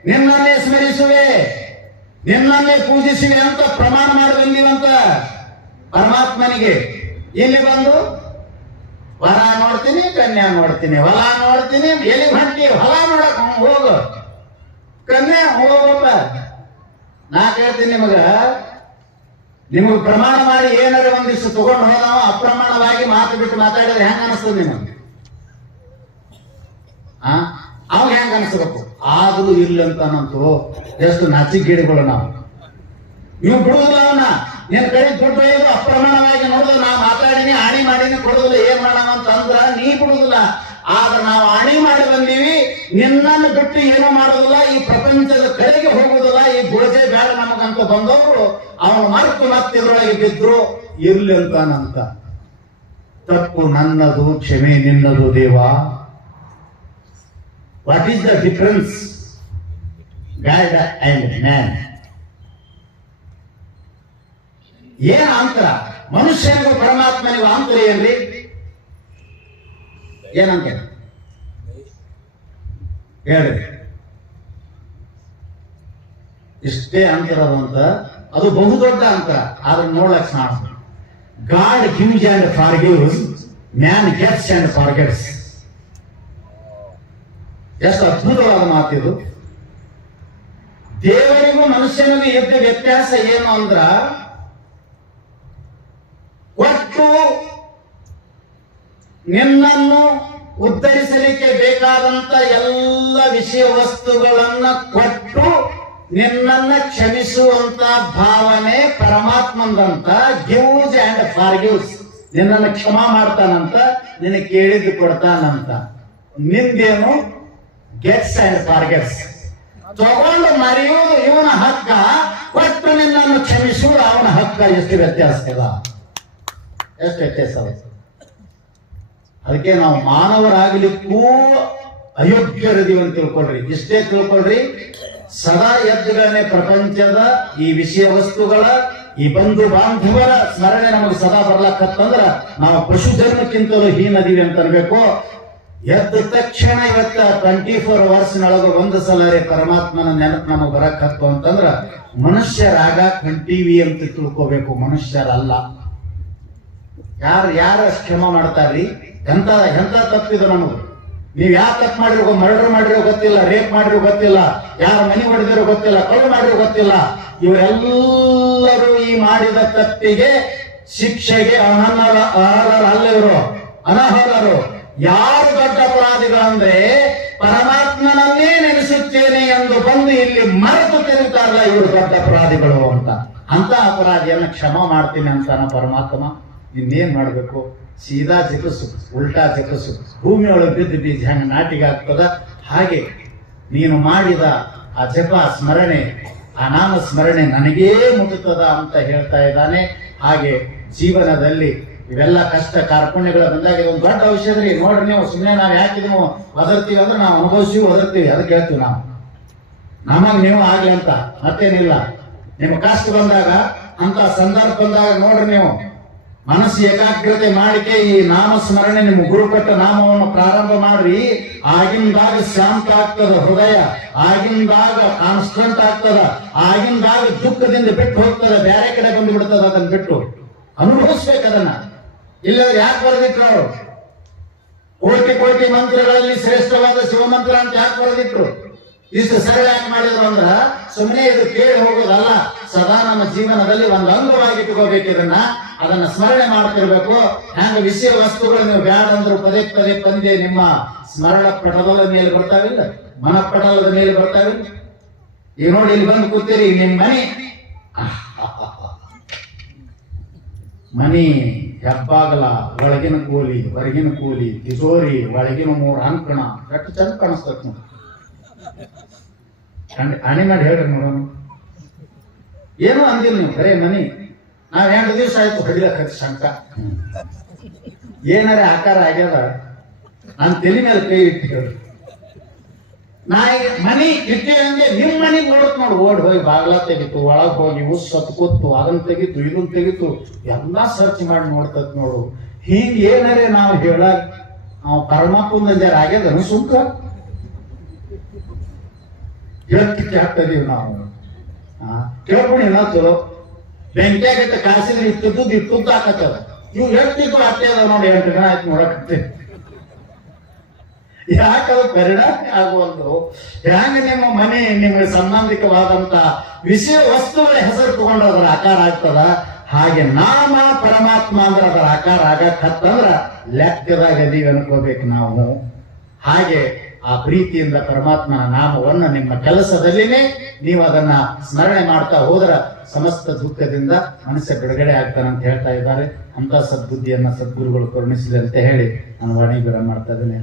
ನಿನ್ನನ್ನೇ ಸ್ಮರಿಸುವೆ, ನಿನ್ನನ್ನೇ ಪೂಜಿಸುವೆ ಅಂತ ಪ್ರಮಾಣ ಮಾಡಿ ಬಂದೀವಂತ ಪರಮಾತ್ಮನಿಗೆ. ಇಲ್ಲಿ ಬಂದು ವರ ನೋಡ್ತೀನಿ, ಕನ್ಯಾ ನೋಡ್ತೀನಿ, ಹೊಲ ನೋಡ್ತೀನಿ, ಎಲ್ಲಿ ಹೊಂಟಿ ಹೊಲ ನೋಡಕ್ ಹೋಗು, ಕನ್ಯಾ ಹೋಗಪ್ಪ. ನಾ ಕೇಳ್ತೀನಿ ನಿಮಗೆ ಪ್ರಮಾಣ ಮಾಡಿ ಏನಾರ ಒಂದಿಷ್ಟು ತಗೊಂಡು ಹೋದಾವ ಅಪ್ರಮಾಣವಾಗಿ ಮಾತು ಬಿಟ್ಟು ಮಾತಾಡಿದ್ರೆ ಹೆಂಗ ಅನಿಸ್ತದೆ ನಿಮಗೆ? ಅವಾಗ ಹೆಂಗ ಅನಿಸ್ಬೇಕು? ಆದ್ರೂ ಇಲ್ಲಂತಾನಂತೂ ಎಷ್ಟು ನಾಚಿಕೆಗಳು ನಾವು. ನೀವು ಬಿಡುದಿಲ್ಲ ಅವನ್ನ. ನಿನ್ ಕಡೆ ದುಡ್ಡು ಒಯ್ದು ಅಪ್ರಮಾಣವಾಗಿ ನೋಡಿದ್ರೆ ನಾ ಮಾತಾಡಿನಿ, ಆಣಿ ಮಾಡೀನಿ, ಕೊಡುದಿಲ್ಲ, ಏನ್ ಮಾಡೋಣ ಅಂತ ಅಂದ್ರ ನೀ ಬಿಡುದಿಲ್ಲ. ಆದ್ರೆ ನಾವು ಆಣಿ ಮಾಡಿ ಬಂದೀವಿ, ನಿನ್ನನ್ನು ಬಿಟ್ಟು ಏನೂ ಮಾಡುದಿಲ್ಲ, ಈ ಪ್ರಪಂಚದ ಕಡೆಗೆ ಹೋಗುದಿಲ್ಲ, ಈ ಗೋಜೆ ಬೇಡ ನಮಗಂತ ಬಂದವರು ಅವನು ಮರೆತು ಮತ್ತಿದ್ರೊಳಗೆ ಬಿದ್ರು. ಇರ್ಲಿ ಅಂತಾನಂತ. ತಪ್ಪು ನನ್ನದು, ಕ್ಷಮೆ ನಿನ್ನದು ದೇವ. What is the difference god and man? ಏನ್ ಅಂತರ? ಮನುಷ್ಯನಿಗೂ ಪರಮಾತ್ಮನಿಗೂ ಅಂತರ ಏನ್ರಿ? ಏನಂತ ಹೇಳ್ರಿ. ಇಷ್ಟೇ ಅಂತಿರೋದು ಅಂತ. ಅದು ಬಹುದೊಡ್ಡ ಅಂತರ. ಆದ್ರೆ ನೋಡ್ಲಕ್ ಸಾಣ. God gives and forgives, man gets and forgets. ಎಷ್ಟು ಅದ್ಭುತವಾದ ಮಾತಿದು. ದೇವರಿಗೂ ಮನುಷ್ಯನಿಗೂ ಇದ್ದ ವ್ಯತ್ಯಾಸ ಏನು ಅಂದ್ರ, ಒಟ್ಟು ನಿನ್ನನ್ನು ಉದ್ಧರಿಸಲಿಕ್ಕೆ ಬೇಕಾದಂತ ಎಲ್ಲ ವಿಷಯ ವಸ್ತುಗಳನ್ನ ಕೊಟ್ಟು ನಿನ್ನನ್ನ ಕ್ಷಮಿಸುವಂತ ಭಾವನೆ ಪರಮಾತ್ಮಂದಂತ. Gives and ಫಾರ್ಗಿವ್ಸ್. ನಿನ್ನನ್ನು ಕ್ಷಮಾ ಮಾಡ್ತಾನಂತ, ನಿನಗೆ ಕೇಳಿದ್ದು ಕೊಡ್ತಾನಂತ. ನಿಂದೇನು? Gets and ಫಾರ್ಗೆಟ್ಸ್. ತಗೊಂಡು ಮರೆಯುವುದು ಇವನ ಹಕ್ಕ, ಕೊಟ್ಟು ನಿನ್ನನ್ನು ಕ್ಷಮಿಸುವುದು ಅವನ ಹಕ್ಕ. ಎಷ್ಟು ವ್ಯತ್ಯಾಸ ಇಲ್ಲ? ಎಷ್ಟು ವ್ಯತ್ಯಾಸ? ಅದಕ್ಕೆ ನಾವು ಮಾನವರಾಗಲಿಕ್ಕೂ ಅಯೋಗ್ಯರಿದೀವಿ ಅಂತ ತಿಳ್ಕೊಳ್ರಿ. ಇಷ್ಟೇ ತಿಳ್ಕೊಳ್ರಿ. ಸದಾ ಎದ್ದುಗಳನ್ನೇ ಪ್ರಪಂಚದ ಈ ವಿಷಯ ವಸ್ತುಗಳ, ಈ ಬಂಧು ಬಾಂಧವರ ಸ್ಮರಣೆ ನಮಗೆ ಸದಾ ಬರ್ಲಕ್ಕಂದ್ರ ನಾವು ಪಶು ಜನ್ಮಕ್ಕಿಂತಲೂ ಹೀನದೀವಿ ಅಂತ ಅನ್ಬೇಕು. ಎದ್ದ ತಕ್ಷಣ ಇವತ್ತ 24 ಅವರ್ಸ್ನೊಳಗ ಒಂದು ಸಲ ಪರಮಾತ್ಮನ ನೆನಪು ನಮಗೆ ಬರಕತ್ತು ಅಂತಂದ್ರ ಮನುಷ್ಯರಾಗ ಕಂಟೀವಿ ಅಂತ ತಿಳ್ಕೋಬೇಕು, ಮನುಷ್ಯರಲ್ಲ. ಯಾರು ಕ್ಷಮ ಮಾಡ್ತಾರ್ರಿ? ಎಂತ ತಪ್ಪಿದ್ರು ನಮಗ್. ನೀವ್ ಯಾವ ತಪ್ಪು ಮಾಡಿರೋ, ಮರ್ಡರ್ ಮಾಡಿರೋ ಗೊತ್ತಿಲ್ಲ, ರೇಪ್ ಮಾಡಿರೋ ಗೊತ್ತಿಲ್ಲ, ಯಾರ ಮನೆ ಹೊಡೆದಿರೋ ಗೊತ್ತಿಲ್ಲ, ಕಳ್ಳು ಮಾಡಿರೋ ಗೊತ್ತಿಲ್ಲ. ಇವರೆಲ್ಲರೂ ಈ ಮಾಡಿದ ತಪ್ಪಿಗೆ ಶಿಕ್ಷೆಗೆ ಅರ್ಹರಲ್ಲಿವರು, ಅನರ್ಹರು. ಯಾರು ದೊಡ್ಡ ಅಪರಾಧಿಗಳಂದ್ರೆ ಪರಮಾತ್ಮನನ್ನೇ ನೆನೆಸುತ್ತೇನೆ ಎಂದು ಬಂದು ಇಲ್ಲಿ ಮರೆತು ತಿರುಗುತ್ತಾರಲ್ಲ, ಇವರು ದೊಡ್ಡ ಅಪರಾಧಿಗಳು ಅಂತ. ಅಂತ ಅಪರಾಧಿಯನ್ನ ಕ್ಷಮ ಮಾಡ್ತೀನಿ ಅಂತಾನ ಪರಮಾತ್ಮ. ಇನ್ನೇನ್ ಮಾಡ್ಬೇಕು? ಸೀದಾ ಜಗಸು, ಉಲ್ಟಾ ಜಗಸು. ಭೂಮಿ ಒಳಗೆ ಬಿದ್ದು ಬೀಜ ಹೆಂಗ ನಾಟಿಗೆ ಆಗ್ತದ ಹಾಗೆ ನೀನು ಮಾಡಿದ ಆ ಜಪ ಸ್ಮರಣೆ, ಆ ನಾಮ ಸ್ಮರಣೆ ನನಗೇ ಮುಟ್ಟುತ್ತದ ಅಂತ ಹೇಳ್ತಾ ಇದ್ದಾನೆ. ಹಾಗೆ ಜೀವನದಲ್ಲಿ ಇವೆಲ್ಲ ಕಷ್ಟ ಕಾರ್ಪಣ್ಯಗಳು ಬಂದಾಗ ಇದೊಂದು ದೊಡ್ಡ ಔಷಧ ರೀ. ನೋಡ್ರಿ ನೀವು ಸುಮ್ಮನೆ ನಾವು ಯಾಕೆ ನೀವು ಒದರ್ತೀವಿ ಅಂದ್ರೆ ನಾವು ಅನುಭವಿಸಿ ಒದರ್ತೀವಿ, ಅದಕ್ಕೆ ಹೇಳ್ತೀವಿ ನಾವು. ನಮಗ್ ನೀವು ಆಗ್ಲಿ ಅಂತ ಮತ್ತೇನಿಲ್ಲ. ನಿಮ್ಮ ಕಷ್ಟ ಬಂದಾಗ ಅಂತ ಸಂದರ್ಭ ಬಂದಾಗ ನೋಡ್ರಿ ನೀವು ಮನಸ್ಸು ಏಕಾಗ್ರತೆ ಮಾಡಿಕೆ ಈ ನಾಮ ಸ್ಮರಣೆ ನಿಮ್ಮ ಗುರು ಕೊಟ್ಟ ನಾಮವನ್ನು ಪ್ರಾರಂಭ ಮಾಡ್ರಿ. ಆಗಿಂದಾಗ ಶಾಂತ ಆಗ್ತದ ಹೃದಯ, ಆಗಿಂದಾಗ ಕಾನ್ಸ್ಟೆಂಟ್ ಆಗ್ತದ, ಆಗಿಂದಾಗ ದುಃಖದಿಂದ ಬಿಟ್ಟು ಹೋಗ್ತದ, ಬೇರೆ ಕಡೆ ಬಂದು ಬಿಡ್ತದ. ಅದನ್ನ ಬಿಟ್ಟು ಅನುಭವಿಸ್ಬೇಕು ಅದನ್ನ. ಇಲ್ಲದ್ರೆ ಯಾಕೆ ಬರೆದಿಟ್ರು ಅವರು? ಕೋಟಿ ಕೋಟಿ ಮಂತ್ರಗಳಲ್ಲಿ ಶ್ರೇಷ್ಠವಾದ ಶಿವಮಂತ್ರ ಅಂತ ಯಾಕೆ ಬರೆದಿಟ್ರು? ಇಷ್ಟು ಸರಳ ಯಾಕೆ ಮಾಡಿದ್ರು ಅಂದ್ರ ಸುಮ್ಮನೆ ಇದು ಕೇಳಿ ಹೋಗೋದಲ್ಲ, ಸದಾ ನಮ್ಮ ಜೀವನದಲ್ಲಿ ಒಂದು ಅಂಗವಾಗಿ ಇಟ್ಕೋಬೇಕು. ಅದನ್ನ ಸ್ಮರಣೆ ಮಾಡ್ತಿರ್ಬೇಕು. ಹ್ಯಾಂಗ ವಿಷಯ ವಸ್ತುಗಳು ನೀವು ಬ್ಯಾಡ ಅಂದ್ರು ಪದೇ ಪದೇ ಪಂದ್ಯ ನಿಮ್ಮ ಸ್ಮರಣ ಪಟಲದ ಮೇಲೆ ಬರ್ತಾವಿಲ್ಲ, ಮನ ಪಟಲದ ಮೇಲೆ ಬರ್ತಾವಿಲ್ಲ. ಈಗ ನೋಡಿ ಇಲ್ಲಿ ಬಂದು ಕೂತೀರಿ, ನಿಮ್ ಮನಿ ಹೆಬ್ಬಾಗಲ, ಒಳಗಿನ ಕೂಲಿ ಹೊರಗಿನ ಕೂಲಿ, ತಿಜೋರಿ ಒಳಗಿನ 3 ಅಂಕಣ ಎಷ್ಟು ಚಂದ ಕಾಣಿಸ್ತತ್ ನೋಡಿ. ಹಣಿ ಮಾಡಿ ಹೇಳ್ರಿ ನೋಡೋಣ. ಏನೋ ಅಂದಿಲ್ಲ ನೀವು, ಬರೇ ಮನಿ. ನಾವ್ 2 ದಿವಸ ಆಯ್ತು ಹೊಡಿಲಕ್ಕ ಶಂಕ, ಏನಾರ ಆಕಾರ ಆಗ್ಯದ ನಾನು ತಲೆ ಮೇಲೆ ಕೈ ಇಟ್ಟು ಹೇಳಿ. ನಾ ಮನಿ ಇಟ್ಟೆ ನಿಮ್ ಮನಿ ನೋಡತ್ ನೋಡು, ಓಡ್ ಹೋಗಿ ಬಾಗ್ಲ ತೆಗಿತು, ಒಳಗ್ ಹೋಗಿ ಉಸ್ಸತ್ ಕೂತು, ಅದನ್ನ ತೆಗಿತು, ಇದನ್ನ ತೆಗಿತು, ಎಲ್ಲಾ ಸರ್ಚ್ ಮಾಡಿ ನೋಡ್ತತ್ ನೋಡು. ಹಿಂಗ್ ಏನಾರೇ ನಾವು ಹೇಳ ನಾವು ಪರಮಾತ್ಮಂದ ಆಗ್ಯದನು ಸುಂಕ ಹೇಳ್ತಿಕ್ಕೆ ಹಾಕ್ತದೀವಿ ನಾವು. ಕೇಳ್ಕೊಂಡು ಏನೋ ಚಲೋ ಬೆಂಕಿಯಾಗಟ್ಟ ಕಾಸಿದ್ರೆ ಇಟ್ಟದ್ದು ಹಾಕತ್ತದ. ಇವು ಹೇಳ್ತಿದ್ದು ಅಷ್ಟೇ ಅದ ನೋಡಿ. 8 ದಿನ ಆಯ್ತು ನೋಡಕತ್ತೇವೆ. ಯಾಕದು ಪರಿಣಾಮ ಆಗುವಂತು? ಹ್ಯಾಂಗ ನಿಮ್ಮ ಮನೆ ನಿಮಗೆ ಸಂಬಂಧಿಕವಾದಂತ ವಿಷಯ ವಸ್ತುಗಳ ಹೆಸರು ತಗೊಂಡು ಅದರ ಆಕಾರ ಆಗ್ತದ, ಹಾಗೆ ನಾಮ ಪರಮಾತ್ಮ ಅಂದ್ರೆ ಅದರ ಆಕಾರ ಆಗತ್ತಂದ್ರ ಲೆಕ್ಕದಾಗ ಅದೀವಿ ಅನ್ಕೋಬೇಕು ನಾವು. ಹಾಗೆ ಆ ಪ್ರೀತಿಯಿಂದ ಪರಮಾತ್ಮನ ನಾಮವನ್ನು ನಿಮ್ಮ ಕೆಲಸದಲ್ಲಿನೇ ನೀವು ಅದನ್ನ ಸ್ಮರಣೆ ಮಾಡ್ತಾ ಹೋದ್ರ ಸಮಸ್ತ ದುಃಖದಿಂದ ಮನಸ್ಸು ಬಿಡುಗಡೆ ಆಗ್ತಾನಂತ ಹೇಳ್ತಾ ಇದ್ದಾರೆ. ಅಂತ ಸದ್ಬುದ್ಧಿಯನ್ನ ಸದ್ಗುರುಗಳು ಕರುಣಿಸಲಿ ಅಂತ ಹೇಳಿ ನಾನು ವಾಣಿ ಬಿರ ಮಾಡ್ತಾ ಇದ್ದೇನೆ.